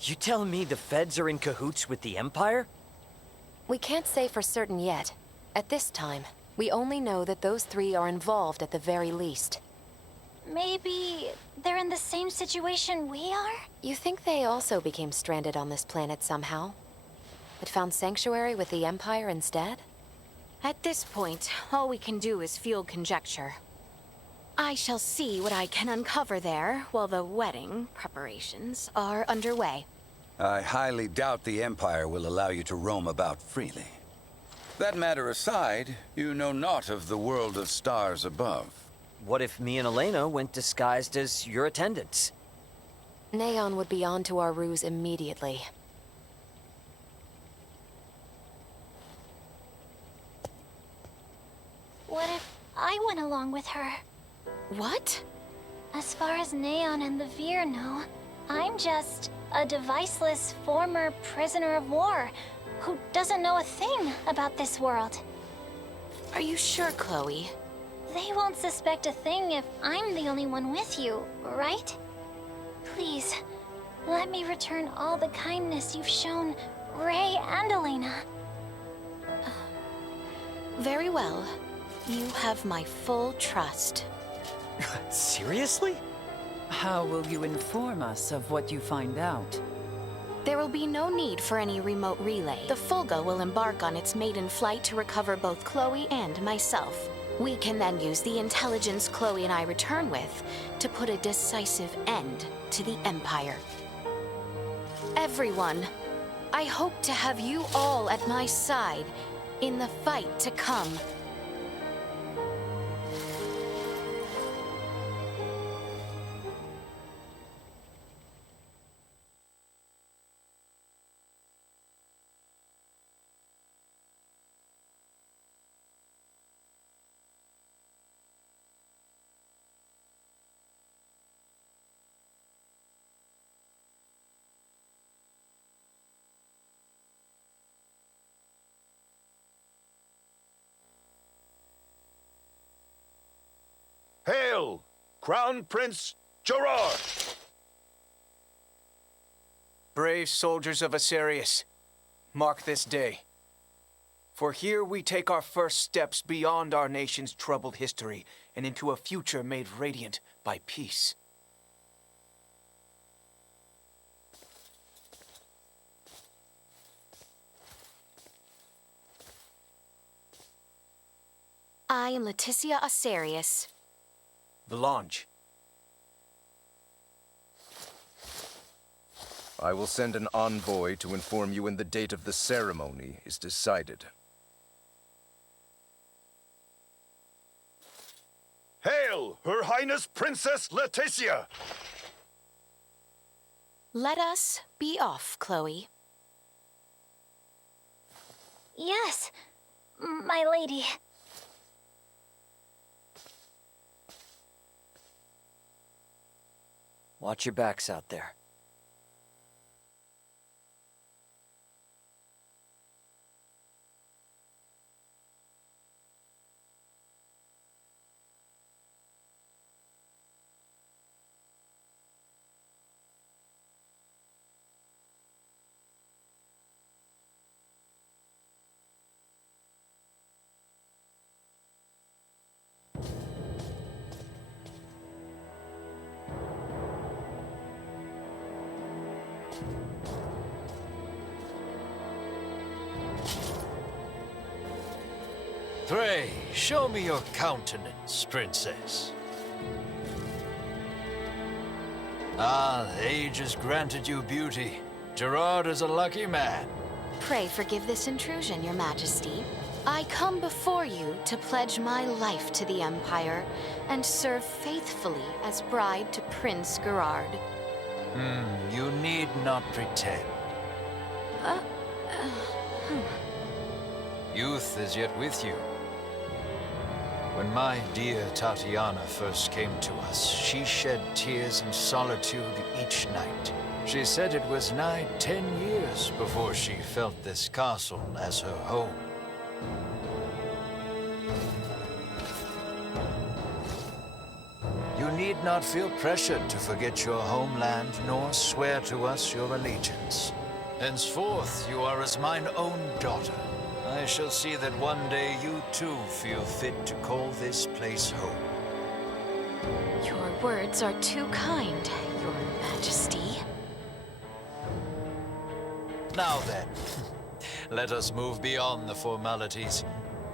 You telling me the Feds are in cahoots with the Empire? We can't say for certain yet. At this time, we only know that those three are involved at the very least. Maybe they're in the same situation we are? You think they also became stranded on this planet somehow? But found sanctuary with the Empire instead? At this point, all we can do is field conjecture. I shall see what I can uncover there while the wedding preparations are underway. I highly doubt the Empire will allow you to roam about freely. That matter aside, you know naught of the world of stars above. What if me and Elena went disguised as your attendants? Neon would be onto our ruse immediately. What if I went along with her? What? As far as Neon and the Vir know, I'm just a deviceless former prisoner of war who doesn't know a thing about this world. Are you sure, Chloe? They won't suspect a thing if I'm the only one with you, right? Please, let me return all the kindness you've shown Ray and Elena. Very well. You have my full trust. Seriously? How will you inform us of what you find out? There will be no need for any remote relay. The Fulga will embark on its maiden flight to recover both Chloe and myself. We can then use the intelligence Chloe and I return with to put a decisive end to the Empire. Everyone, I hope to have you all at my side in the fight to come. Hail, Crown Prince Gerard! Brave soldiers of Asarius, mark this day. For here we take our first steps beyond our nation's troubled history and into a future made radiant by peace. I am Leticia Asarius. Valange. I will send an envoy to inform you when the date of the ceremony is decided. Hail, Her Highness Princess Leticia! Let us be off, Chloe. Yes, my lady. Watch your backs out there. Pray, show me your countenance, Princess. Ah, age has granted you beauty. Gerard is a lucky man. Pray forgive this intrusion, Your Majesty. I come before you to pledge my life to the Empire and serve faithfully as bride to Prince Gerard. You need not pretend. Youth is yet with you. When my dear Tatiana first came to us, she shed tears in solitude each night. She said it was nigh 10 years before she felt this castle as her home. You need not feel pressured to forget your homeland, nor swear to us your allegiance. Henceforth, you are as mine own daughter. I shall see that one day you too feel fit to call this place home. Your words are too kind, Your Majesty. Now then, let us move beyond the formalities.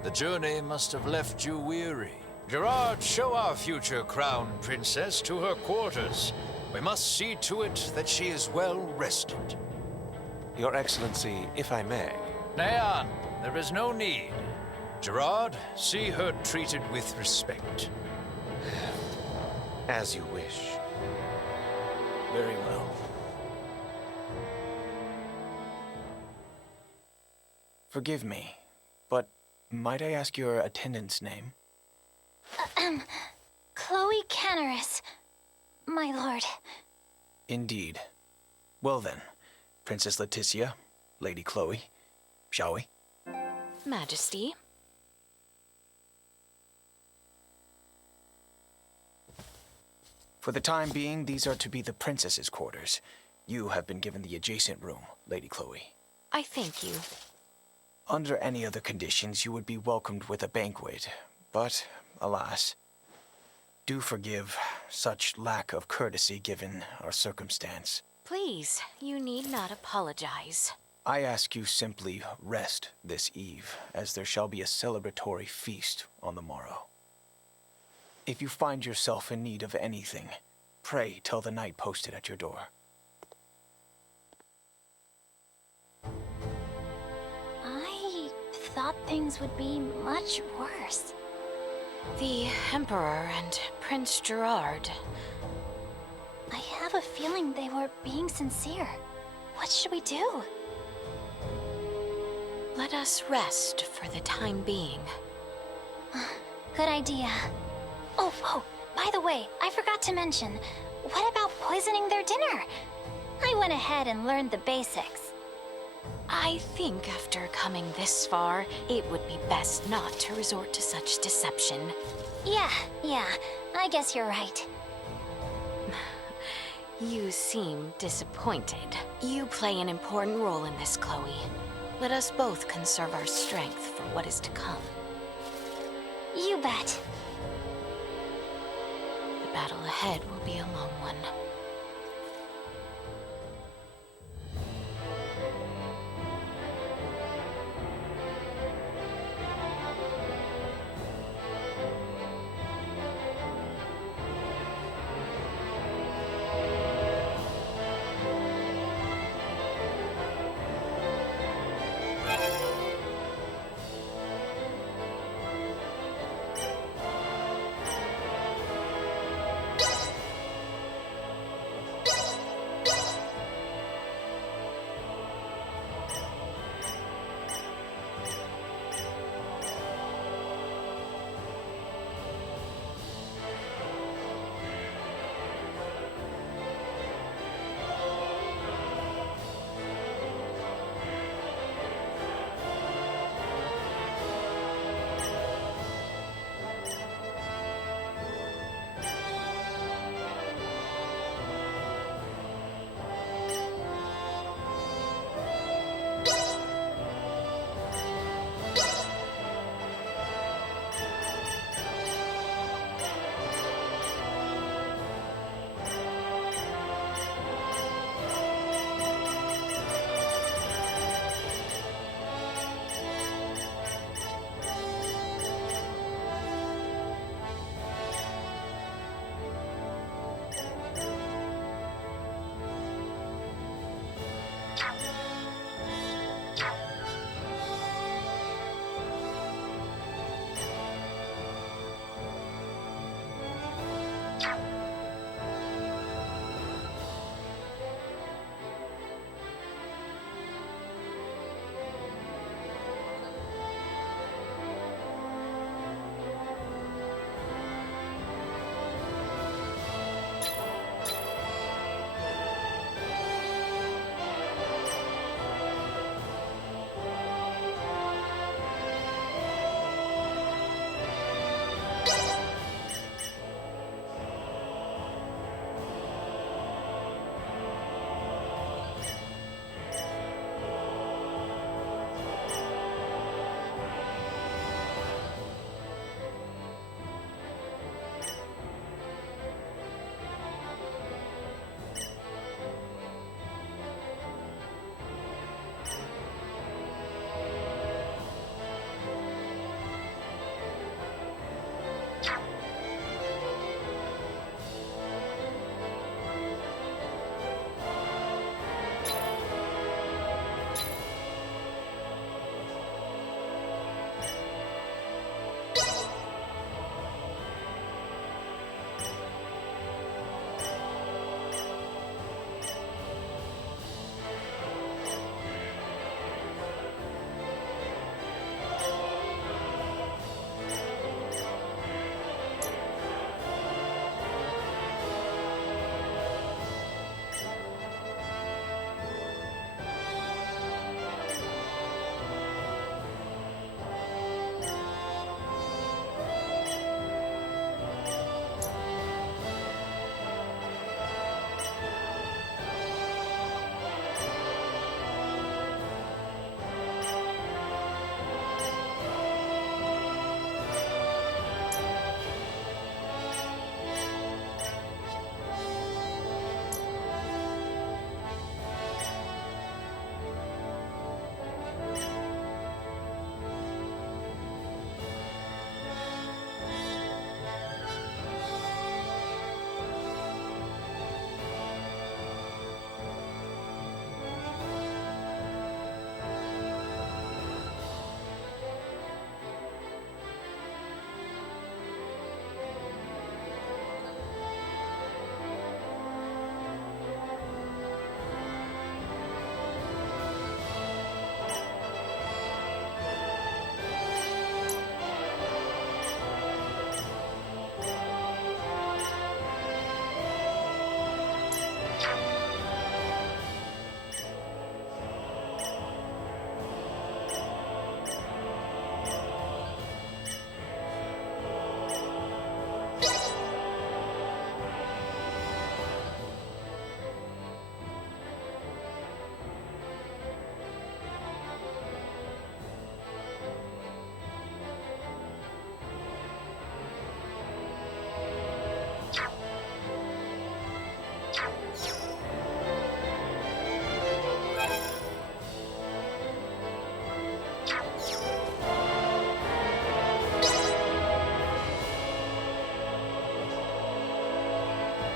The journey must have left you weary. Gerard, show our future crown princess to her quarters. We must see to it that she is well rested. Your Excellency, if I may. Neon, there is no need. Gerard, see her treated with respect. As you wish. Very well. Forgive me, but might I ask your attendant's name? Chloe Canaris, my lord. Indeed. Well then, Princess Leticia, Lady Chloe, shall we? Majesty. For the time being, these are to be the princess's quarters. You have been given the adjacent room, Lady Chloe. I thank you. Under any other conditions, you would be welcomed with a banquet. But, alas, do forgive such lack of courtesy given our circumstance. Please, you need not apologize. I ask you simply rest this eve, as there shall be a celebratory feast on the morrow. If you find yourself in need of anything, pray tell the knight posted at your door. I thought things would be much worse. The Emperor and Prince Gerard. I have a feeling they were being sincere. What should we do? Let us rest for the time being. Good idea. Oh, by the way, I forgot to mention, what about poisoning their dinner? I went ahead and learned the basics. I think after coming this far, it would be best not to resort to such deception. Yeah, I guess you're right. You seem disappointed. You play an important role in this, Chloe. Let us both conserve our strength for what is to come. You bet. The battle ahead will be a long one.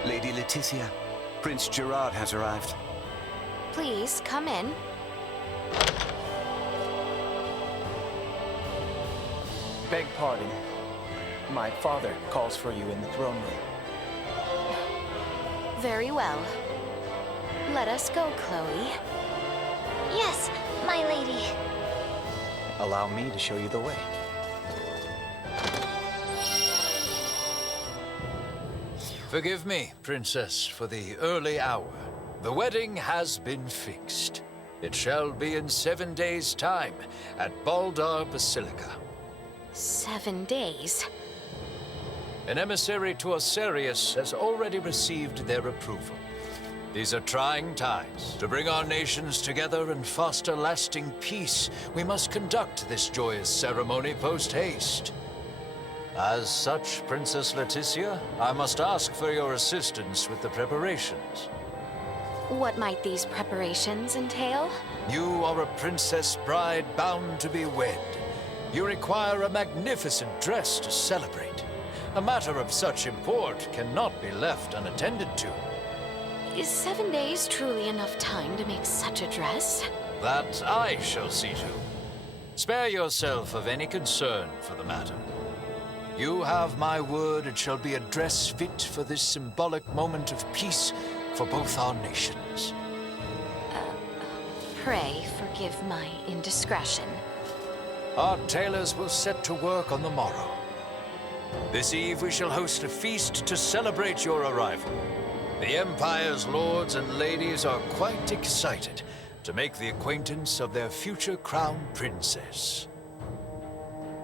Lady Leticia, Prince Gerard has arrived. Please, come in. Beg pardon. My father calls for you in the throne room. Very well. Let us go, Chloe. Yes, my lady. Allow me to show you the way. Forgive me, Princess, for the early hour. The wedding has been fixed. It shall be in 7 days' time at Baldar Basilica. 7 days? An emissary to Osarius has already received their approval. These are trying times. To bring our nations together and foster lasting peace, we must conduct this joyous ceremony post-haste. As such, Princess Leticia, I must ask for your assistance with the preparations. What might these preparations entail? You are a princess bride bound to be wed. You require a magnificent dress to celebrate. A matter of such import cannot be left unattended to. Is 7 days truly enough time to make such a dress? That I shall see to. Spare yourself of any concern for the matter. You have my word it shall be a dress fit for this symbolic moment of peace for both our nations. Pray forgive my indiscretion. Our tailors will set to work on the morrow. This eve we shall host a feast to celebrate your arrival. The Empire's lords and ladies are quite excited to make the acquaintance of their future crown princess.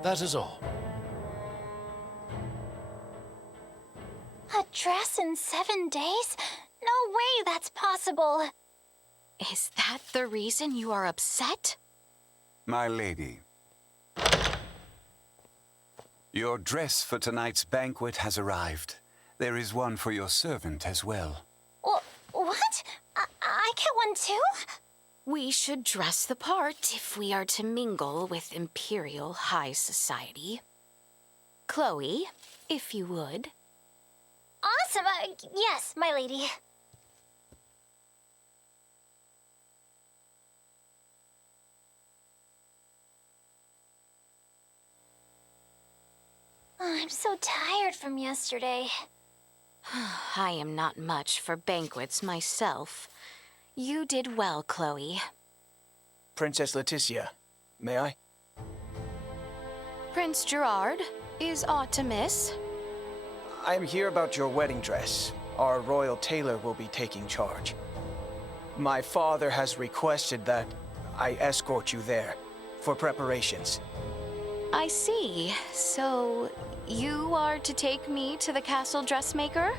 That is all. A dress in 7 days? No way that's possible. Is that the reason you are upset? My lady, your dress for tonight's banquet has arrived. There is one for your servant as well. What? I get one too? We should dress the part if we are to mingle with Imperial High Society. Chloe, if you would. Awesome. Yes, my lady. Oh, I'm so tired from yesterday. I am not much for banquets myself. You did well, Chloe. Princess Leticia, may I? Prince Gerard, is aught to miss? I am here about your wedding dress. Our royal tailor will be taking charge. My father has requested that I escort you there for preparations. I see. So, you are to take me to the castle dressmaker?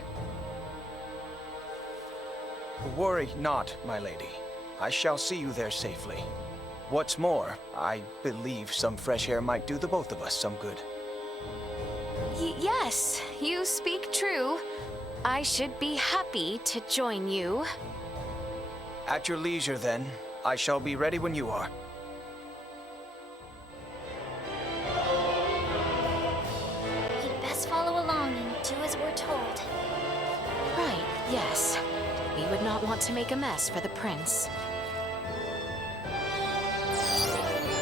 Worry not, my lady. I shall see you there safely. What's more, I believe some fresh air might do the both of us some good. Yes, you speak true. I should be happy to join you. At your leisure, then. I shall be ready when you are. We'd best follow along and do as we're told. Right, yes. We would not want to make a mess for the prince.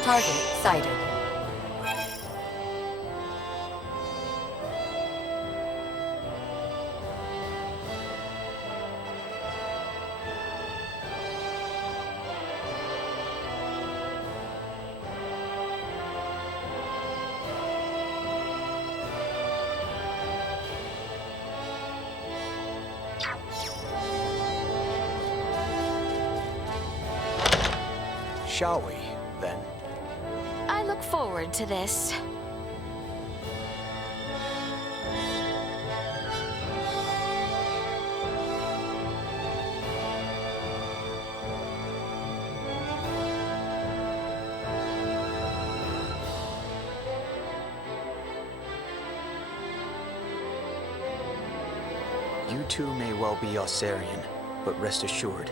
Target sighted. Shall we, then? I look forward to this. You too may well be Osarian, but rest assured,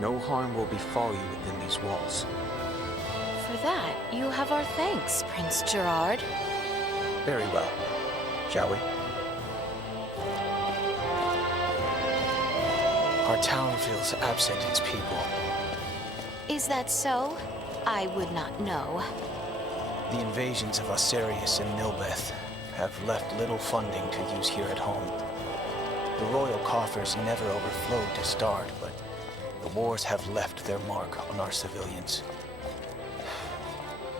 no harm will befall you within these walls. For that, you have our thanks, Prince Gerard. Very well. Shall we? Our town feels absent its people. Is that so? I would not know. The invasions of Osirius and Nilbeth have left little funding to use here at home. The royal coffers never overflowed to start, but the wars have left their mark on our civilians.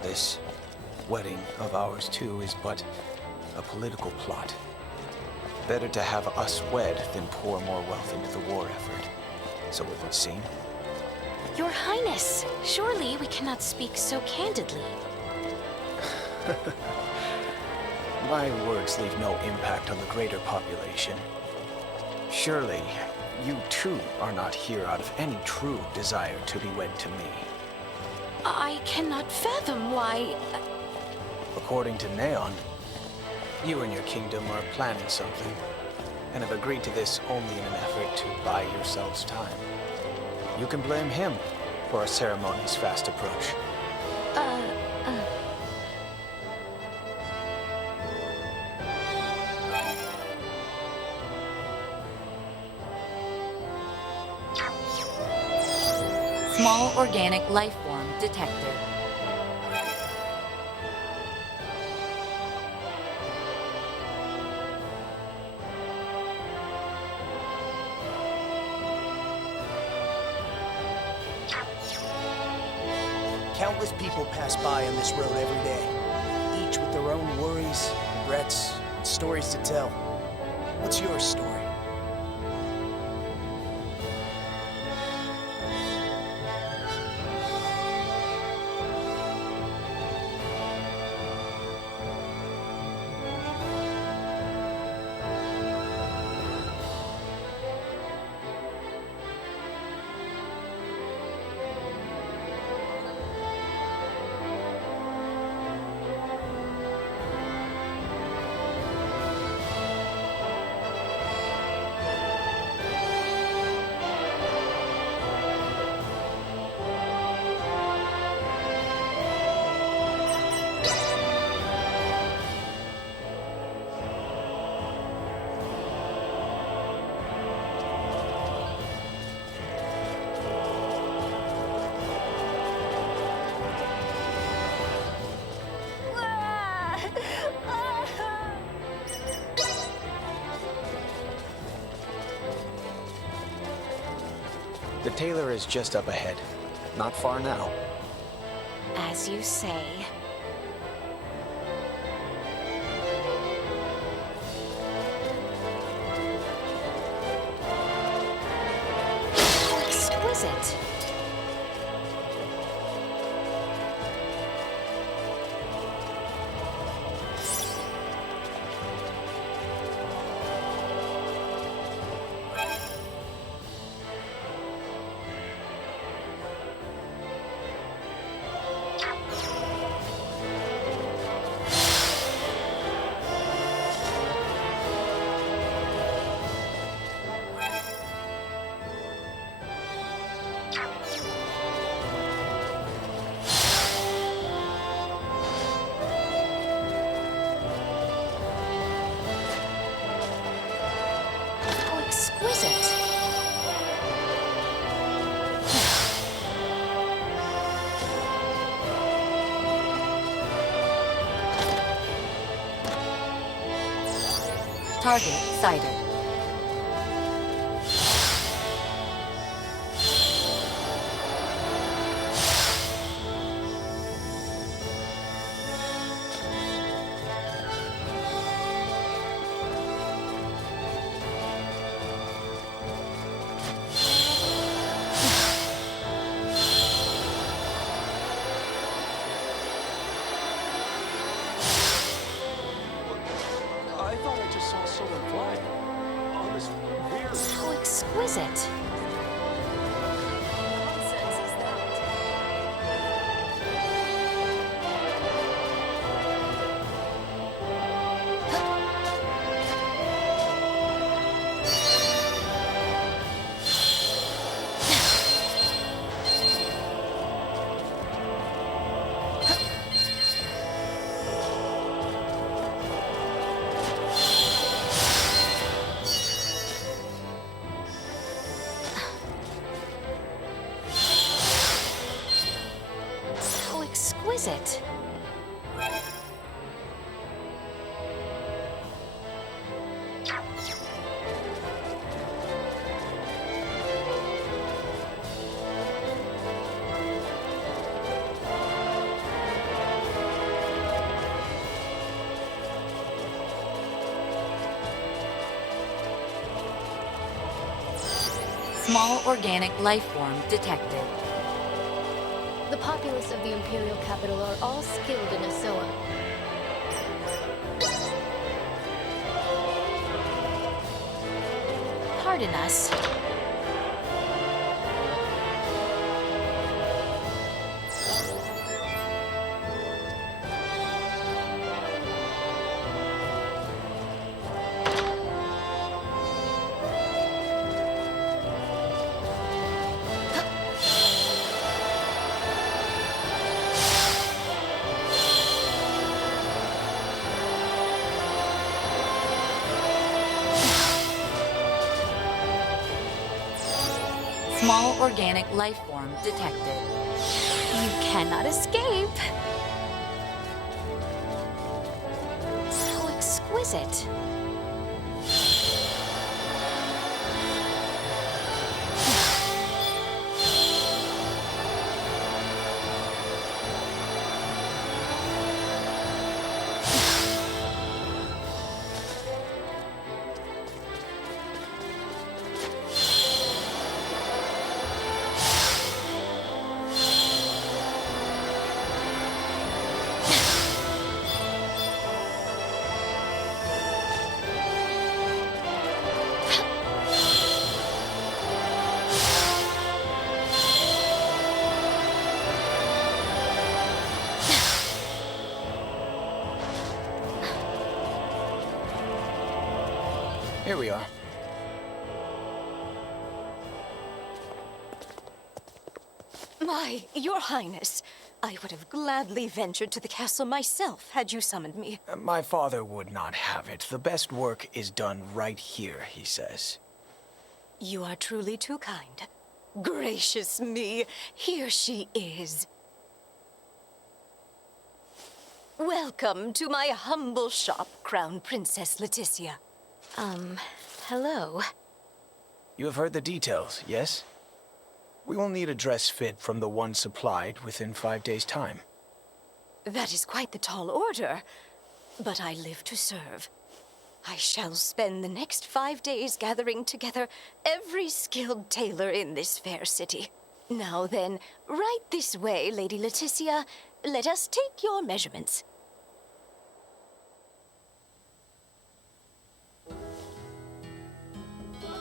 This wedding of ours, too, is but a political plot. Better to have us wed than pour more wealth into the war effort, so it would seem. Your Highness, surely we cannot speak so candidly. My words leave no impact on the greater population. Surely, you too are not here out of any true desire to be wed to me. I cannot fathom why... According to Neon, you and your kingdom are planning something, and have agreed to this only in an effort to buy yourselves time. You can blame him for our ceremony's fast approach. Small organic life form detected. Countless people pass by on this road every day, each with their own worries, regrets, and stories to tell. What's your story? The tailor is just up ahead. Not far now. As you say. How exquisite. Exquisite. Target sighted. I thought I just saw someone fly on this weird... How exquisite. exquisite. Small organic life form detected. The populace of the Imperial capital are all skilled in Asoa. Pardon us. Small organic life form detected. You cannot escape. So exquisite. Here we are. Your Highness, I would have gladly ventured to the castle myself had you summoned me. My father would not have it. The best work is done right here, he says. You are truly too kind. Gracious me, here she is. Welcome to my humble shop, Crown Princess Leticia. Hello. You have heard the details, yes? We will need a dress fit from the one supplied within 5 days' time. That is quite the tall order, but I live to serve. I shall spend the next 5 days gathering together every skilled tailor in this fair city. Now then, right this way, Lady Leticia. Let us take your measurements.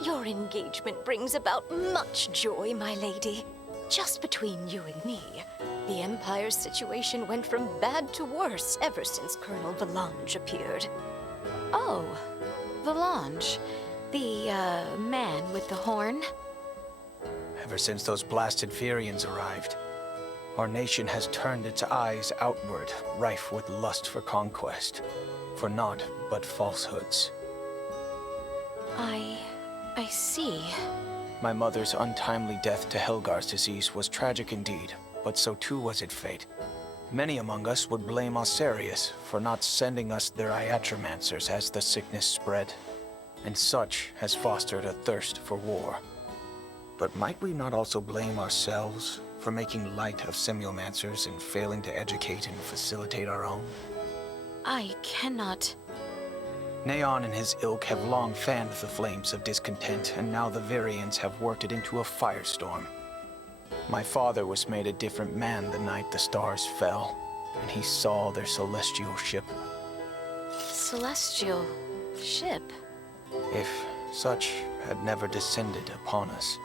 Your engagement brings about much joy, my lady. Just between you and me, the Empire's situation went from bad to worse ever since Colonel Valange appeared. Oh, Valange. The, man with the horn? Ever since those blasted Firians arrived, our nation has turned its eyes outward, rife with lust for conquest, for naught but falsehoods. I see. My mother's untimely death to Helgar's disease was tragic indeed, but so too was its fate. Many among us would blame Osarius for not sending us their iatromancers as the sickness spread, and such has fostered a thirst for war. But might we not also blame ourselves for making light of semiomancers and failing to educate and facilitate our own? I cannot... Neon and his ilk have long fanned the flames of discontent, and now the Varians have worked it into a firestorm. My father was made a different man the night the stars fell, and he saw their celestial ship. Celestial ship? If such had never descended upon us,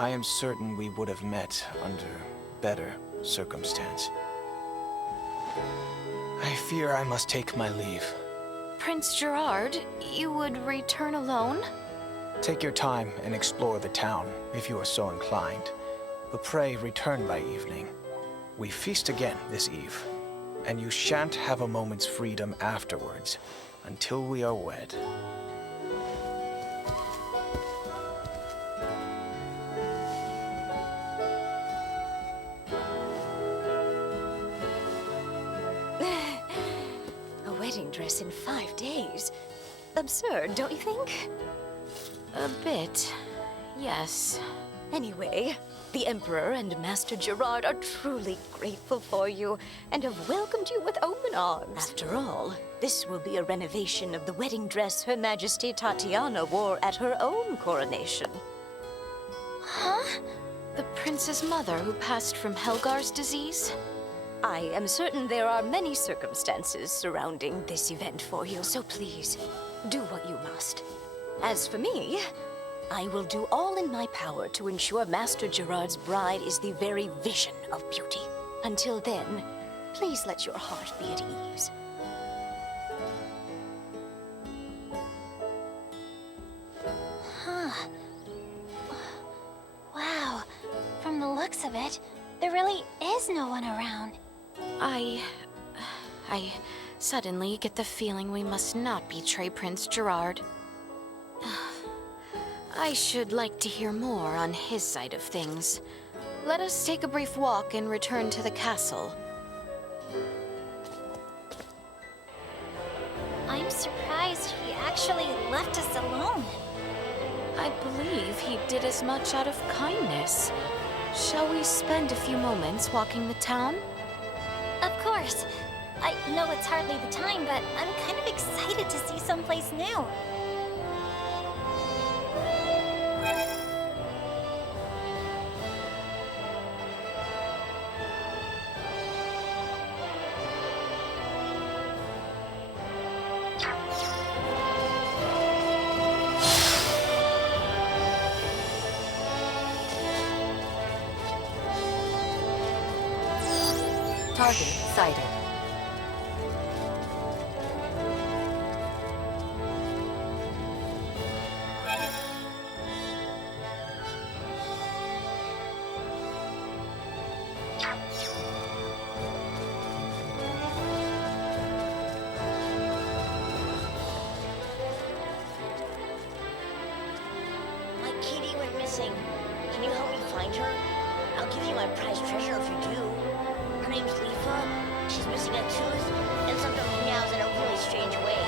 I am certain we would have met under better circumstance. I fear I must take my leave. Prince Gerard, you would return alone? Take your time and explore the town, if you are so inclined. But pray return by evening. We feast again this eve, and you shan't have a moment's freedom afterwards, until we are wed. wedding dress in 5 days. Absurd, don't you think? A bit, yes. Anyway, the Emperor and Master Gerard are truly grateful for you and have welcomed you with open arms. After all, this will be a renovation of the wedding dress Her Majesty Tatiana wore at her own coronation. Huh? The prince's mother who passed from Helgar's disease? I am certain there are many circumstances surrounding this event for you, so please, do what you must. As for me, I will do all in my power to ensure Master Gerard's bride is the very vision of beauty. Until then, please let your heart be at ease. Huh. Wow. From the looks of it, there really is no one around. I suddenly get the feeling we must not betray Prince Gerard. I should like to hear more on his side of things. Let us take a brief walk and return to the castle. I'm surprised he actually left us alone. I believe he did as much out of kindness. Shall we spend a few moments walking the town? Of course. I know it's hardly the time, but I'm kind of excited to see someplace new. Target sighted. My kitty went missing. Can you help me find her? I'll give you my prized treasure if you do. Her name's Leafa. She's missing a tooth and sometimes meows in a really strange way.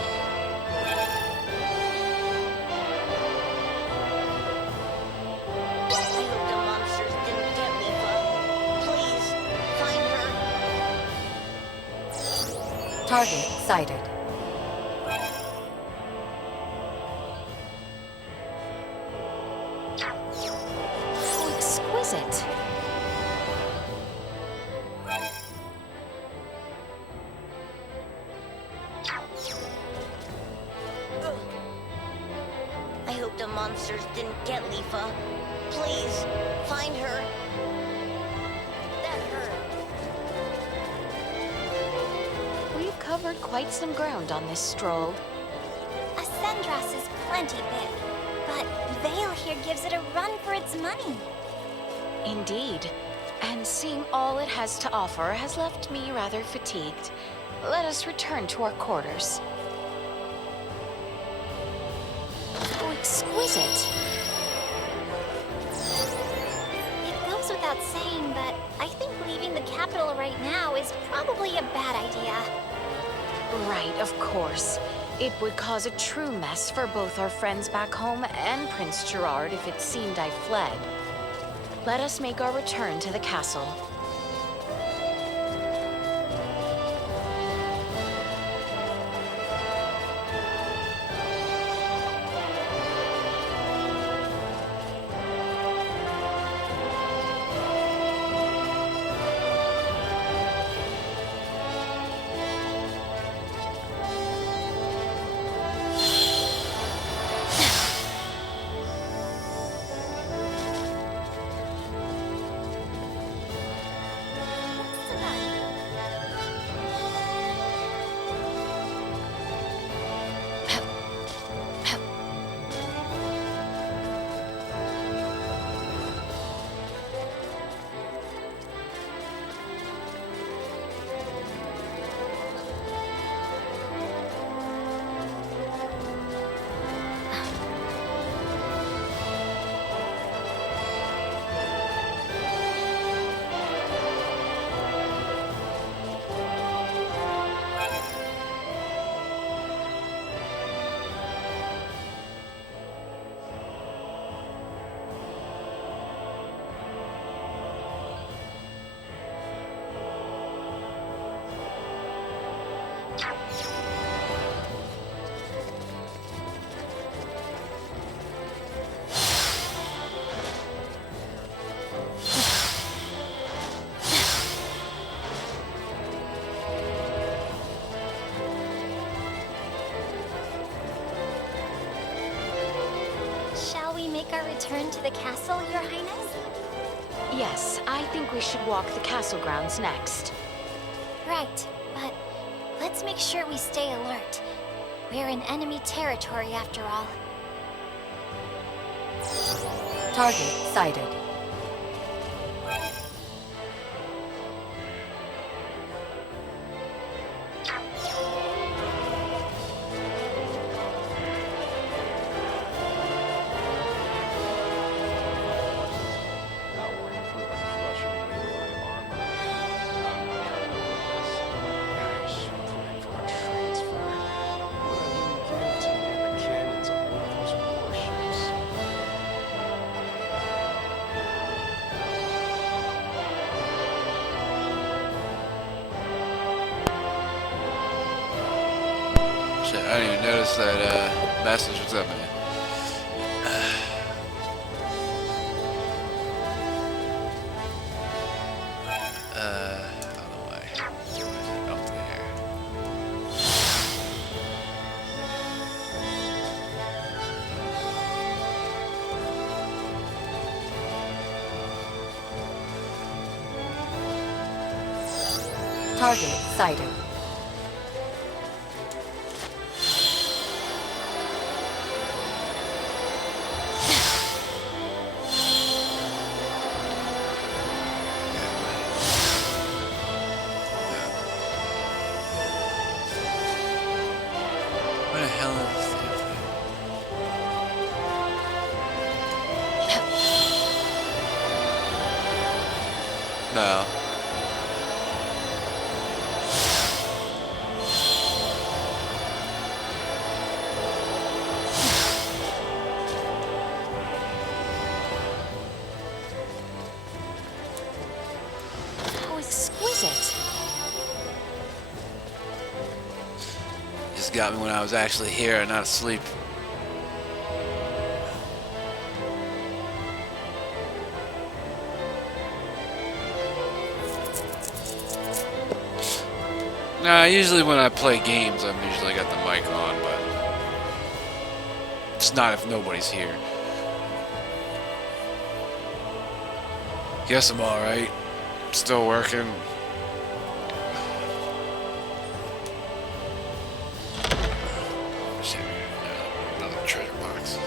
I hope the monsters didn't get Leafa. Please, find her. Target sighted. How exquisite. I hope the monsters didn't get Leafa. Please, find her. That hurt. We've covered quite some ground on this stroll. Ascendros is plenty big, but Vale here gives it a run for its money. Indeed. And seeing all it has to offer has left me rather fatigued. Let us return to our quarters. How exquisite. It goes without saying, but I think leaving the capital right now is probably a bad idea. Right, of course. It would cause a true mess for both our friends back home and Prince Gerard if it seemed I fled. Let us make our return to the castle. make our return to the castle, Your Highness? Yes, I think we should walk the castle grounds next. Right, but let's make sure we stay alert. We're in enemy territory after all. Target sighted. Shit, I didn't even notice that message. What's up, man? Out of the way. Up there. Target sighted. Where the hell is this? No. How exquisite. Just got me when I was actually here and not asleep. Nah, usually when I play games, I'm usually got the mic on, but it's not if nobody's here. Guess I'm alright. Still working. Shit, another treasure box.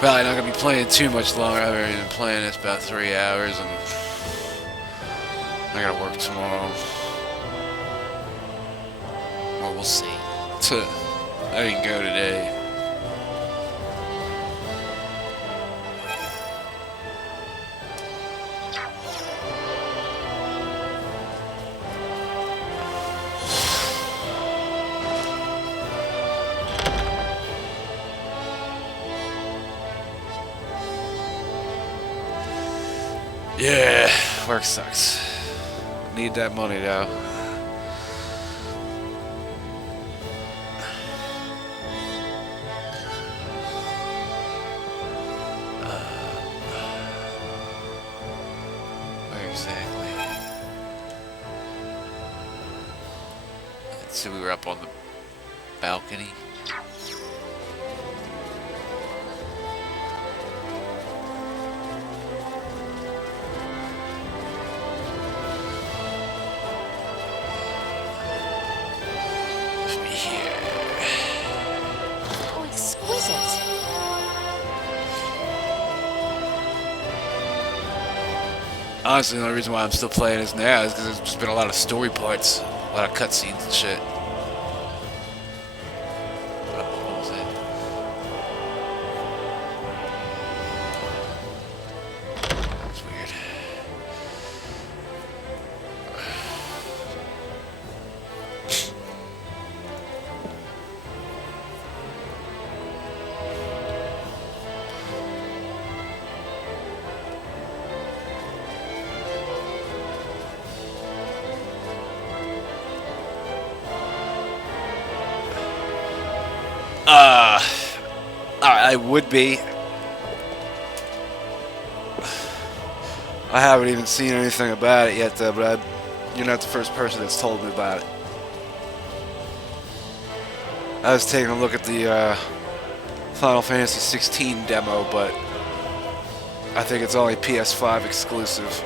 Probably not gonna be playing too much longer. I've already been playing this about 3 hours, and I gotta work tomorrow. Well, we'll see. I didn't go today. Yeah, work sucks. Need that money though. Where exactly? So we were up on the balcony. How exquisite. Honestly, the only reason why I'm still playing this now is because there's just been a lot of story parts, a lot of cutscenes and shit. What was that? That's weird. I would be. I haven't even seen anything about it yet, though, but you're not the first person that's told me about it. I was taking a look at the Final Fantasy 16 demo, but I think it's only PS5 exclusive.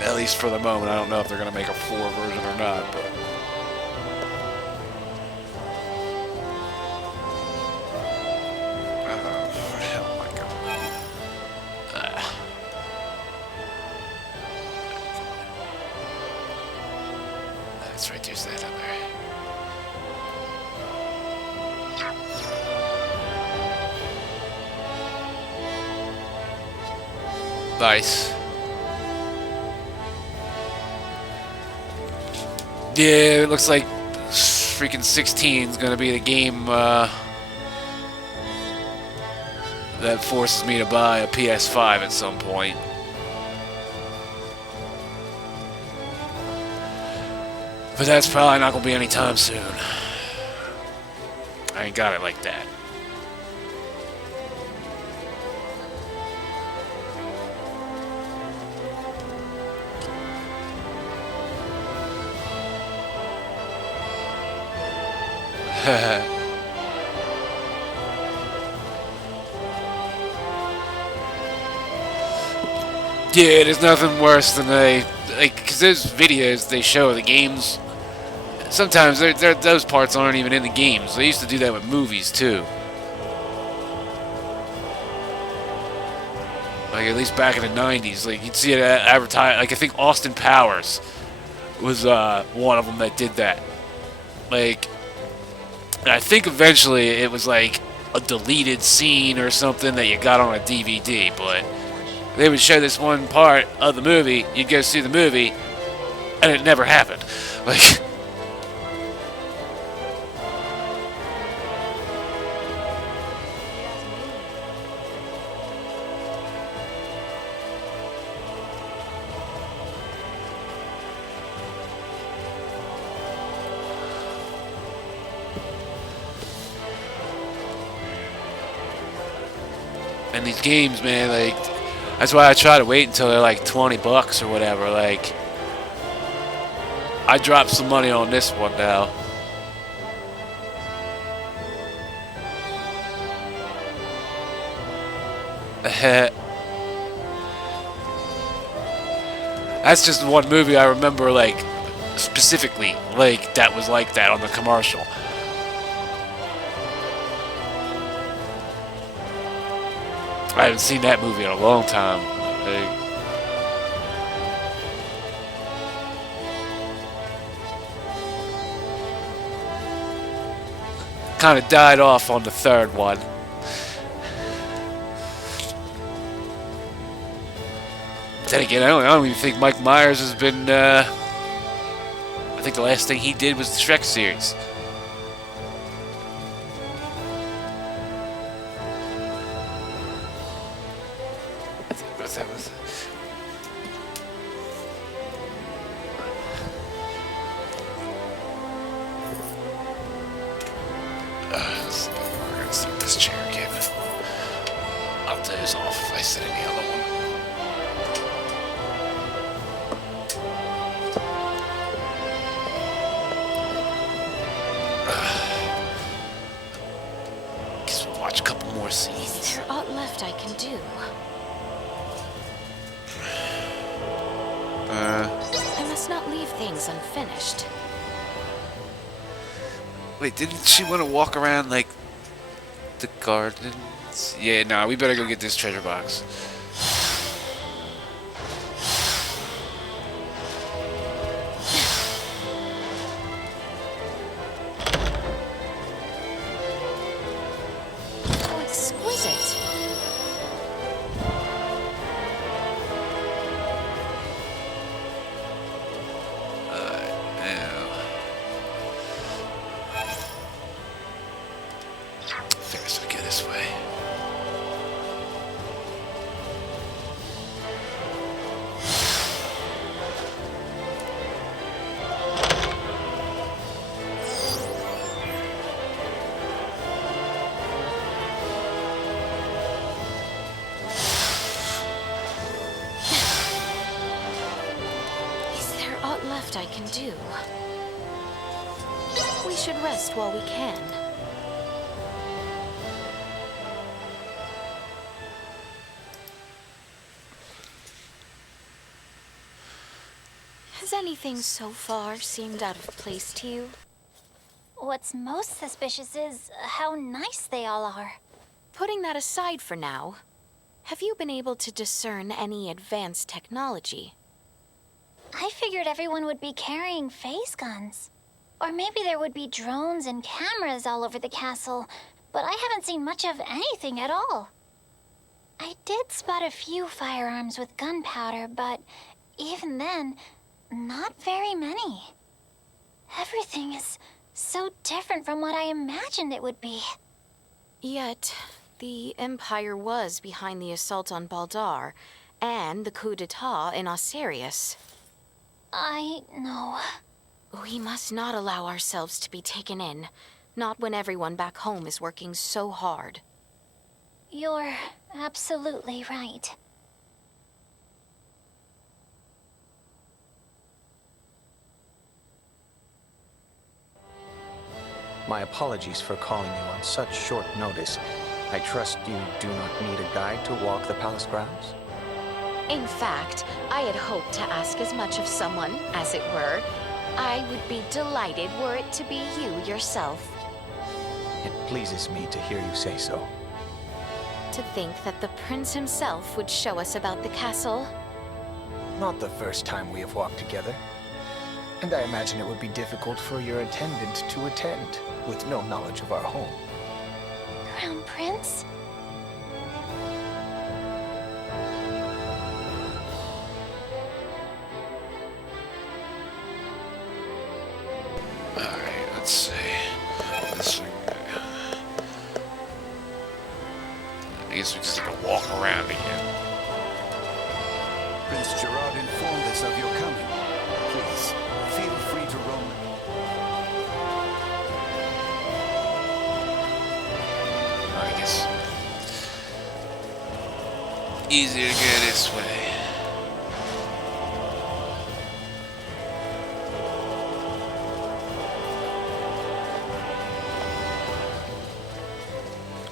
At least for the moment. I don't know if they're going to make a 4 version or not, but... where the hell am I going? That's right, there's that on there. Nice. Yeah, it looks like freaking 16 is going to be the game that forces me to buy a PS5 at some point. But that's probably not going to be anytime soon. I ain't got it like that. Yeah, there's nothing worse than because those videos they show the games. Sometimes those parts aren't even in the games. They used to do that with movies too. Like at least back in the '90s, like you'd see it advertised. Like I think Austin Powers was one of them that did that. Like. I think eventually it was like a deleted scene or something that you got on a DVD, but they would show this one part of the movie, you'd go see the movie, and it never happened. Like... And these games, man, like, that's why I try to wait until they're like $20 or whatever. Like, I dropped some money on this one now. That's just one movie I remember, like, specifically, like, that was like that on the commercial. I haven't seen that movie in a long time. Kind of died off on the third one. Then again, I don't even think Mike Myers has been... I think the last thing he did was the Shrek series. We're gonna sit in this chair again. I'll doze off if I sit in the other one. Guess we'll watch a couple more scenes. Is there aught left I can do? I must not leave things unfinished. Wait, didn't she want to walk around, like, the gardens? Yeah, no, we better go get this treasure box. Oh, exquisite. I can do. We should rest while we can. Has anything so far seemed out of place to you? What's most suspicious is how nice they all are. Putting that aside for now, have you been able to discern any advanced technology? I figured everyone would be carrying phase guns. Or maybe there would be drones and cameras all over the castle, but I haven't seen much of anything at all. I did spot a few firearms with gunpowder, but even then, not very many. Everything is so different from what I imagined it would be. Yet, the Empire was behind the assault on Baldar and the coup d'etat in Osirius. I know. We must not allow ourselves to be taken in, not when everyone back home is working so hard. You're absolutely right. My apologies for calling you on such short notice. I trust you do not need a guide to walk the palace grounds? In fact, I had hoped to ask as much of someone, as it were. I would be delighted were it to be you yourself. It pleases me to hear you say so. To think that the prince himself would show us about the castle. Not the first time we have walked together. And I imagine it would be difficult for your attendant to attend, with no knowledge of our home. Crown Prince? Alright, let's see. This thing. I guess we just have to walk around again. Prince Gerard informed us of your coming. Please, feel free to roam. I guess easier to go this way.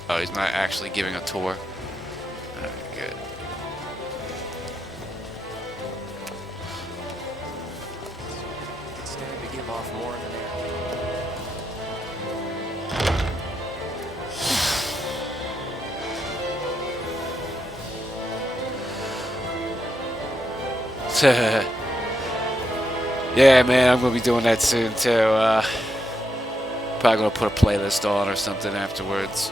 Oh, he's not actually giving a tour. Alright, good. Stand to give off more than air. Yeah, man, I'm gonna be doing that soon too. Probably gonna put a playlist on or something afterwards.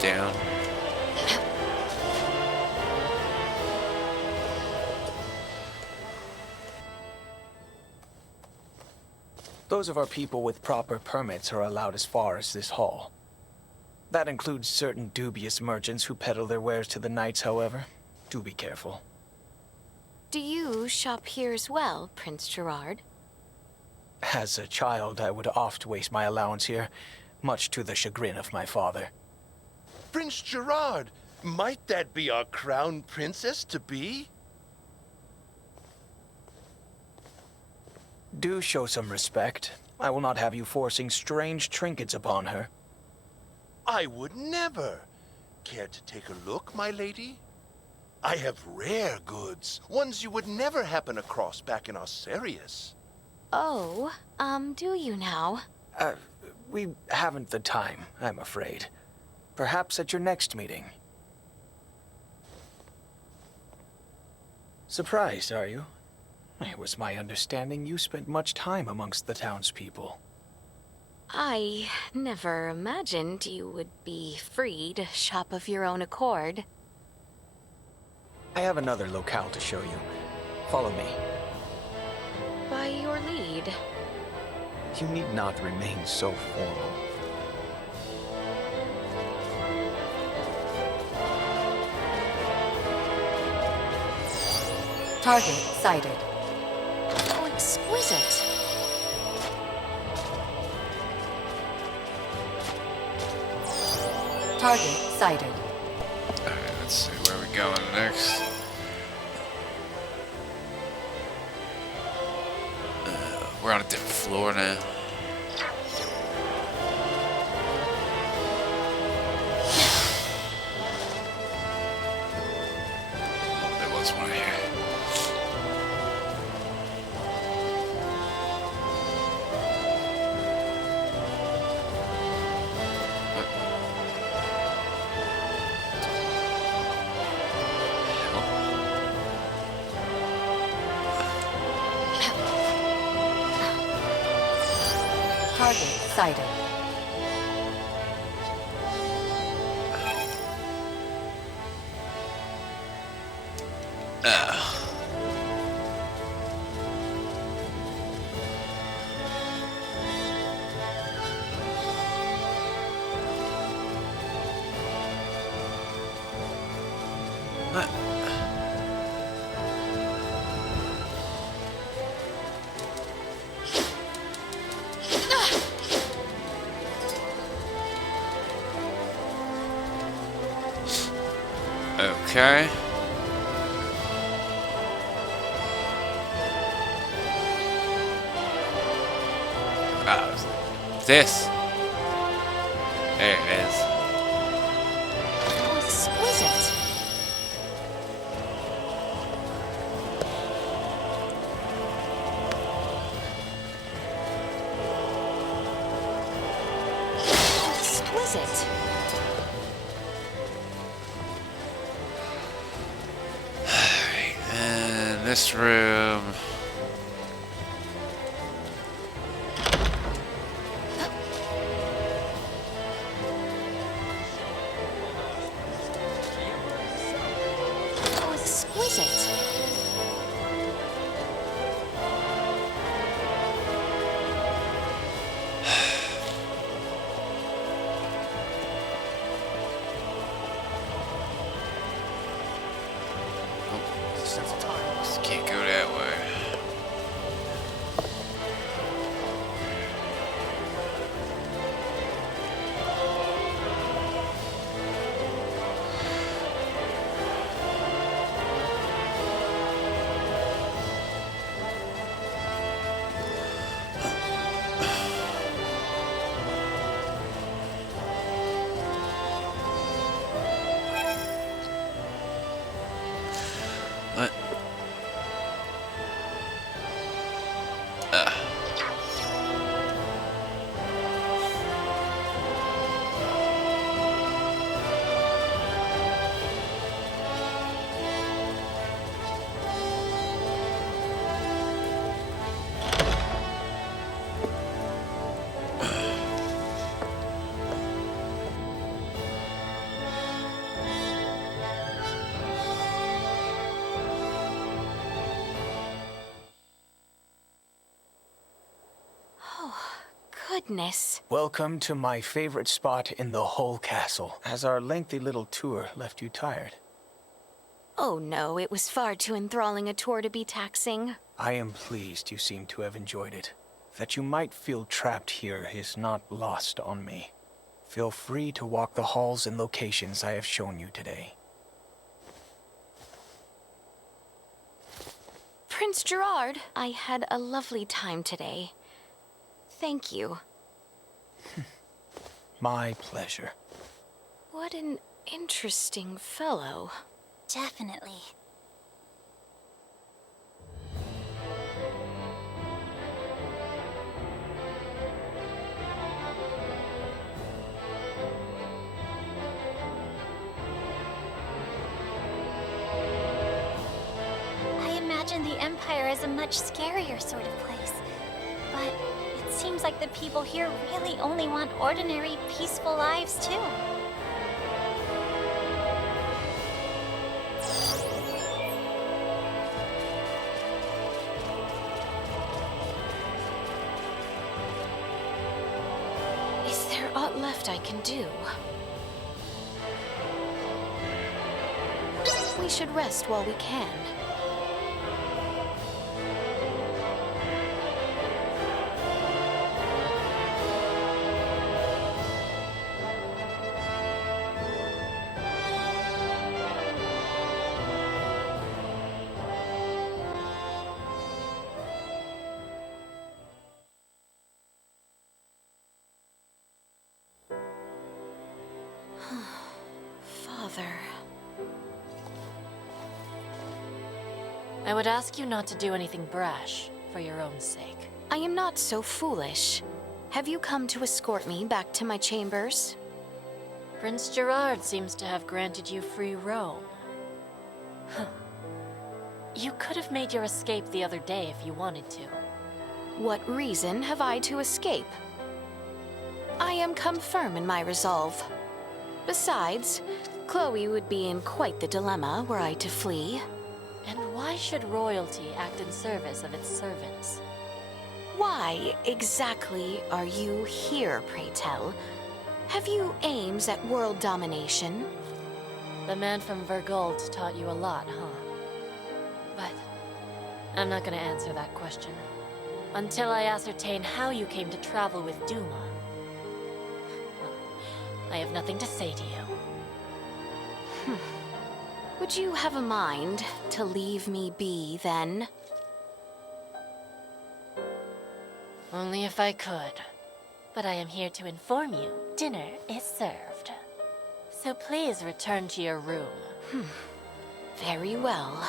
Down. Those of our people with proper permits are allowed as far as this hall. That includes certain dubious merchants who peddle their wares to the knights, however. Do be careful. Do you shop here as well, Prince Gerard? As a child, I would oft waste my allowance here, much to the chagrin of my father. Prince Gerard, might that be our crown princess-to-be? Do show some respect. I will not have you forcing strange trinkets upon her. I would never. Care to take a look, my lady? I have rare goods, ones you would never happen across back in Osirius. Oh, do you now? We haven't the time, I'm afraid. Perhaps at your next meeting. Surprised, are you? It was my understanding you spent much time amongst the townspeople. I never imagined you would be free to shop of your own accord. I have another locale to show you. Follow me. By your lead. You need not remain so formal. Target sighted. How exquisite. Target sighted. Alright, let's see where we're going next. We're on a different floor now. There was one here. Target sighted. Okay. This. There it is. How exquisite. How exquisite. And this room. How exquisite. Just can't go that way. What? Goodness. Welcome to my favorite spot in the whole castle. Has our lengthy little tour left you tired? Oh no, it was far too enthralling a tour to be taxing. I am pleased you seem to have enjoyed it. That you might feel trapped here is not lost on me. Feel free to walk the halls and locations I have shown you today. Prince Gerard, I had a lovely time today. Thank you. My pleasure. What an interesting fellow. Definitely. I imagine the Empire is a much scarier sort of place. But it seems like the people here really only want ordinary, peaceful lives, too. Is there aught left I can do? We should rest while we can. I would ask you not to do anything brash, for your own sake. I am not so foolish. Have you come to escort me back to my chambers? Prince Gerard seems to have granted you free roam. Huh. You could have made your escape the other day if you wanted to. What reason have I to escape? I am come firm in my resolve. Besides, Chloe would be in quite the dilemma were I to flee. And why should royalty act in service of its servants? Why exactly are you here, pray tell? Have you aims at world domination? The man from Vergold taught you a lot, huh? But I'm not gonna answer that question until I ascertain how you came to travel with Duma. Well, I have nothing to say to you. Would you have a mind to leave me be, then? Only if I could. But I am here to inform you, dinner is served. So please return to your room. Very well.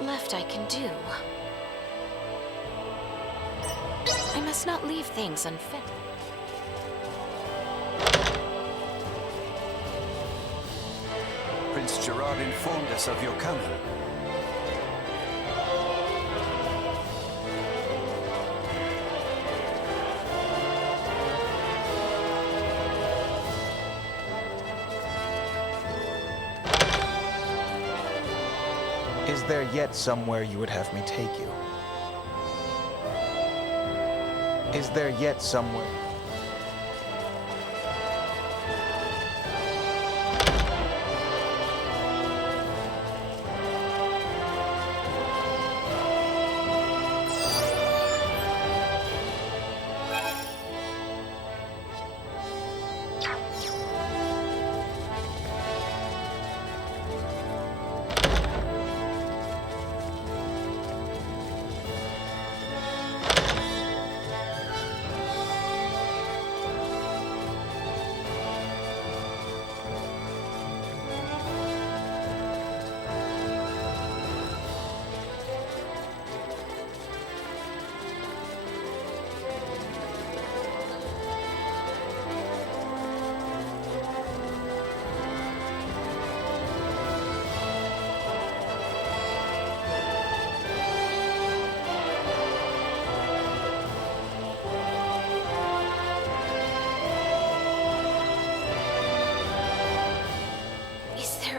Left I can do. I must not leave things unfit. Prince Gerard informed us of your coming. Is there yet somewhere you would have me take you? Is there yet somewhere?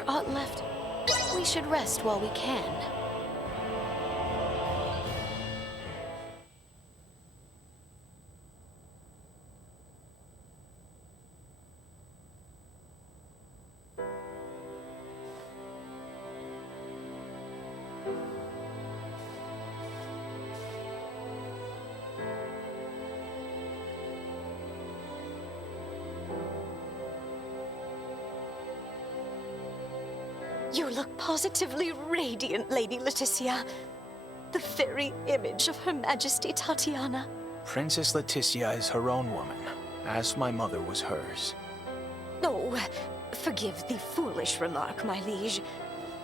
Aught left. We should rest while we can. You look positively radiant, Lady Leticia. The very image of Her Majesty Tatiana. Princess Leticia is her own woman, as my mother was hers. Oh, forgive the foolish remark, my liege.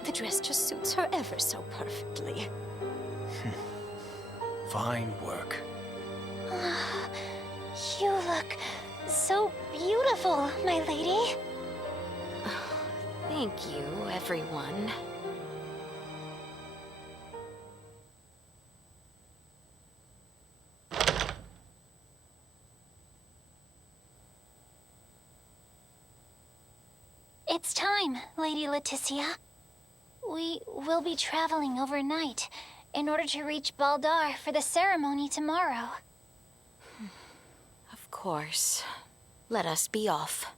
The dress just suits her ever so perfectly. Fine work. You look so beautiful, my lady. Thank you, everyone. It's time, Lady Leticia. We will be traveling overnight in order to reach Baldar for the ceremony tomorrow. Of course. Let us be off.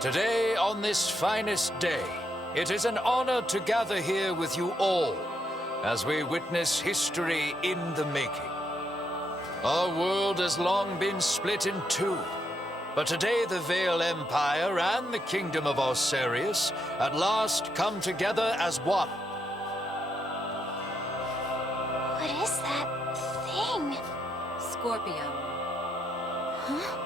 Today, on this finest day, it is an honor to gather here with you all as we witness history in the making. Our world has long been split in two, but today the Vale Empire and the Kingdom of Osarius at last come together as one. What is that thing? Scorpio. Huh?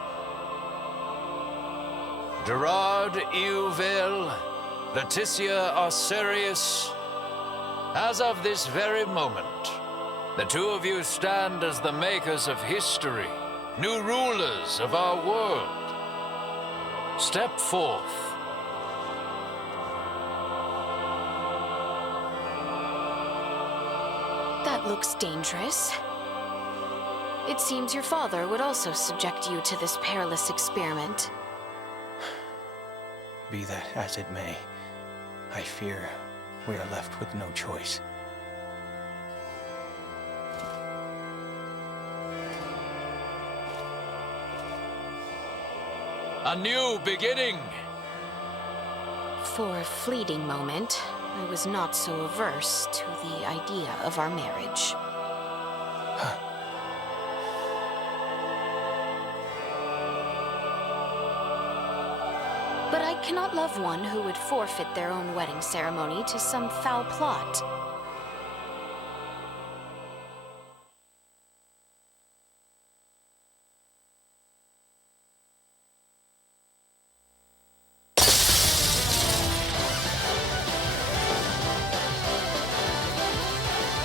Gerard Euvale, Leticia Osarius, as of this very moment, the two of you stand as the makers of history, new rulers of our world. Step forth. That looks dangerous. It seems your father would also subject you to this perilous experiment. Be that as it may, I fear we are left with no choice. A new beginning. For a fleeting moment, I was not so averse to the idea of our marriage. But I cannot love one who would forfeit their own wedding ceremony to some foul plot.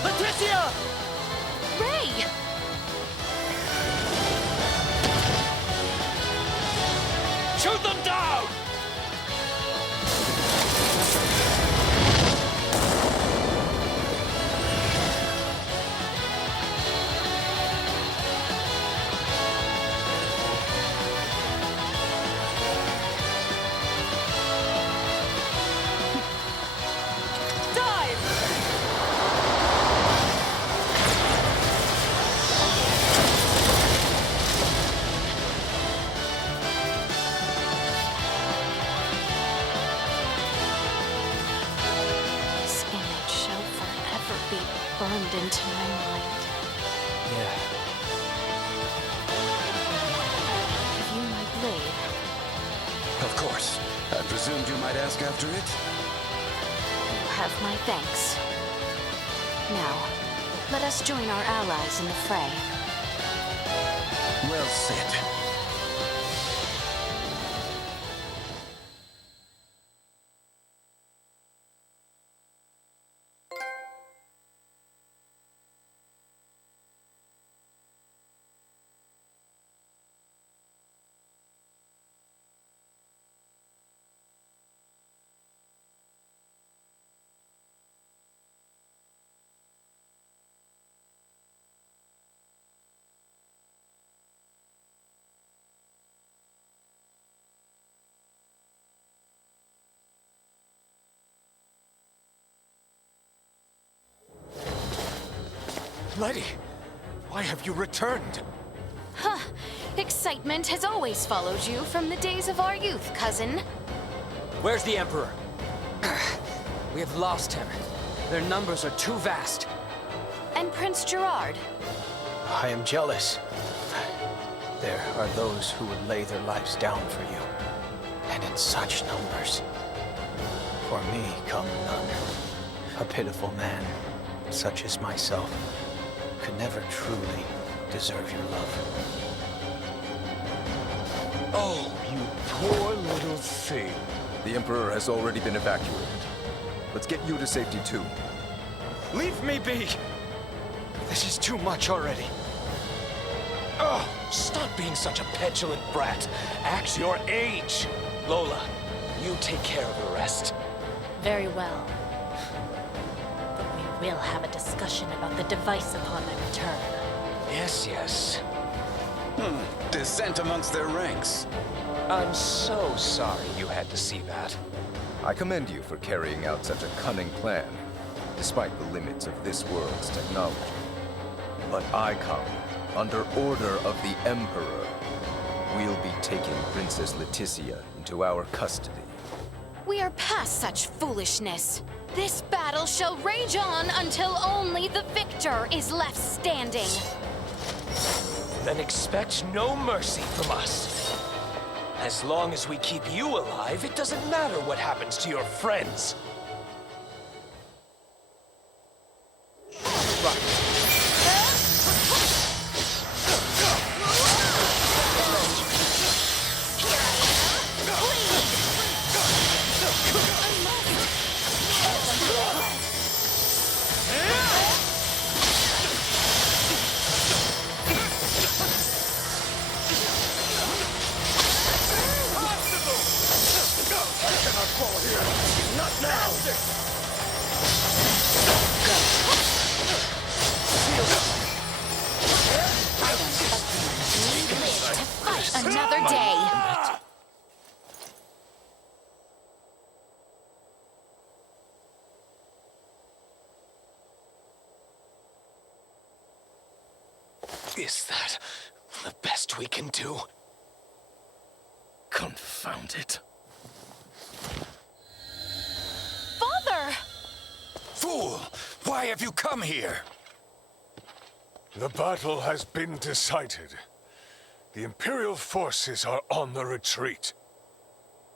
Leticia! Ray! Shoot them down! Burned into my mind. Yeah. Give you my blade. Of course. I presumed you might ask after it. You have my thanks. Now, let us join our allies in the fray. Well said. Letty, why have you returned? Huh. Excitement has always followed you from the days of our youth, cousin. Where's the Emperor? We have lost him. Their numbers are too vast. And Prince Gerard. I am jealous. There are those who would lay their lives down for you, and in such numbers. For me come none. A pitiful man, such as myself, could never truly deserve your love. Oh, you poor little thing. The Emperor has already been evacuated. Let's get you to safety too. Leave me be! This is too much already. Oh, stop being such a petulant brat. Act your age. Lola, you take care of the rest. Very well. But we will have a discussion about the device upon my return. Yes, yes. Dissent amongst their ranks. I'm so sorry you had to see that. I commend you for carrying out such a cunning plan, despite the limits of this world's technology. But I come under order of the Emperor. we'll be taking Princess Leticia into our custody. We are past such foolishness. This battle shall rage on until only the victor is left standing. Then expect no mercy from us. As long as we keep you alive, it doesn't matter what happens to your friends. Another day. Is that the best we can do? Confound it. Father! Fool! Why have you come here? The battle has been decided. The Imperial forces are on the retreat.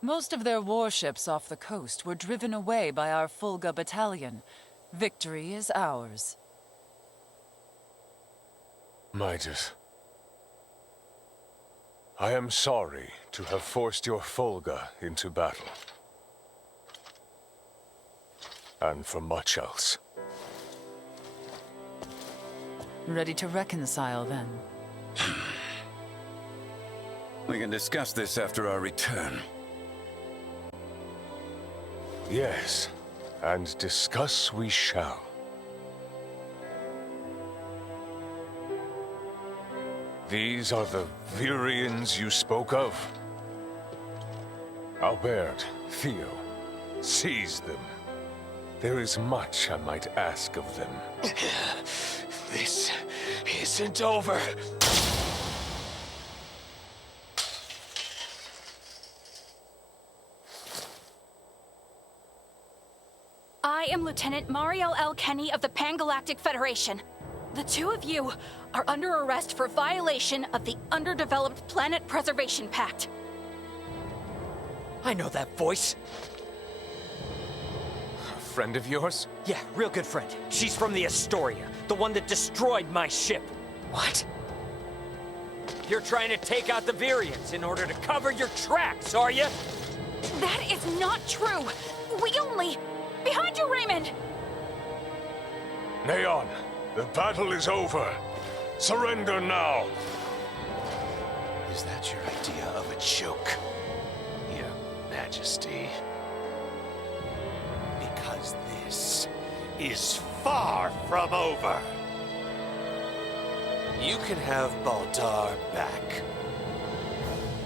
Most of their warships off the coast were driven away by our Fulga battalion. Victory is ours. Midas, I am sorry to have forced your Fulga into battle. And for much else. Ready to reconcile, then? We can discuss this after our return. Yes, and discuss we shall. These are the Virians you spoke of? Albert, Theo, seize them. There is much I might ask of them. This isn't over. I am Lieutenant Mariel L. Kenny of the Pan-Galactic Federation. The two of you are under arrest for violation of the Underdeveloped Planet Preservation Pact. I know that voice. A friend of yours? Yeah, real good friend. She's from the Astoria, the one that destroyed my ship. What? You're trying to take out the Virians in order to cover your tracks, are you? That is not true. We only... Behind you, Raymond! Neon, the battle is over. Surrender now. Is that your idea of a joke, Your Majesty? Because this is far from over. You can have Baldar back.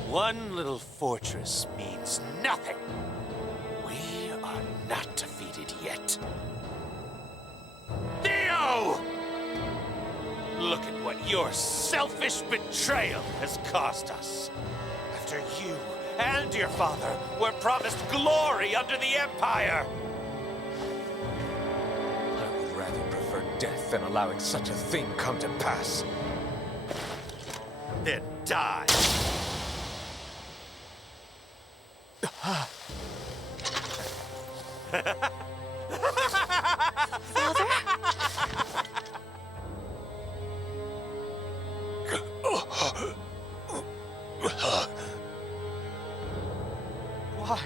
One little fortress means nothing. We are not defeated yet. Theo! Look at what your selfish betrayal has cost us. After you and your father were promised glory under the Empire. I would rather prefer death than allowing such a thing come to pass. Then die. Father? Why?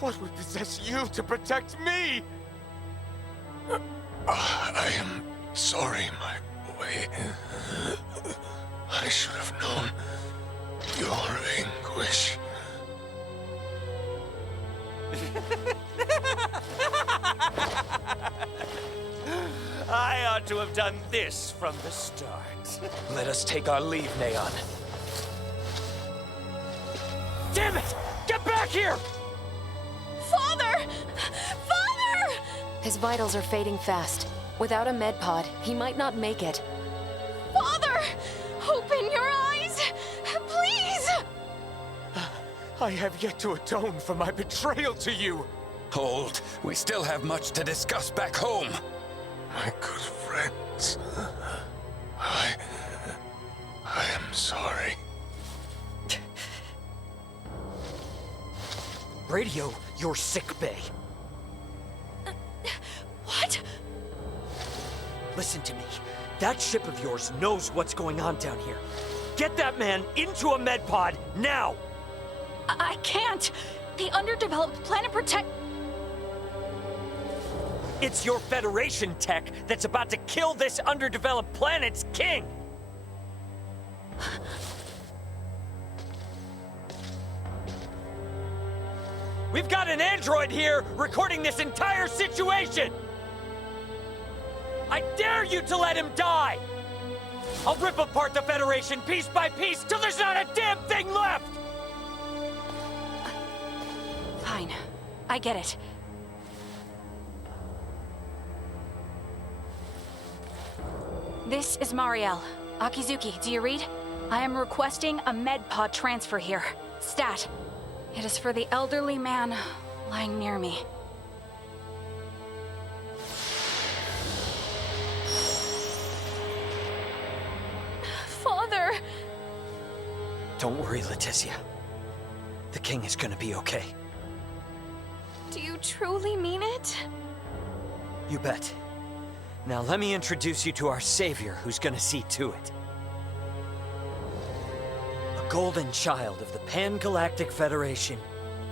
What would possess you to protect me? I am sorry, my boy. I should have known your anguish. I ought to have done this from the start. Let us take our leave, Neon. Damn it! Get back here! Father! Father! His vitals are fading fast. Without a med pod, he might not make it. Father! Open your eyes! Please! I have yet to atone for my betrayal to you. Hold. We still have much to discuss back home. My good friends, I am sorry. Radio your sick bay. What? Listen to me. That ship of yours knows what's going on down here. Get that man into a med pod now! I can't. The underdeveloped planet protect... It's your Federation tech that's about to kill this underdeveloped planet's king! We've got an android here recording this entire situation! I dare you to let him die! I'll rip apart the Federation piece by piece till there's not a damn thing left! Fine. I get it. This is Mariel. Akizuki, do you read? I am requesting a med pod transfer here. Stat. It is for the elderly man lying near me. Father! Don't worry, Leticia. The king is gonna be okay. Do you truly mean it? You bet. Now let me introduce you to our savior who's gonna see to it. A golden child of the Pan-Galactic Federation,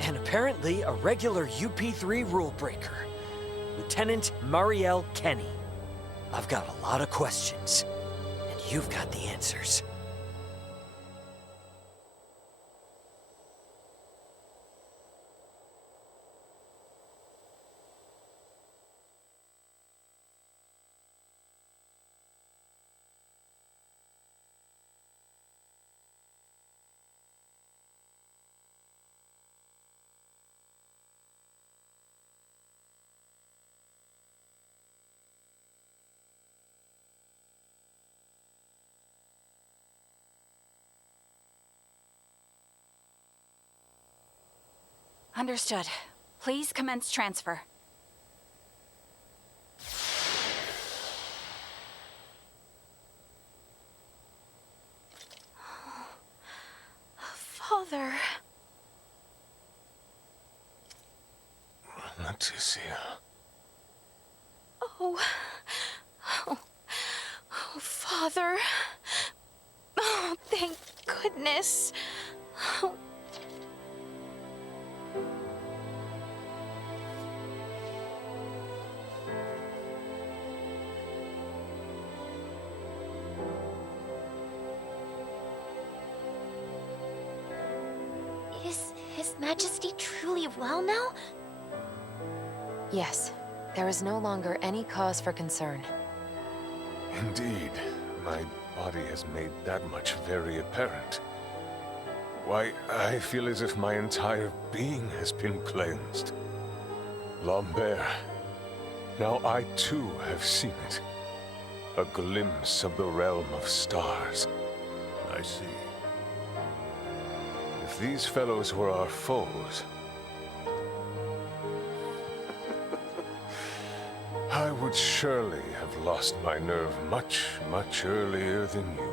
and apparently a regular UP3 rule breaker, Lieutenant Mariel Kenny. I've got a lot of questions, and you've got the answers. Understood. Please commence transfer. Father. Leticia. Oh. Oh, Father. Oh, thank goodness. Oh. Is His Majesty truly well now? Yes, there is no longer any cause for concern. Indeed, my body has made that much very apparent. Why, I feel as if my entire being has been cleansed. Lambert, now I too have seen it. A glimpse of the realm of stars. I see. If these fellows were our foes, I would surely have lost my nerve much, much earlier than you.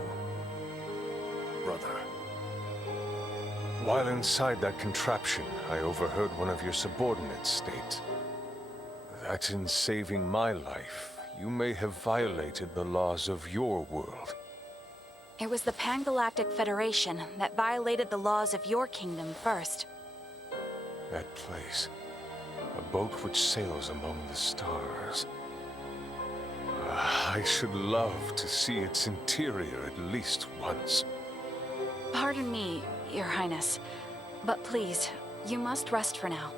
Brother. While inside that contraption, I overheard one of your subordinates state that in saving my life, you may have violated the laws of your world. It was the Pan-Galactic Federation that violated the laws of your kingdom first. That place. A boat which sails among the stars. I should love to see its interior at least once. Pardon me, Your Highness, but please, you must rest for now.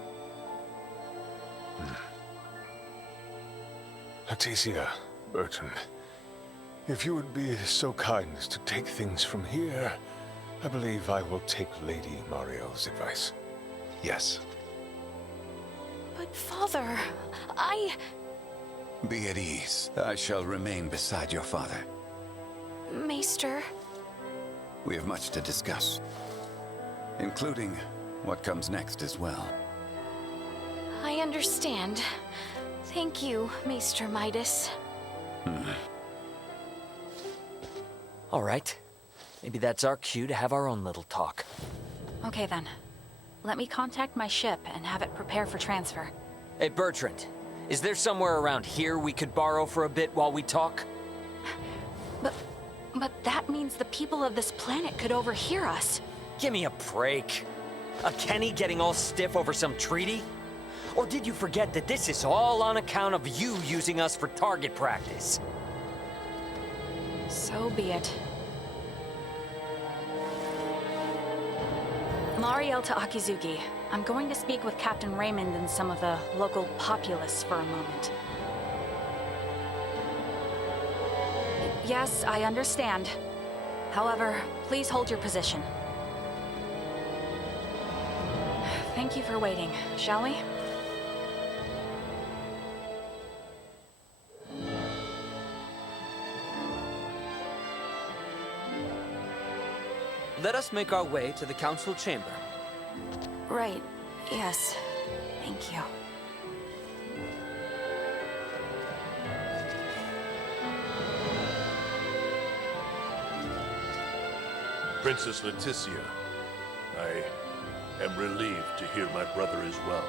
Leticia, Bertrand, if you would be so kind as to take things from here, I believe I will take Lady Mariel's advice. Yes. But Father, Be at ease. I shall remain beside your father. Maester. We have much to discuss, including what comes next as well. I understand. Thank you, Maester Midas. All right. Maybe that's our cue to have our own little talk. Okay then. Let me contact my ship and have it prepare for transfer. Hey, Bertrand. Is there somewhere around here we could borrow for a bit while we talk? But that means the people of this planet could overhear us. Give me a break. A Kenny getting all stiff over some treaty? Or did you forget that this is all on account of you using us for target practice? So be it. Mariel to Akizuki. I'm going to speak with Captain Raymond and some of the local populace for a moment. Yes, I understand. However, please hold your position. Thank you for waiting, shall we? Let us make our way to the council chamber. Right, yes. Thank you. Princess Leticia, I am relieved to hear my brother is well.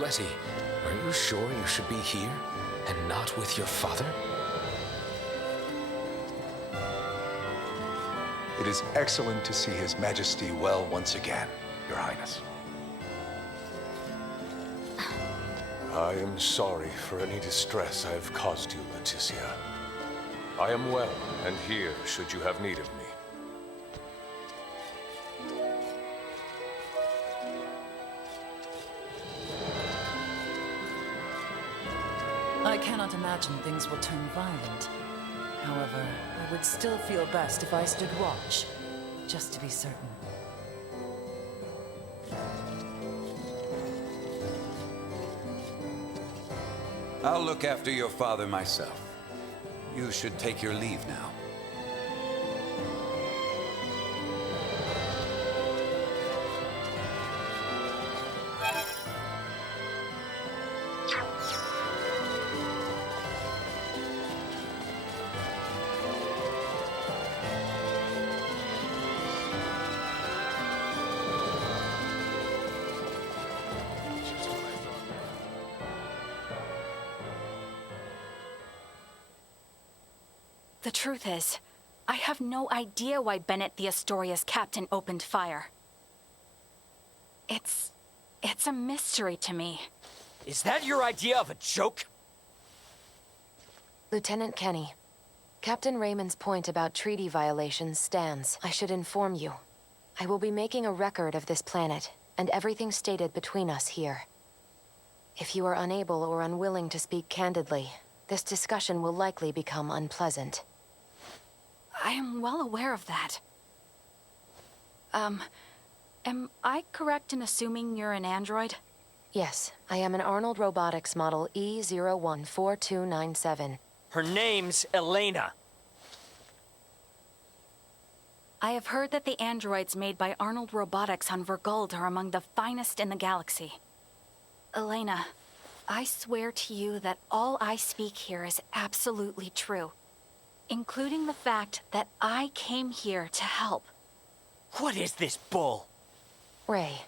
Letty, are you sure you should be here and not with your father? It is excellent to see His Majesty well once again, Your Highness. I am sorry for any distress I have caused you, Leticia. I am well and here should you have need of me. I cannot imagine things will turn violent. However, I would still feel best if I stood watch, just to be certain. I'll look after your father myself. You should take your leave now. The truth is, I have no idea why Bennett the Astoria's captain opened fire. It's a mystery to me. Is that your idea of a joke? Lieutenant Kenny, Captain Raymond's point about treaty violations stands. I should inform you. I will be making a record of this planet, and everything stated between us here. If you are unable or unwilling to speak candidly, this discussion will likely become unpleasant. I am well aware of that. Am I correct in assuming you're an android? Yes, I am an Arnold Robotics model E014297. Her name's Elena. I have heard that the androids made by Arnold Robotics on Verguld are among the finest in the galaxy. Elena, I swear to you that all I speak here is absolutely true, including the fact that I came here to help. What is this bull? Ray.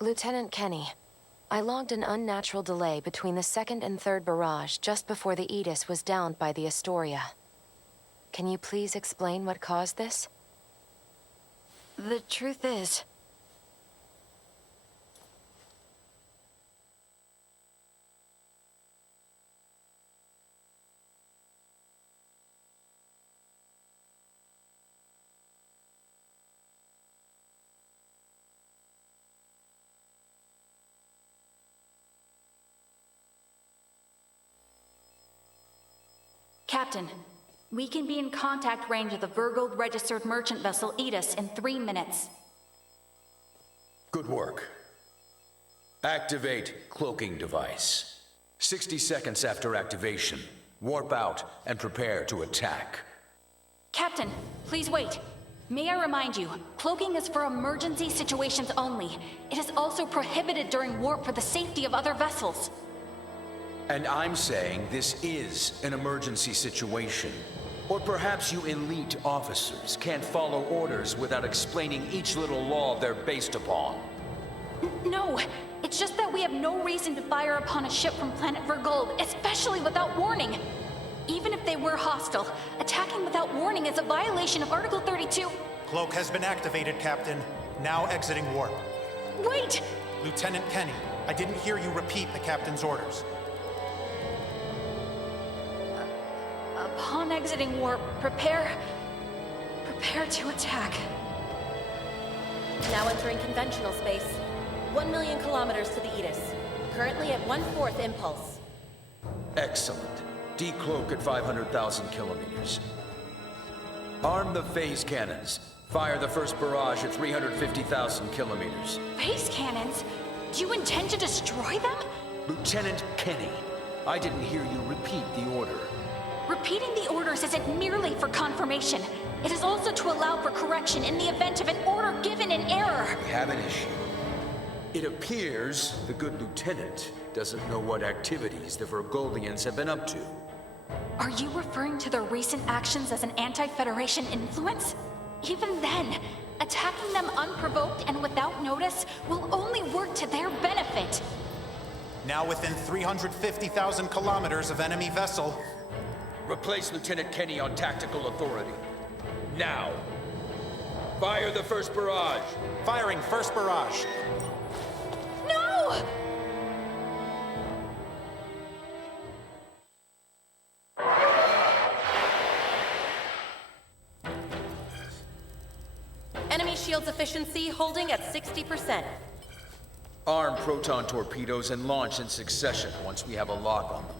Lieutenant Kenny, I logged an unnatural delay between the second and third barrage just before the Aegis was downed by the Astoria. Can you please explain what caused this? The truth is, Captain, we can be in contact range of the Verguld registered merchant vessel Aegis in 3 minutes. Good work. Activate cloaking device. 60 seconds after activation, warp out and prepare to attack. Captain, please wait. May I remind you, cloaking is for emergency situations only. It is also prohibited during warp for the safety of other vessels. And I'm saying this is an emergency situation. Or perhaps you elite officers can't follow orders without explaining each little law they're based upon. No, it's just that we have no reason to fire upon a ship from planet Vergold, especially without warning. Even if they were hostile, attacking without warning is a violation of Article 32. Cloak has been activated, Captain. Now exiting warp. Wait! Lieutenant Kenny, I didn't hear you repeat the captain's orders. Upon exiting warp, prepare to attack. Now entering conventional space. 1 million kilometers to the Edis. Currently at 1/4 impulse. Excellent. Decloak at 500,000 kilometers. Arm the phase cannons. Fire the first barrage at 350,000 kilometers. Phase cannons? Do you intend to destroy them? Lieutenant Kenny, I didn't hear you repeat the order. Repeating the orders isn't merely for confirmation. It is also to allow for correction in the event of an order given in error. We have an issue. It appears the good lieutenant doesn't know what activities the Vergoldians have been up to. Are you referring to their recent actions as an anti-Federation influence? Even then, attacking them unprovoked and without notice will only work to their benefit. Now within 350,000 kilometers of enemy vessel. Replace Lieutenant Kenny on tactical authority. Now. Fire the first barrage. Firing first barrage. No! Enemy shields efficiency holding at 60%. Arm proton torpedoes and launch in succession once we have a lock on them.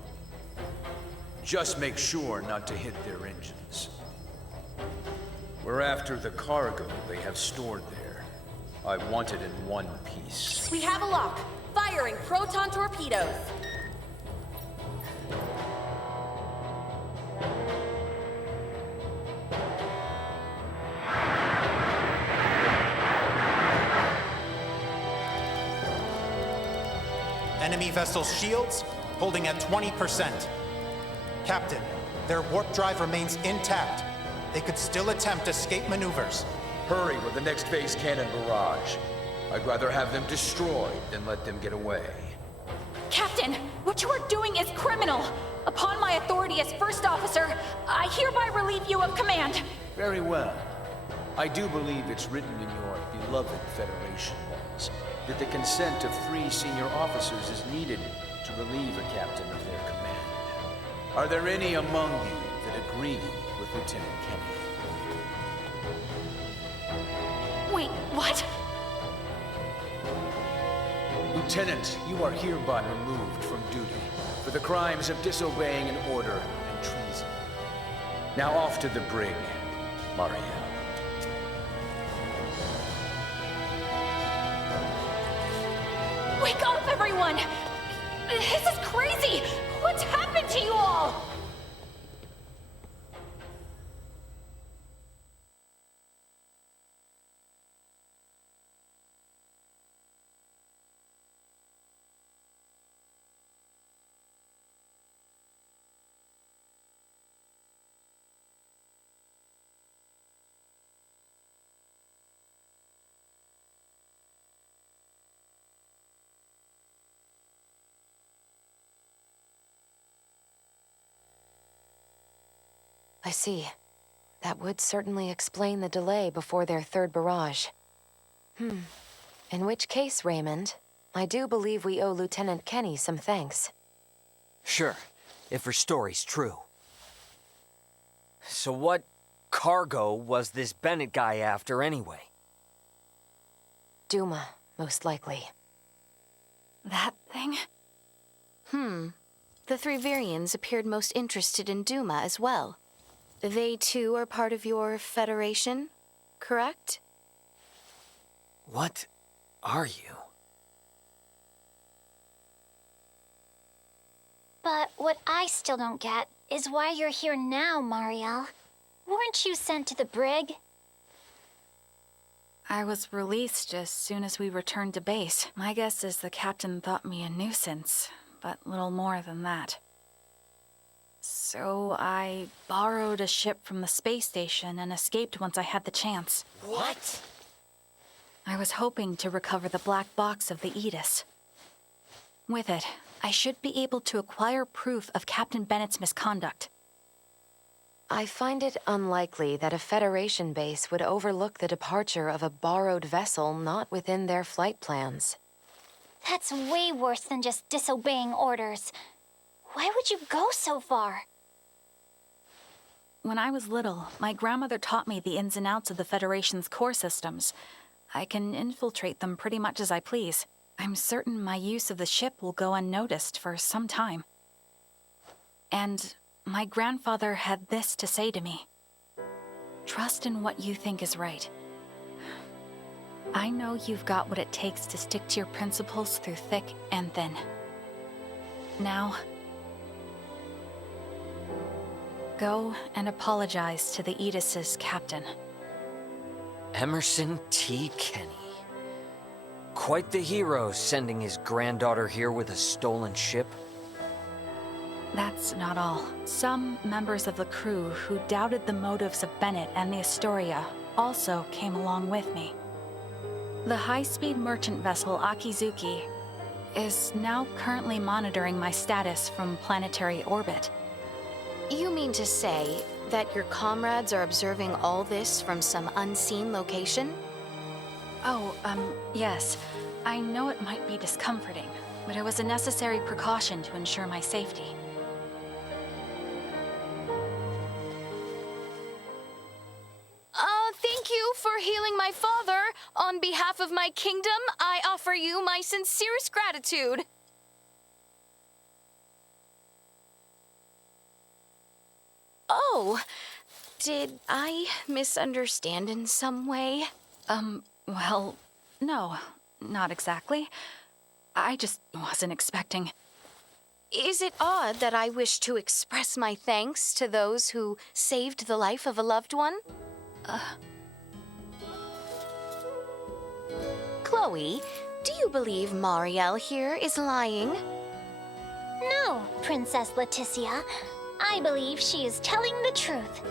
Just make sure not to hit their engines. We're after the cargo they have stored there. I want it in one piece. We have a lock. Firing proton torpedoes. Enemy vessel's shields holding at 20%. Captain, their warp drive remains intact. They could still attempt escape maneuvers. Hurry with the next phase cannon barrage. I'd rather have them destroyed than let them get away. Captain, what you are doing is criminal. Upon my authority as first officer, I hereby relieve you of command. Very well. I do believe it's written in your beloved Federation laws that the consent of 3 senior officers is needed to relieve a captain of their command. Are there any among you that agree with Lieutenant Kenny? Wait, what? Lieutenant, you are hereby removed from duty for the crimes of disobeying an order and treason. Now off to the brig, Mariel. Wake up, everyone! This is crazy! What's happened to you all? I see. That would certainly explain the delay before their third barrage. In which case, Raymond, I do believe we owe Lieutenant Kenny some thanks. Sure, if her story's true. So what cargo was this Bennett guy after anyway? Duma, most likely. That thing? The 3 Virians appeared most interested in Duma as well. They too are part of your Federation, correct? What are you? But what I still don't get is why you're here now, Mariel. Weren't you sent to the brig? I was released as soon as we returned to base. My guess is the captain thought me a nuisance, but little more than that. So I borrowed a ship from the space station and escaped once I had the chance. What? I was hoping to recover the black box of the Aegis. With it, I should be able to acquire proof of Captain Bennett's misconduct. I find it unlikely that a Federation base would overlook the departure of a borrowed vessel not within their flight plans. That's way worse than just disobeying orders. Why would you go so far? When I was little, my grandmother taught me the ins and outs of the Federation's core systems. I can infiltrate them pretty much as I please. I'm certain my use of the ship will go unnoticed for some time. And my grandfather had this to say to me. Trust in what you think is right. I know you've got what it takes to stick to your principles through thick and thin. Now, go and apologize to the Aegis's captain. Emerson T. Kenny. Quite the hero, sending his granddaughter here with a stolen ship. That's not all. Some members of the crew who doubted the motives of Bennett and the Astoria also came along with me. The high-speed merchant vessel Akizuki is now currently monitoring my status from planetary orbit. You mean to say that your comrades are observing all this from some unseen location? Oh, yes. I know it might be discomforting, but it was a necessary precaution to ensure my safety. Thank you for healing my father. On behalf of my kingdom, I offer you my sincerest gratitude. Oh, did I misunderstand in some way? Well, no, not exactly. I just wasn't expecting. Is it odd that I wish to express my thanks to those who saved the life of a loved one? Chloe, do you believe Marielle here is lying? No, Princess Leticia. I believe she is telling the truth.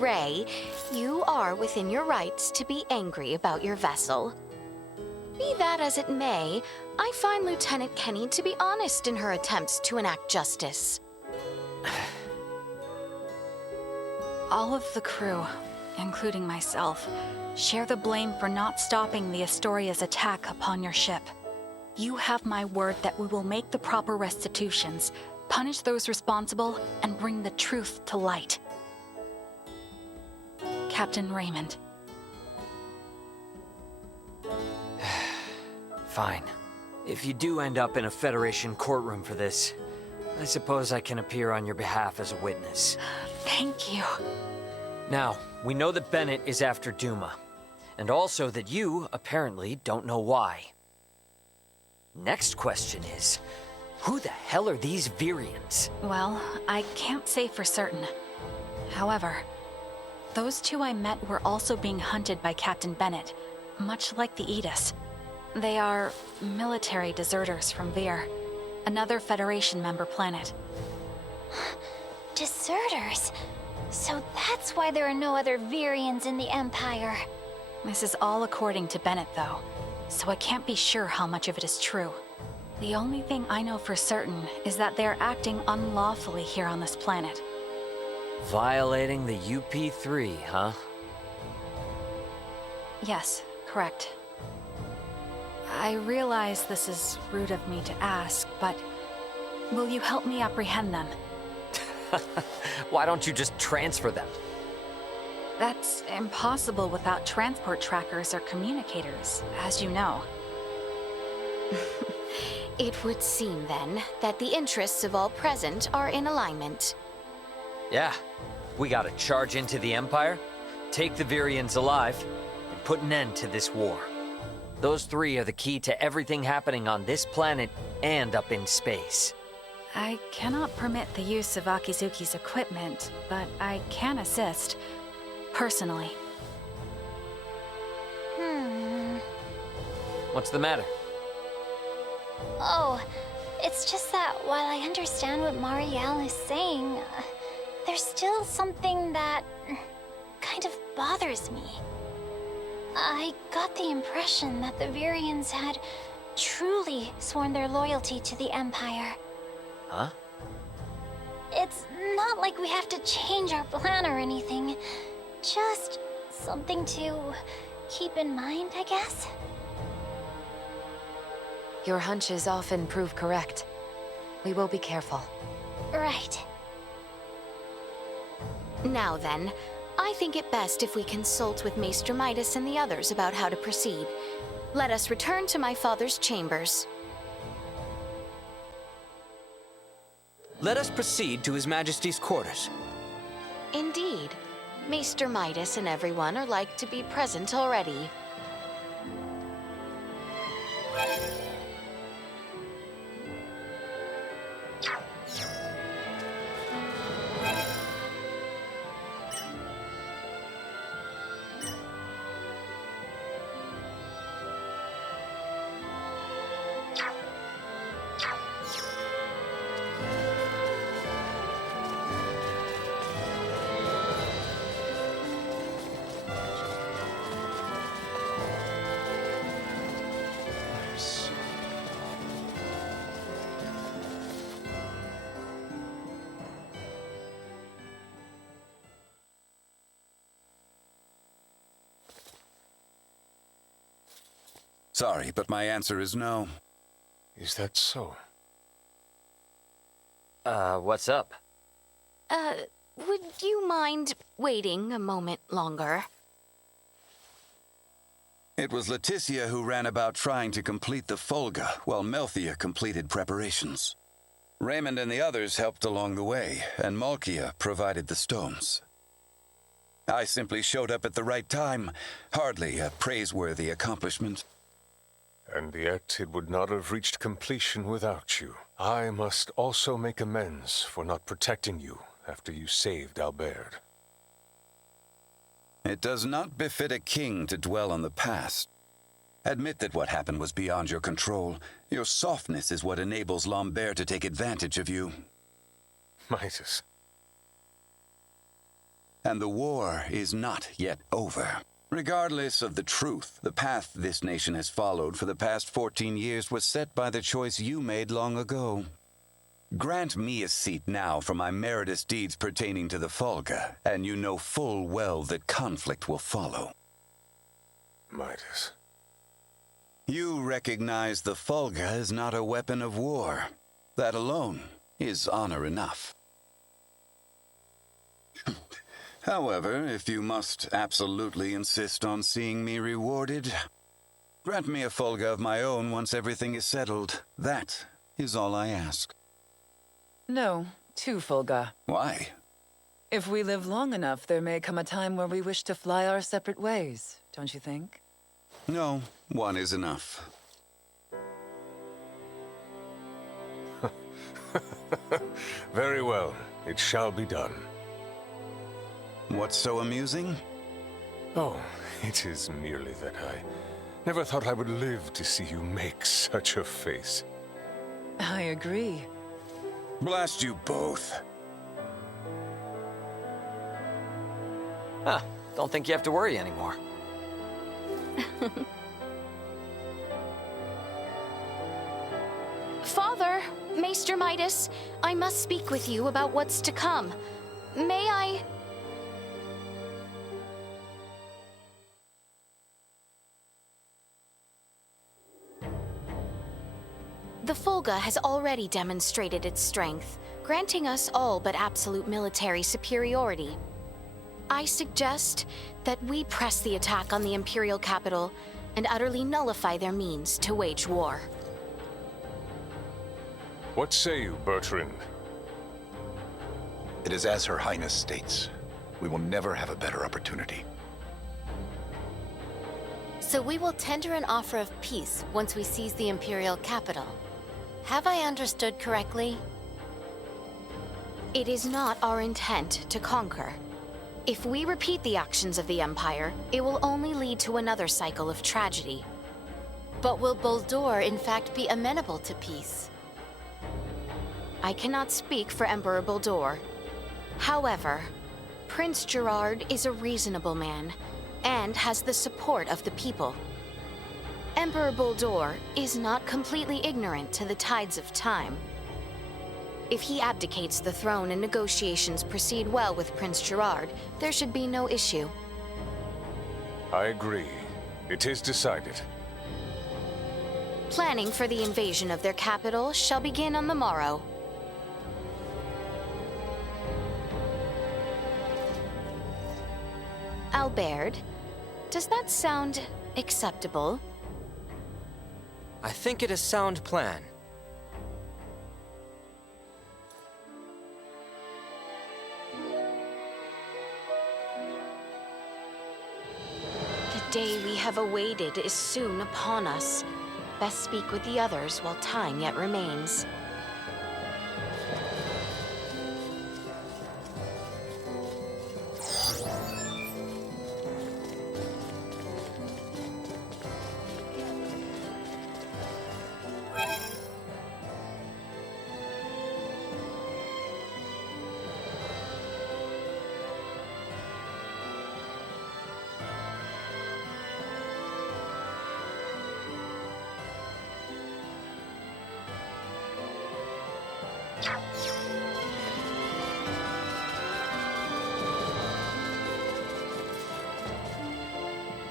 Ray, you are within your rights to be angry about your vessel. Be that as it may, I find Lieutenant Kenny to be honest in her attempts to enact justice. All of the crew, including myself, share the blame for not stopping the Astoria's attack upon your ship. You have my word that we will make the proper restitutions, punish those responsible, and bring the truth to light. Captain Raymond. Fine. If you do end up in a Federation courtroom for this, I suppose I can appear on your behalf as a witness. Thank you. Now, we know that Bennett is after Duma, and also that you, apparently, don't know why. Next question is, who the hell are these Virians? Well, I can't say for certain. However, those two I met were also being hunted by Captain Bennett, much like the Aegis. They are military deserters from Vir, another Federation member planet. Deserters? So that's why there are no other Virians in the Empire. This is all according to Bennett, though, so I can't be sure how much of it is true. The only thing I know for certain is that they're acting unlawfully here on this planet. Violating the UP3, huh? Yes, correct. I realize this is rude of me to ask, but will you help me apprehend them? Why don't you just transfer them? That's impossible without transport trackers or communicators, as you know. It would seem, then, that the interests of all present are in alignment. Yeah, we gotta charge into the Empire, take the Virians alive, and put an end to this war. Those three are the key to everything happening on this planet and up in space. I cannot permit the use of Akizuki's equipment, but I can assist, personally. What's the matter? Oh, it's just that while I understand what Marielle is saying, there's still something that kind of bothers me. I got the impression that the Virians had truly sworn their loyalty to the Empire. Huh? It's not like we have to change our plan or anything. Just something to keep in mind, I guess. Your hunches often prove correct. We will be careful. Right. Now then, I think it best if we consult with Maester Midas and the others about how to proceed. Let us return to my father's chambers. Let us proceed to His Majesty's quarters. Indeed. Maester Midas and everyone are like to be present already. Sorry, but my answer is no. Is that so? What's up? Would you mind waiting a moment longer? It was Leticia who ran about trying to complete the Folga, while Melthia completed preparations. Raymond and the others helped along the way, and Malkia provided the stones. I simply showed up at the right time, hardly a praiseworthy accomplishment. And yet it would not have reached completion without you. I must also make amends for not protecting you after you saved Albert. It does not befit a king to dwell on the past. Admit that what happened was beyond your control. Your softness is what enables Lambert to take advantage of you. Midas. And the war is not yet over. Regardless of the truth, the path this nation has followed for the past 14 years was set by the choice you made long ago. Grant me a seat now for my meritorious deeds pertaining to the Folga, and you know full well that conflict will follow. Midas. You recognize the Folga is not a weapon of war. That alone is honor enough. However, if you must absolutely insist on seeing me rewarded, grant me a Folga of my own once everything is settled. That is all I ask. No, 2 Folga. Why? If we live long enough, there may come a time where we wish to fly our separate ways, don't you think? No, 1 is enough. Very well, it shall be done. What's so amusing? Oh, it is merely that I never thought I would live to see you make such a face. I agree. Blast you both. Huh, don't think you have to worry anymore. Father, Maester Midas, I must speak with you about what's to come. May I... The Folga has already demonstrated its strength, granting us all but absolute military superiority. I suggest that we press the attack on the Imperial capital and utterly nullify their means to wage war. What say you, Bertrand? It is as Her Highness states. We will never have a better opportunity. So we will tender an offer of peace once we seize the Imperial capital. Have I understood correctly? It is not our intent to conquer. If we repeat the actions of the Empire, it will only lead to another cycle of tragedy. But will Boldur in fact be amenable to peace? I cannot speak for Emperor Boldur. However, Prince Gerard is a reasonable man and has the support of the people. Emperor Boldur is not completely ignorant to the tides of time. If he abdicates the throne and negotiations proceed well with Prince Gerard, there should be no issue. I agree. It is decided. Planning for the invasion of their capital shall begin on the morrow. Albert, does that sound acceptable? I think it a sound plan. The day we have awaited is soon upon us. Best speak with the others while time yet remains.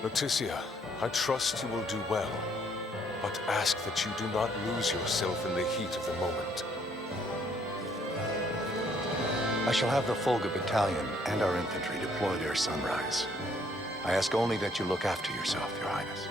Leticia, I trust you will do well, but ask that you do not lose yourself in the heat of the moment. I shall have the Folga Battalion and our infantry deployed ere sunrise. I ask only that you look after yourself, Your Highness.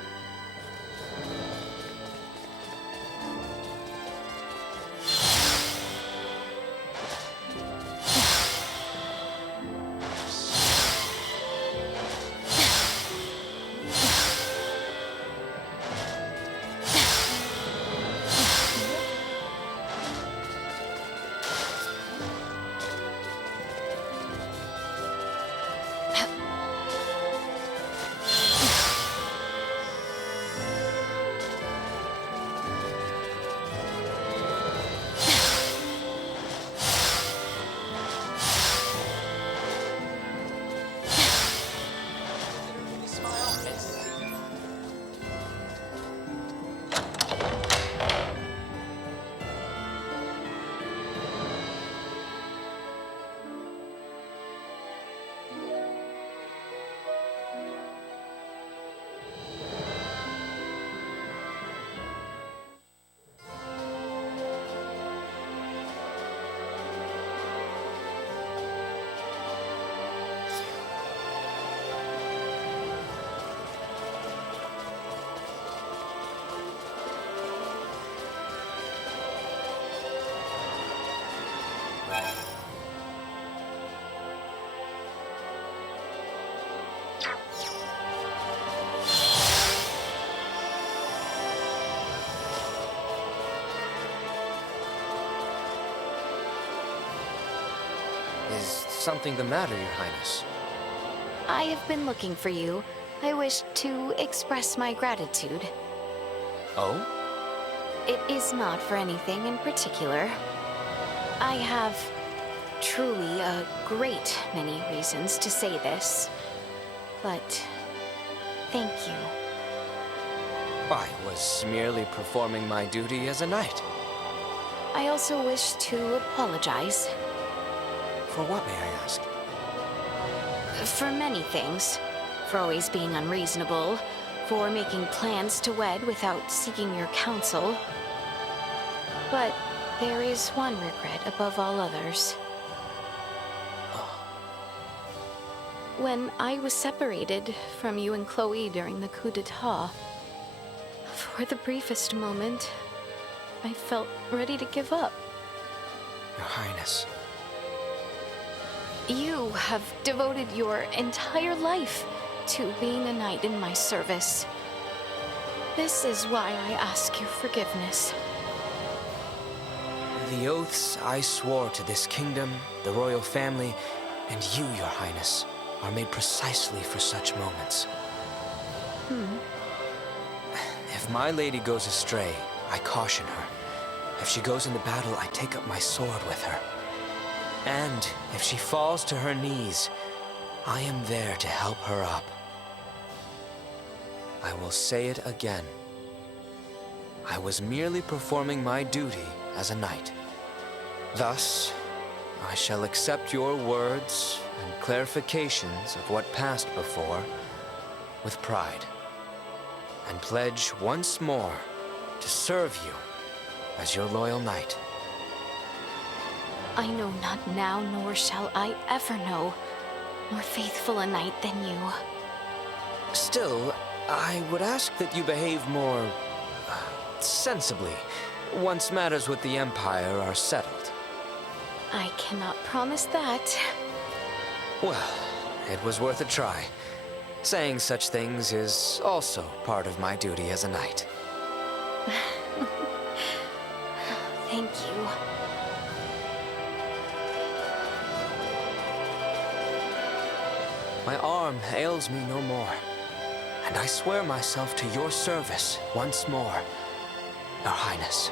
Is something the matter, Your Highness? I have been looking for you. I wish to express my gratitude. Oh? It is not for anything in particular. I have truly a great many reasons to say this. But thank you. I was merely performing my duty as a knight. I also wish to apologize. For what, may I ask? For many things. For always being unreasonable. For making plans to wed without seeking your counsel. But there is one regret above all others. When I was separated from you and Chloe during the coup d'etat, for the briefest moment, I felt ready to give up. Your Highness. You have devoted your entire life to being a knight in my service. This is why I ask your forgiveness. The oaths I swore to this kingdom, the royal family, and you, Your Highness, are made precisely for such moments. If If my lady goes astray, I caution her. If she goes into battle, I take up my sword with her. And if she falls to her knees, I am there to help her up. I will say it again. I was merely performing my duty as a knight. Thus, I shall accept your words and clarifications of what passed before with pride, and pledge once more to serve you as your loyal knight. I know not now, nor shall I ever know, more faithful a knight than you. Still, I would ask that you behave more sensibly once matters with the Empire are settled. I cannot promise that. Well, it was worth a try. Saying such things is also part of my duty as a knight. Thank you. My arm ails me no more, and I swear myself to your service once more, Your Highness.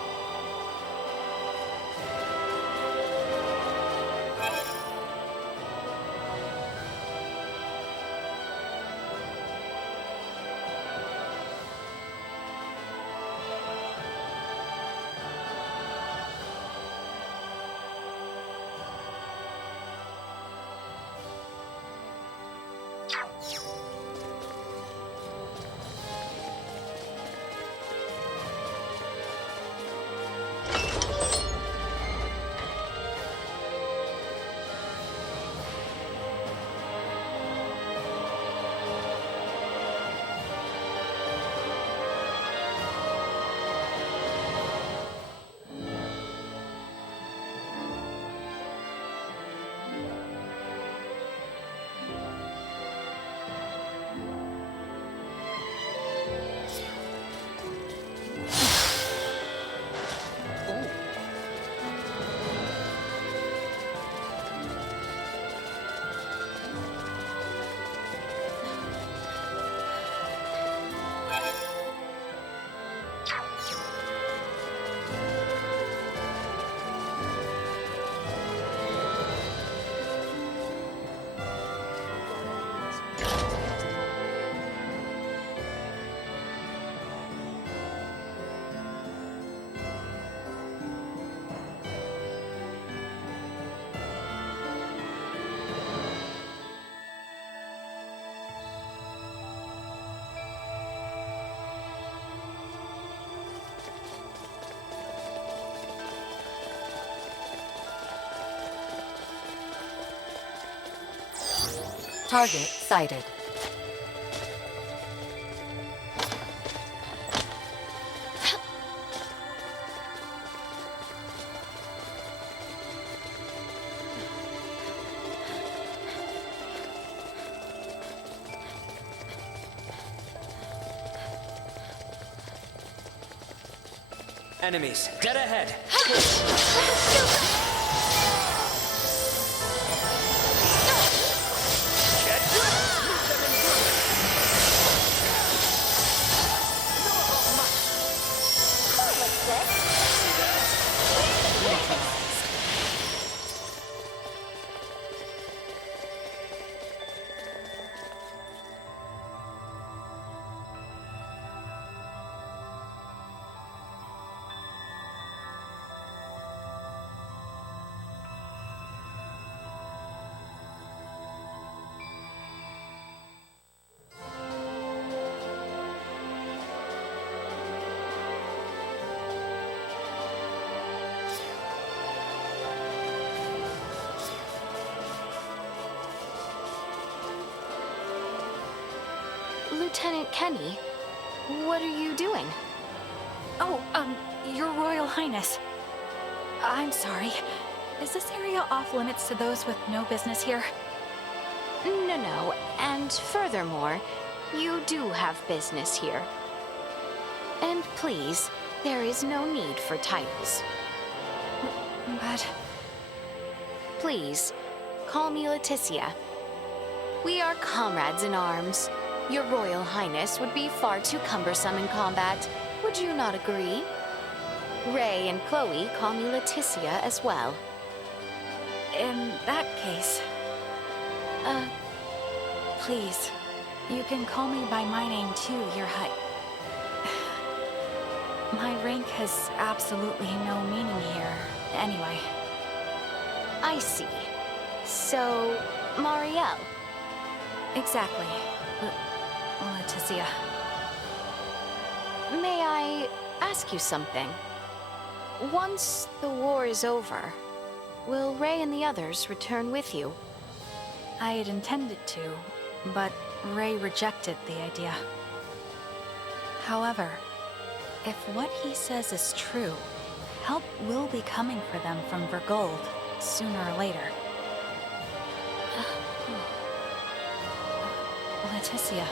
Target sighted. Enemies, dead ahead! Lieutenant Kenny, what are you doing? Oh, Your Royal Highness. I'm sorry. Is this area off limits to those with no business here? No. And furthermore, you do have business here. And please, there is no need for titles. But... Please, call me Leticia. We are comrades in arms. Your Royal Highness would be far too cumbersome in combat. Would you not agree? Ray and Chloe call me Leticia as well. In that case... please, you can call me by my name too, Your High... My rank has absolutely no meaning here, anyway. I see. So, Marielle? Exactly. Leticia. May I ask you something? Once the war is over, will Ray and the others return with you? I had intended to, but Ray rejected the idea. However, if what he says is true, help will be coming for them from Vergold sooner or later. Leticia,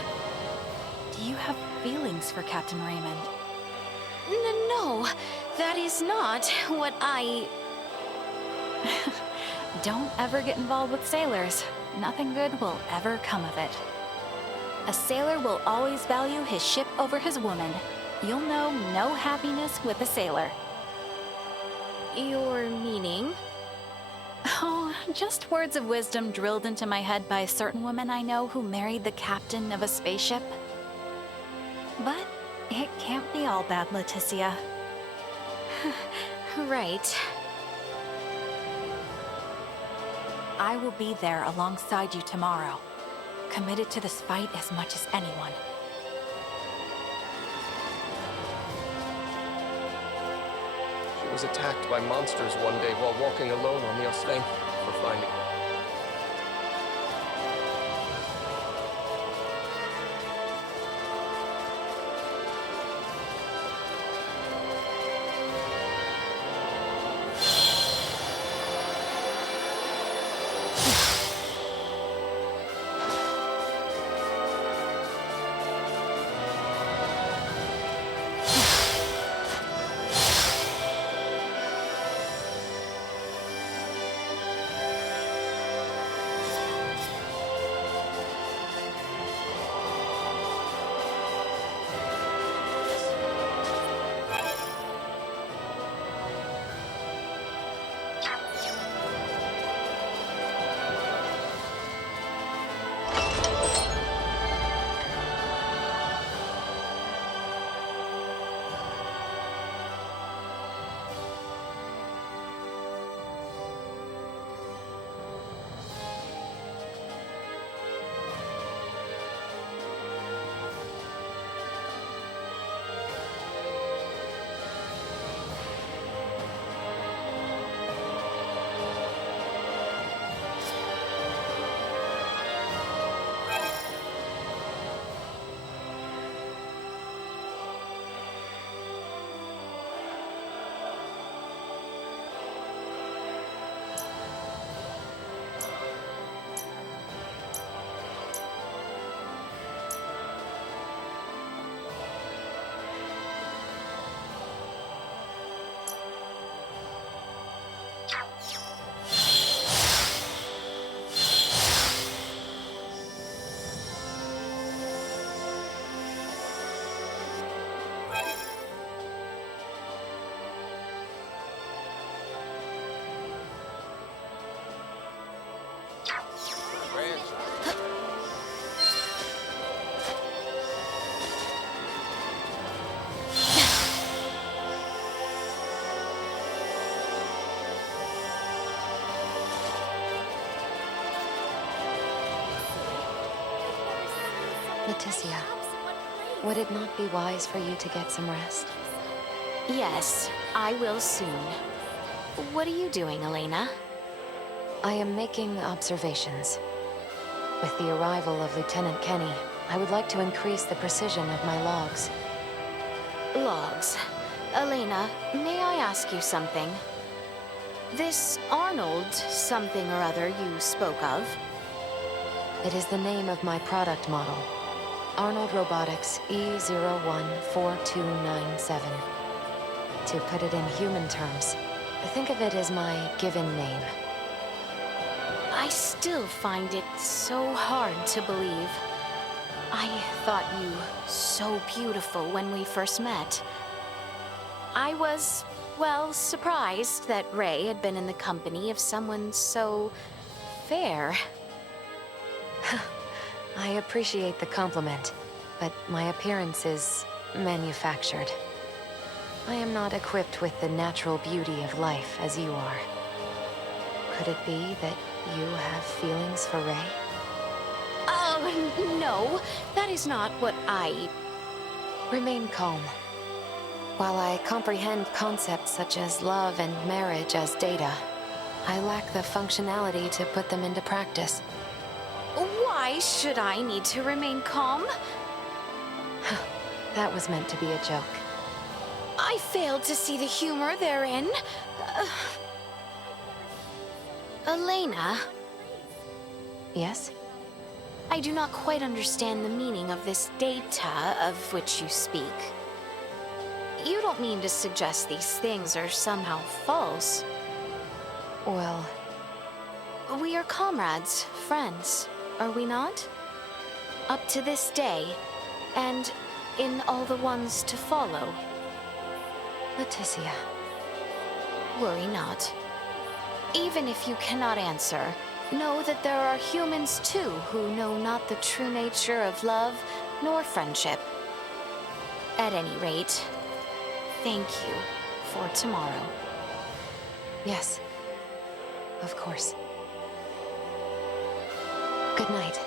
do you have feelings for Captain Raymond? No, that is not what I... Don't ever get involved with sailors. Nothing good will ever come of it. A sailor will always value his ship over his woman. You'll know no happiness with a sailor. Your meaning? Oh, just words of wisdom drilled into my head by a certain woman I know who married the captain of a spaceship. But it can't be all bad, Leticia. Right. I will be there alongside you tomorrow, committed to this fight as much as anyone. She was attacked by monsters one day while walking alone on the Thank you for finding her. Leticia, would it not be wise for you to get some rest? Yes, I will soon. What are you doing, Elena? I am making observations. With the arrival of Lieutenant Kenny, I would like to increase the precision of my logs. Logs. Elena, may I ask you something? This Arnold something or other you spoke of? It is the name of my product model. Arnold Robotics E014297. To put it in human terms, think of it as my given name. I still find it so hard to believe. I thought you so beautiful when we first met. I was, well, surprised that Ray had been in the company of someone so fair. I appreciate the compliment, but my appearance is manufactured. I am not equipped with the natural beauty of life as you are. Could it be that you have feelings for Ray? Oh, no. That is not what I... Remain calm. While I comprehend concepts such as love and marriage as data, I lack the functionality to put them into practice. Why should I need to remain calm? That was meant to be a joke. I failed to see the humor therein. Elena? Yes? I do not quite understand the meaning of this data of which you speak. You don't mean to suggest these things are somehow false? Well... We are comrades, friends, are we not? Up to this day, and in all the ones to follow. Leticia. Worry not. Even if you cannot answer, know that there are humans too who know not the true nature of love nor friendship. At any rate, thank you for tomorrow. Yes, of course. Good night.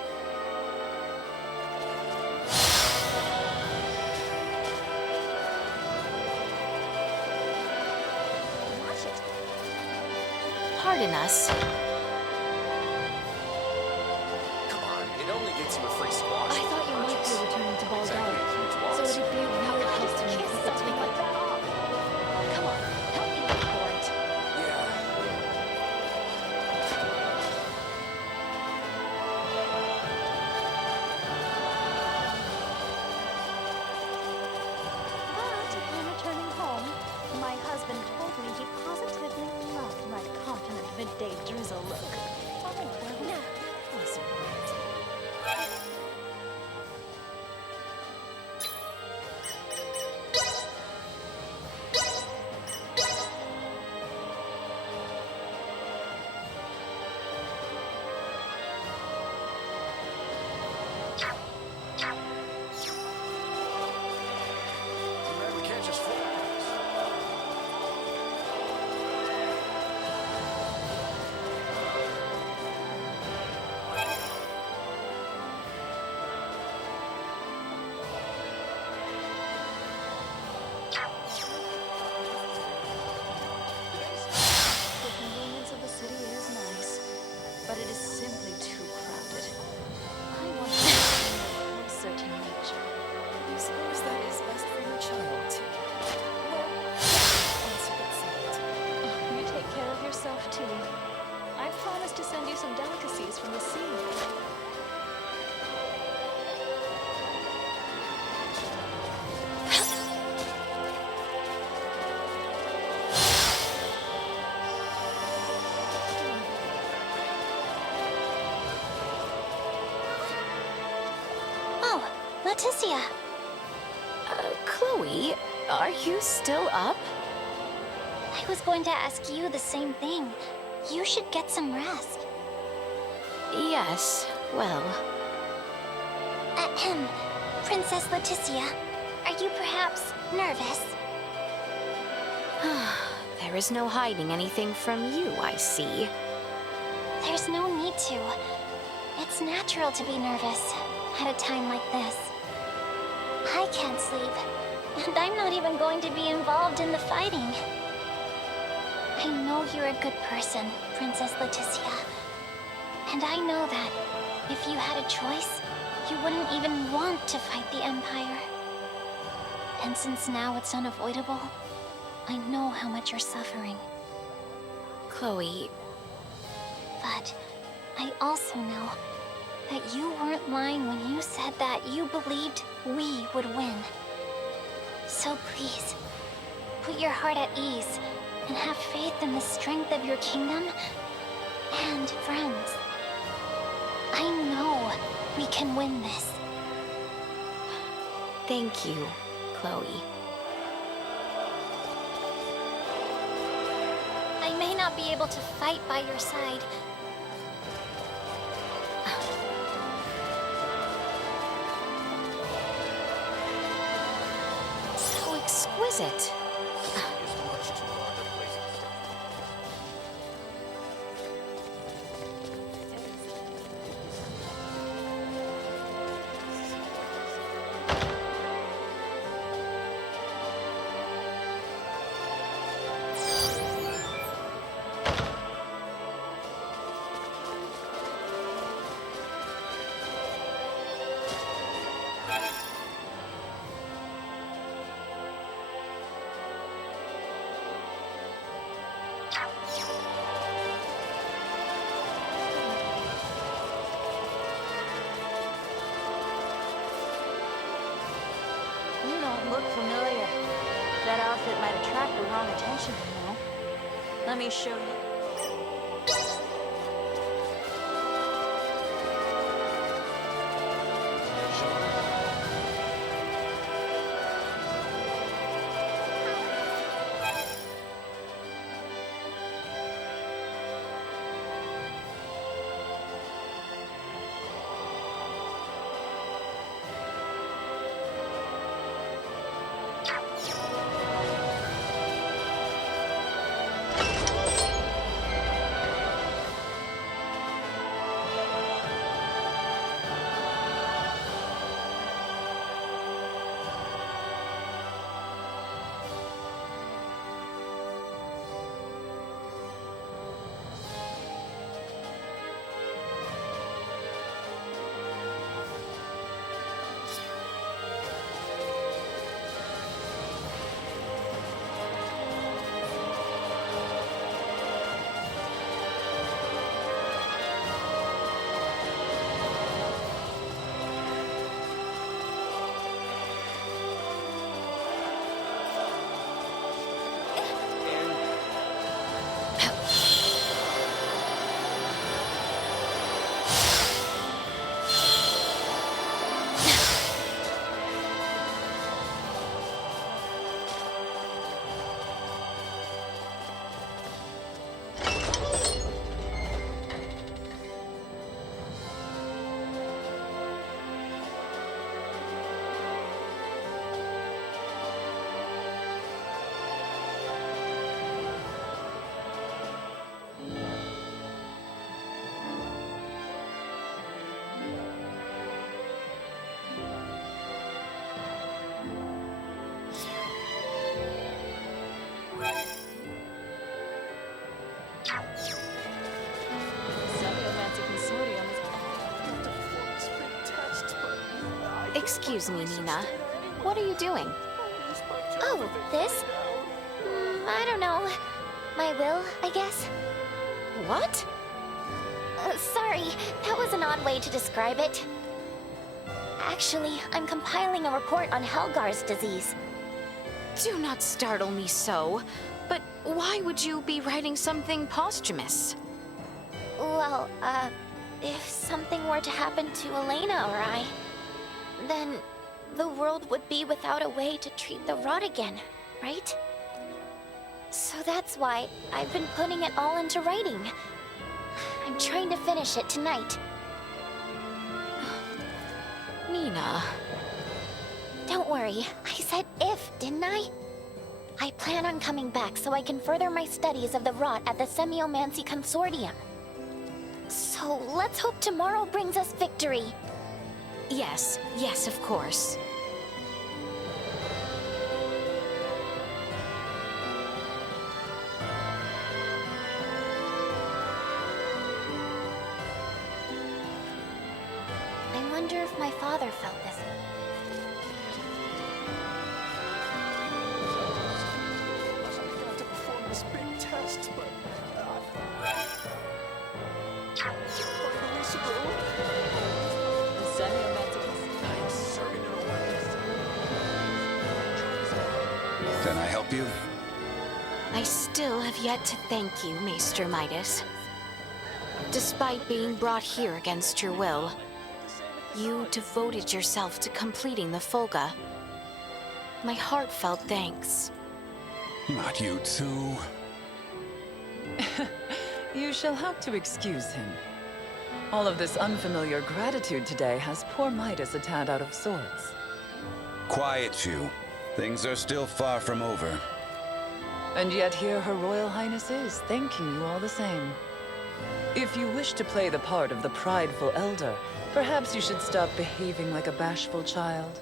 Pardon us. Come on, it only gets you a free squash. I thought you might be returning to Baldar, so it'd be a weird place to meet people to like that off. Come on, help me look for it. But upon returning home, my husband told me he positively loved my confident midday drizzle look. Oh, well, now, was right. We can't just fool. The convenience of the city is nice, but it is simply too crowded. I want to be closer to nature. I suppose that is best for your child, too. Once you get settled. You take care of yourself, too. I promise to send you some delicacies from the sea. Oh, Leticia. Chloe, are you still up? I was going to ask you the same thing. You should get some rest. Yes, well... Ahem. Princess Leticia, are you perhaps nervous? There is no hiding anything from you, I see. There's no need to. It's natural to be nervous at a time like this. I can't sleep, and I'm not even going to be involved in the fighting. I know you're a good person, Princess Leticia. And I know that if you had a choice, you wouldn't even want to fight the Empire. And since now it's unavoidable, I know how much you're suffering. Chloe... But I also know that you weren't lying when you said that you believed we would win. So please, put your heart at ease and have faith in the strength of your kingdom and friends. I know we can win this. Thank you, Chloe. I may not be able to fight by your side. So exquisite. You don't look familiar. That outfit might attract the wrong attention, you know. Let me show you. Excuse me, Nina. What are you doing? Oh, this? I don't know. My will, I guess. What? Sorry, that was an odd way to describe it. Actually, I'm compiling a report on Helgar's disease. Do not startle me so. But why would you be writing something posthumous? Well, if something were to happen to Elena or I, then the world would be without a way to treat the rot again, right? So that's why I've been putting it all into writing. I'm trying to finish it tonight. Nina. Don't worry, I said if, didn't I? I plan on coming back so I can further my studies of the rot at the Semiomancy Consortium. So let's hope tomorrow brings us victory. Yes, of course. I wonder if my father felt this. To perform this big test, but Can I help you? I still have yet to thank you, Maester Midas. Despite being brought here against your will, you devoted yourself to completing the Folga my heartfelt thanks. Not you too. You shall have to excuse him. All of this unfamiliar gratitude today has poor Midas a tad out of sorts. Quiet you. Things are still far from over. And yet here Her Royal Highness is, thanking you all the same. If you wish to play the part of the prideful elder, perhaps you should stop behaving like a bashful child.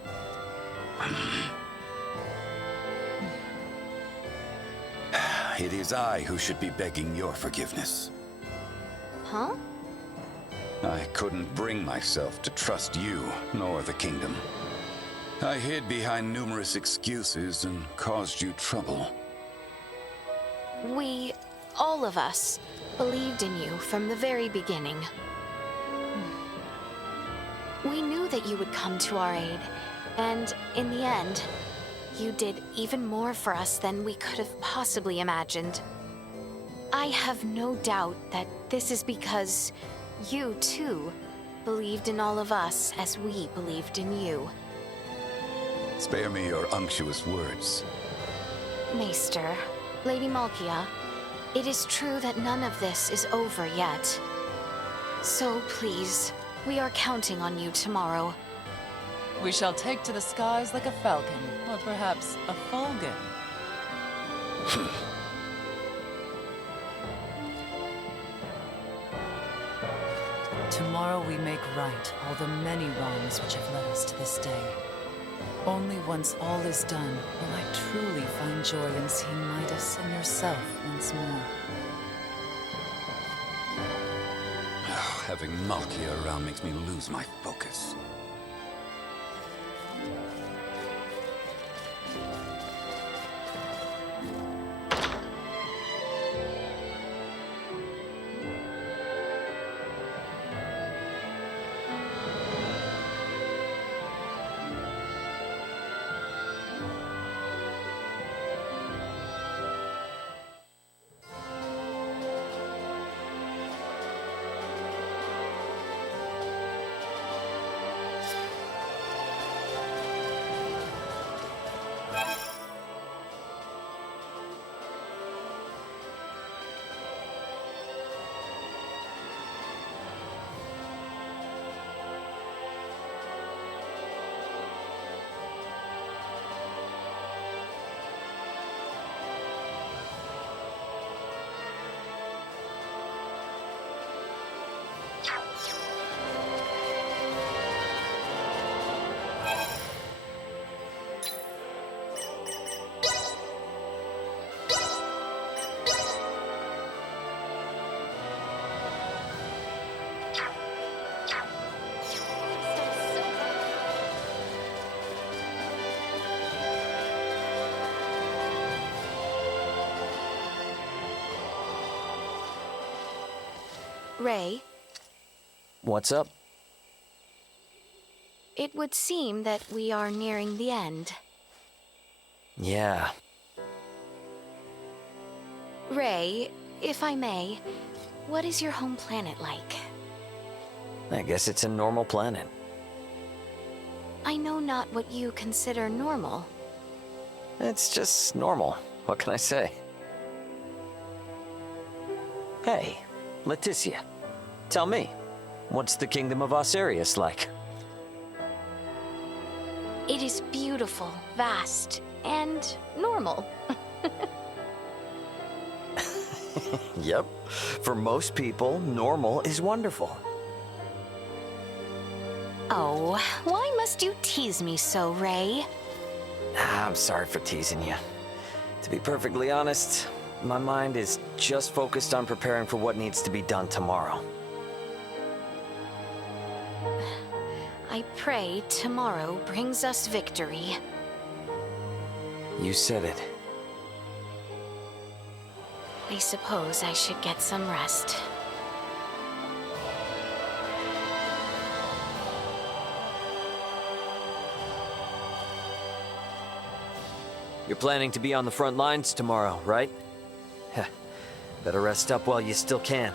It is I who should be begging your forgiveness. Huh? I couldn't bring myself to trust you, nor the kingdom. I hid behind numerous excuses and caused you trouble. We, all of us, believed in you from the very beginning. We knew that you would come to our aid, and in the end, you did even more for us than we could have possibly imagined. I have no doubt that this is because you, too, believed in all of us as we believed in you. Spare me your unctuous words. Maester, Lady Malkia, it is true that none of this is over yet. So please, we are counting on you tomorrow. We shall take to the skies like a falcon, or perhaps a falcon. Tomorrow we make right all the many wrongs which have led us to this day. Only once all is done will I truly find joy in seeing Midas and yourself once more. Having Malkia around makes me lose my focus. Ray, What's up? it would seem that we are nearing the end. Yeah. Ray, if I may, what is your home planet like? I guess it's a normal planet. I know not what you consider normal. It's just normal. What can I say? Hey, Leticia. Tell me, what's the kingdom of Osirius like? It is beautiful, vast, and normal. Yep. For most people, normal is wonderful. Oh, why must you tease me so, Ray? I'm sorry for teasing you. To be perfectly honest, my mind is just focused on preparing for what needs to be done tomorrow. I pray tomorrow brings us victory. You said it. I suppose I should get some rest. You're planning to be on the front lines tomorrow, right? Heh. Better rest up while you still can.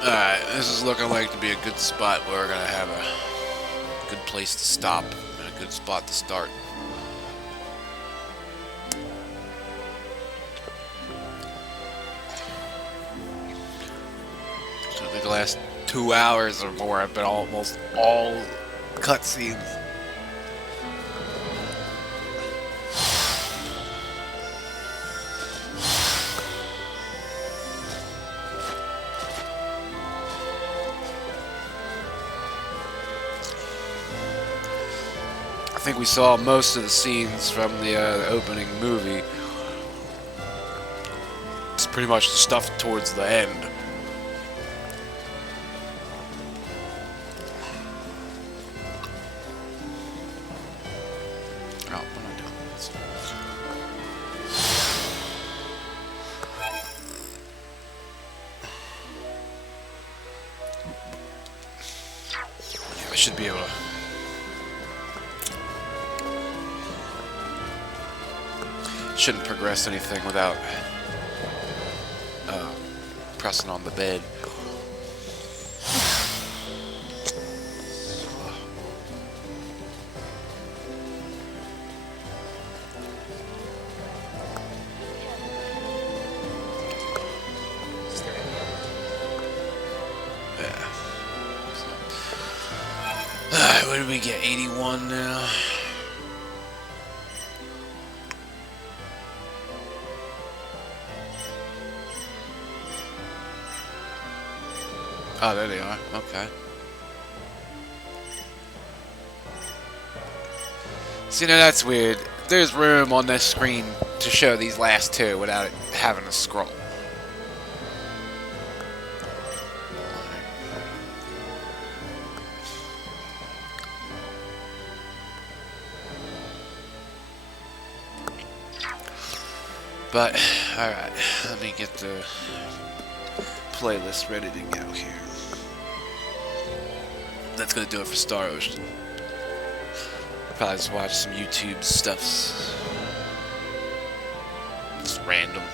Alright, this is looking like to be a good spot where we're gonna have a good place to stop and a good spot to start. So I think the last 2 hours or more have been almost all cutscenes. I think we saw most of the scenes from the opening movie. It's pretty much the stuff towards the end. Oh, what am I doing? I should be able to. Shouldn't progress anything without pressing on the bed. Yeah. Alright, what did we get? 81 now. Oh, there they are. Okay. See, now that's weird. There's room on this screen to show these last two without it having to scroll. But, alright. Let me get the playlist ready to go here. That's gonna do it for Star Ocean. Probably just watch some YouTube stuff. It's random.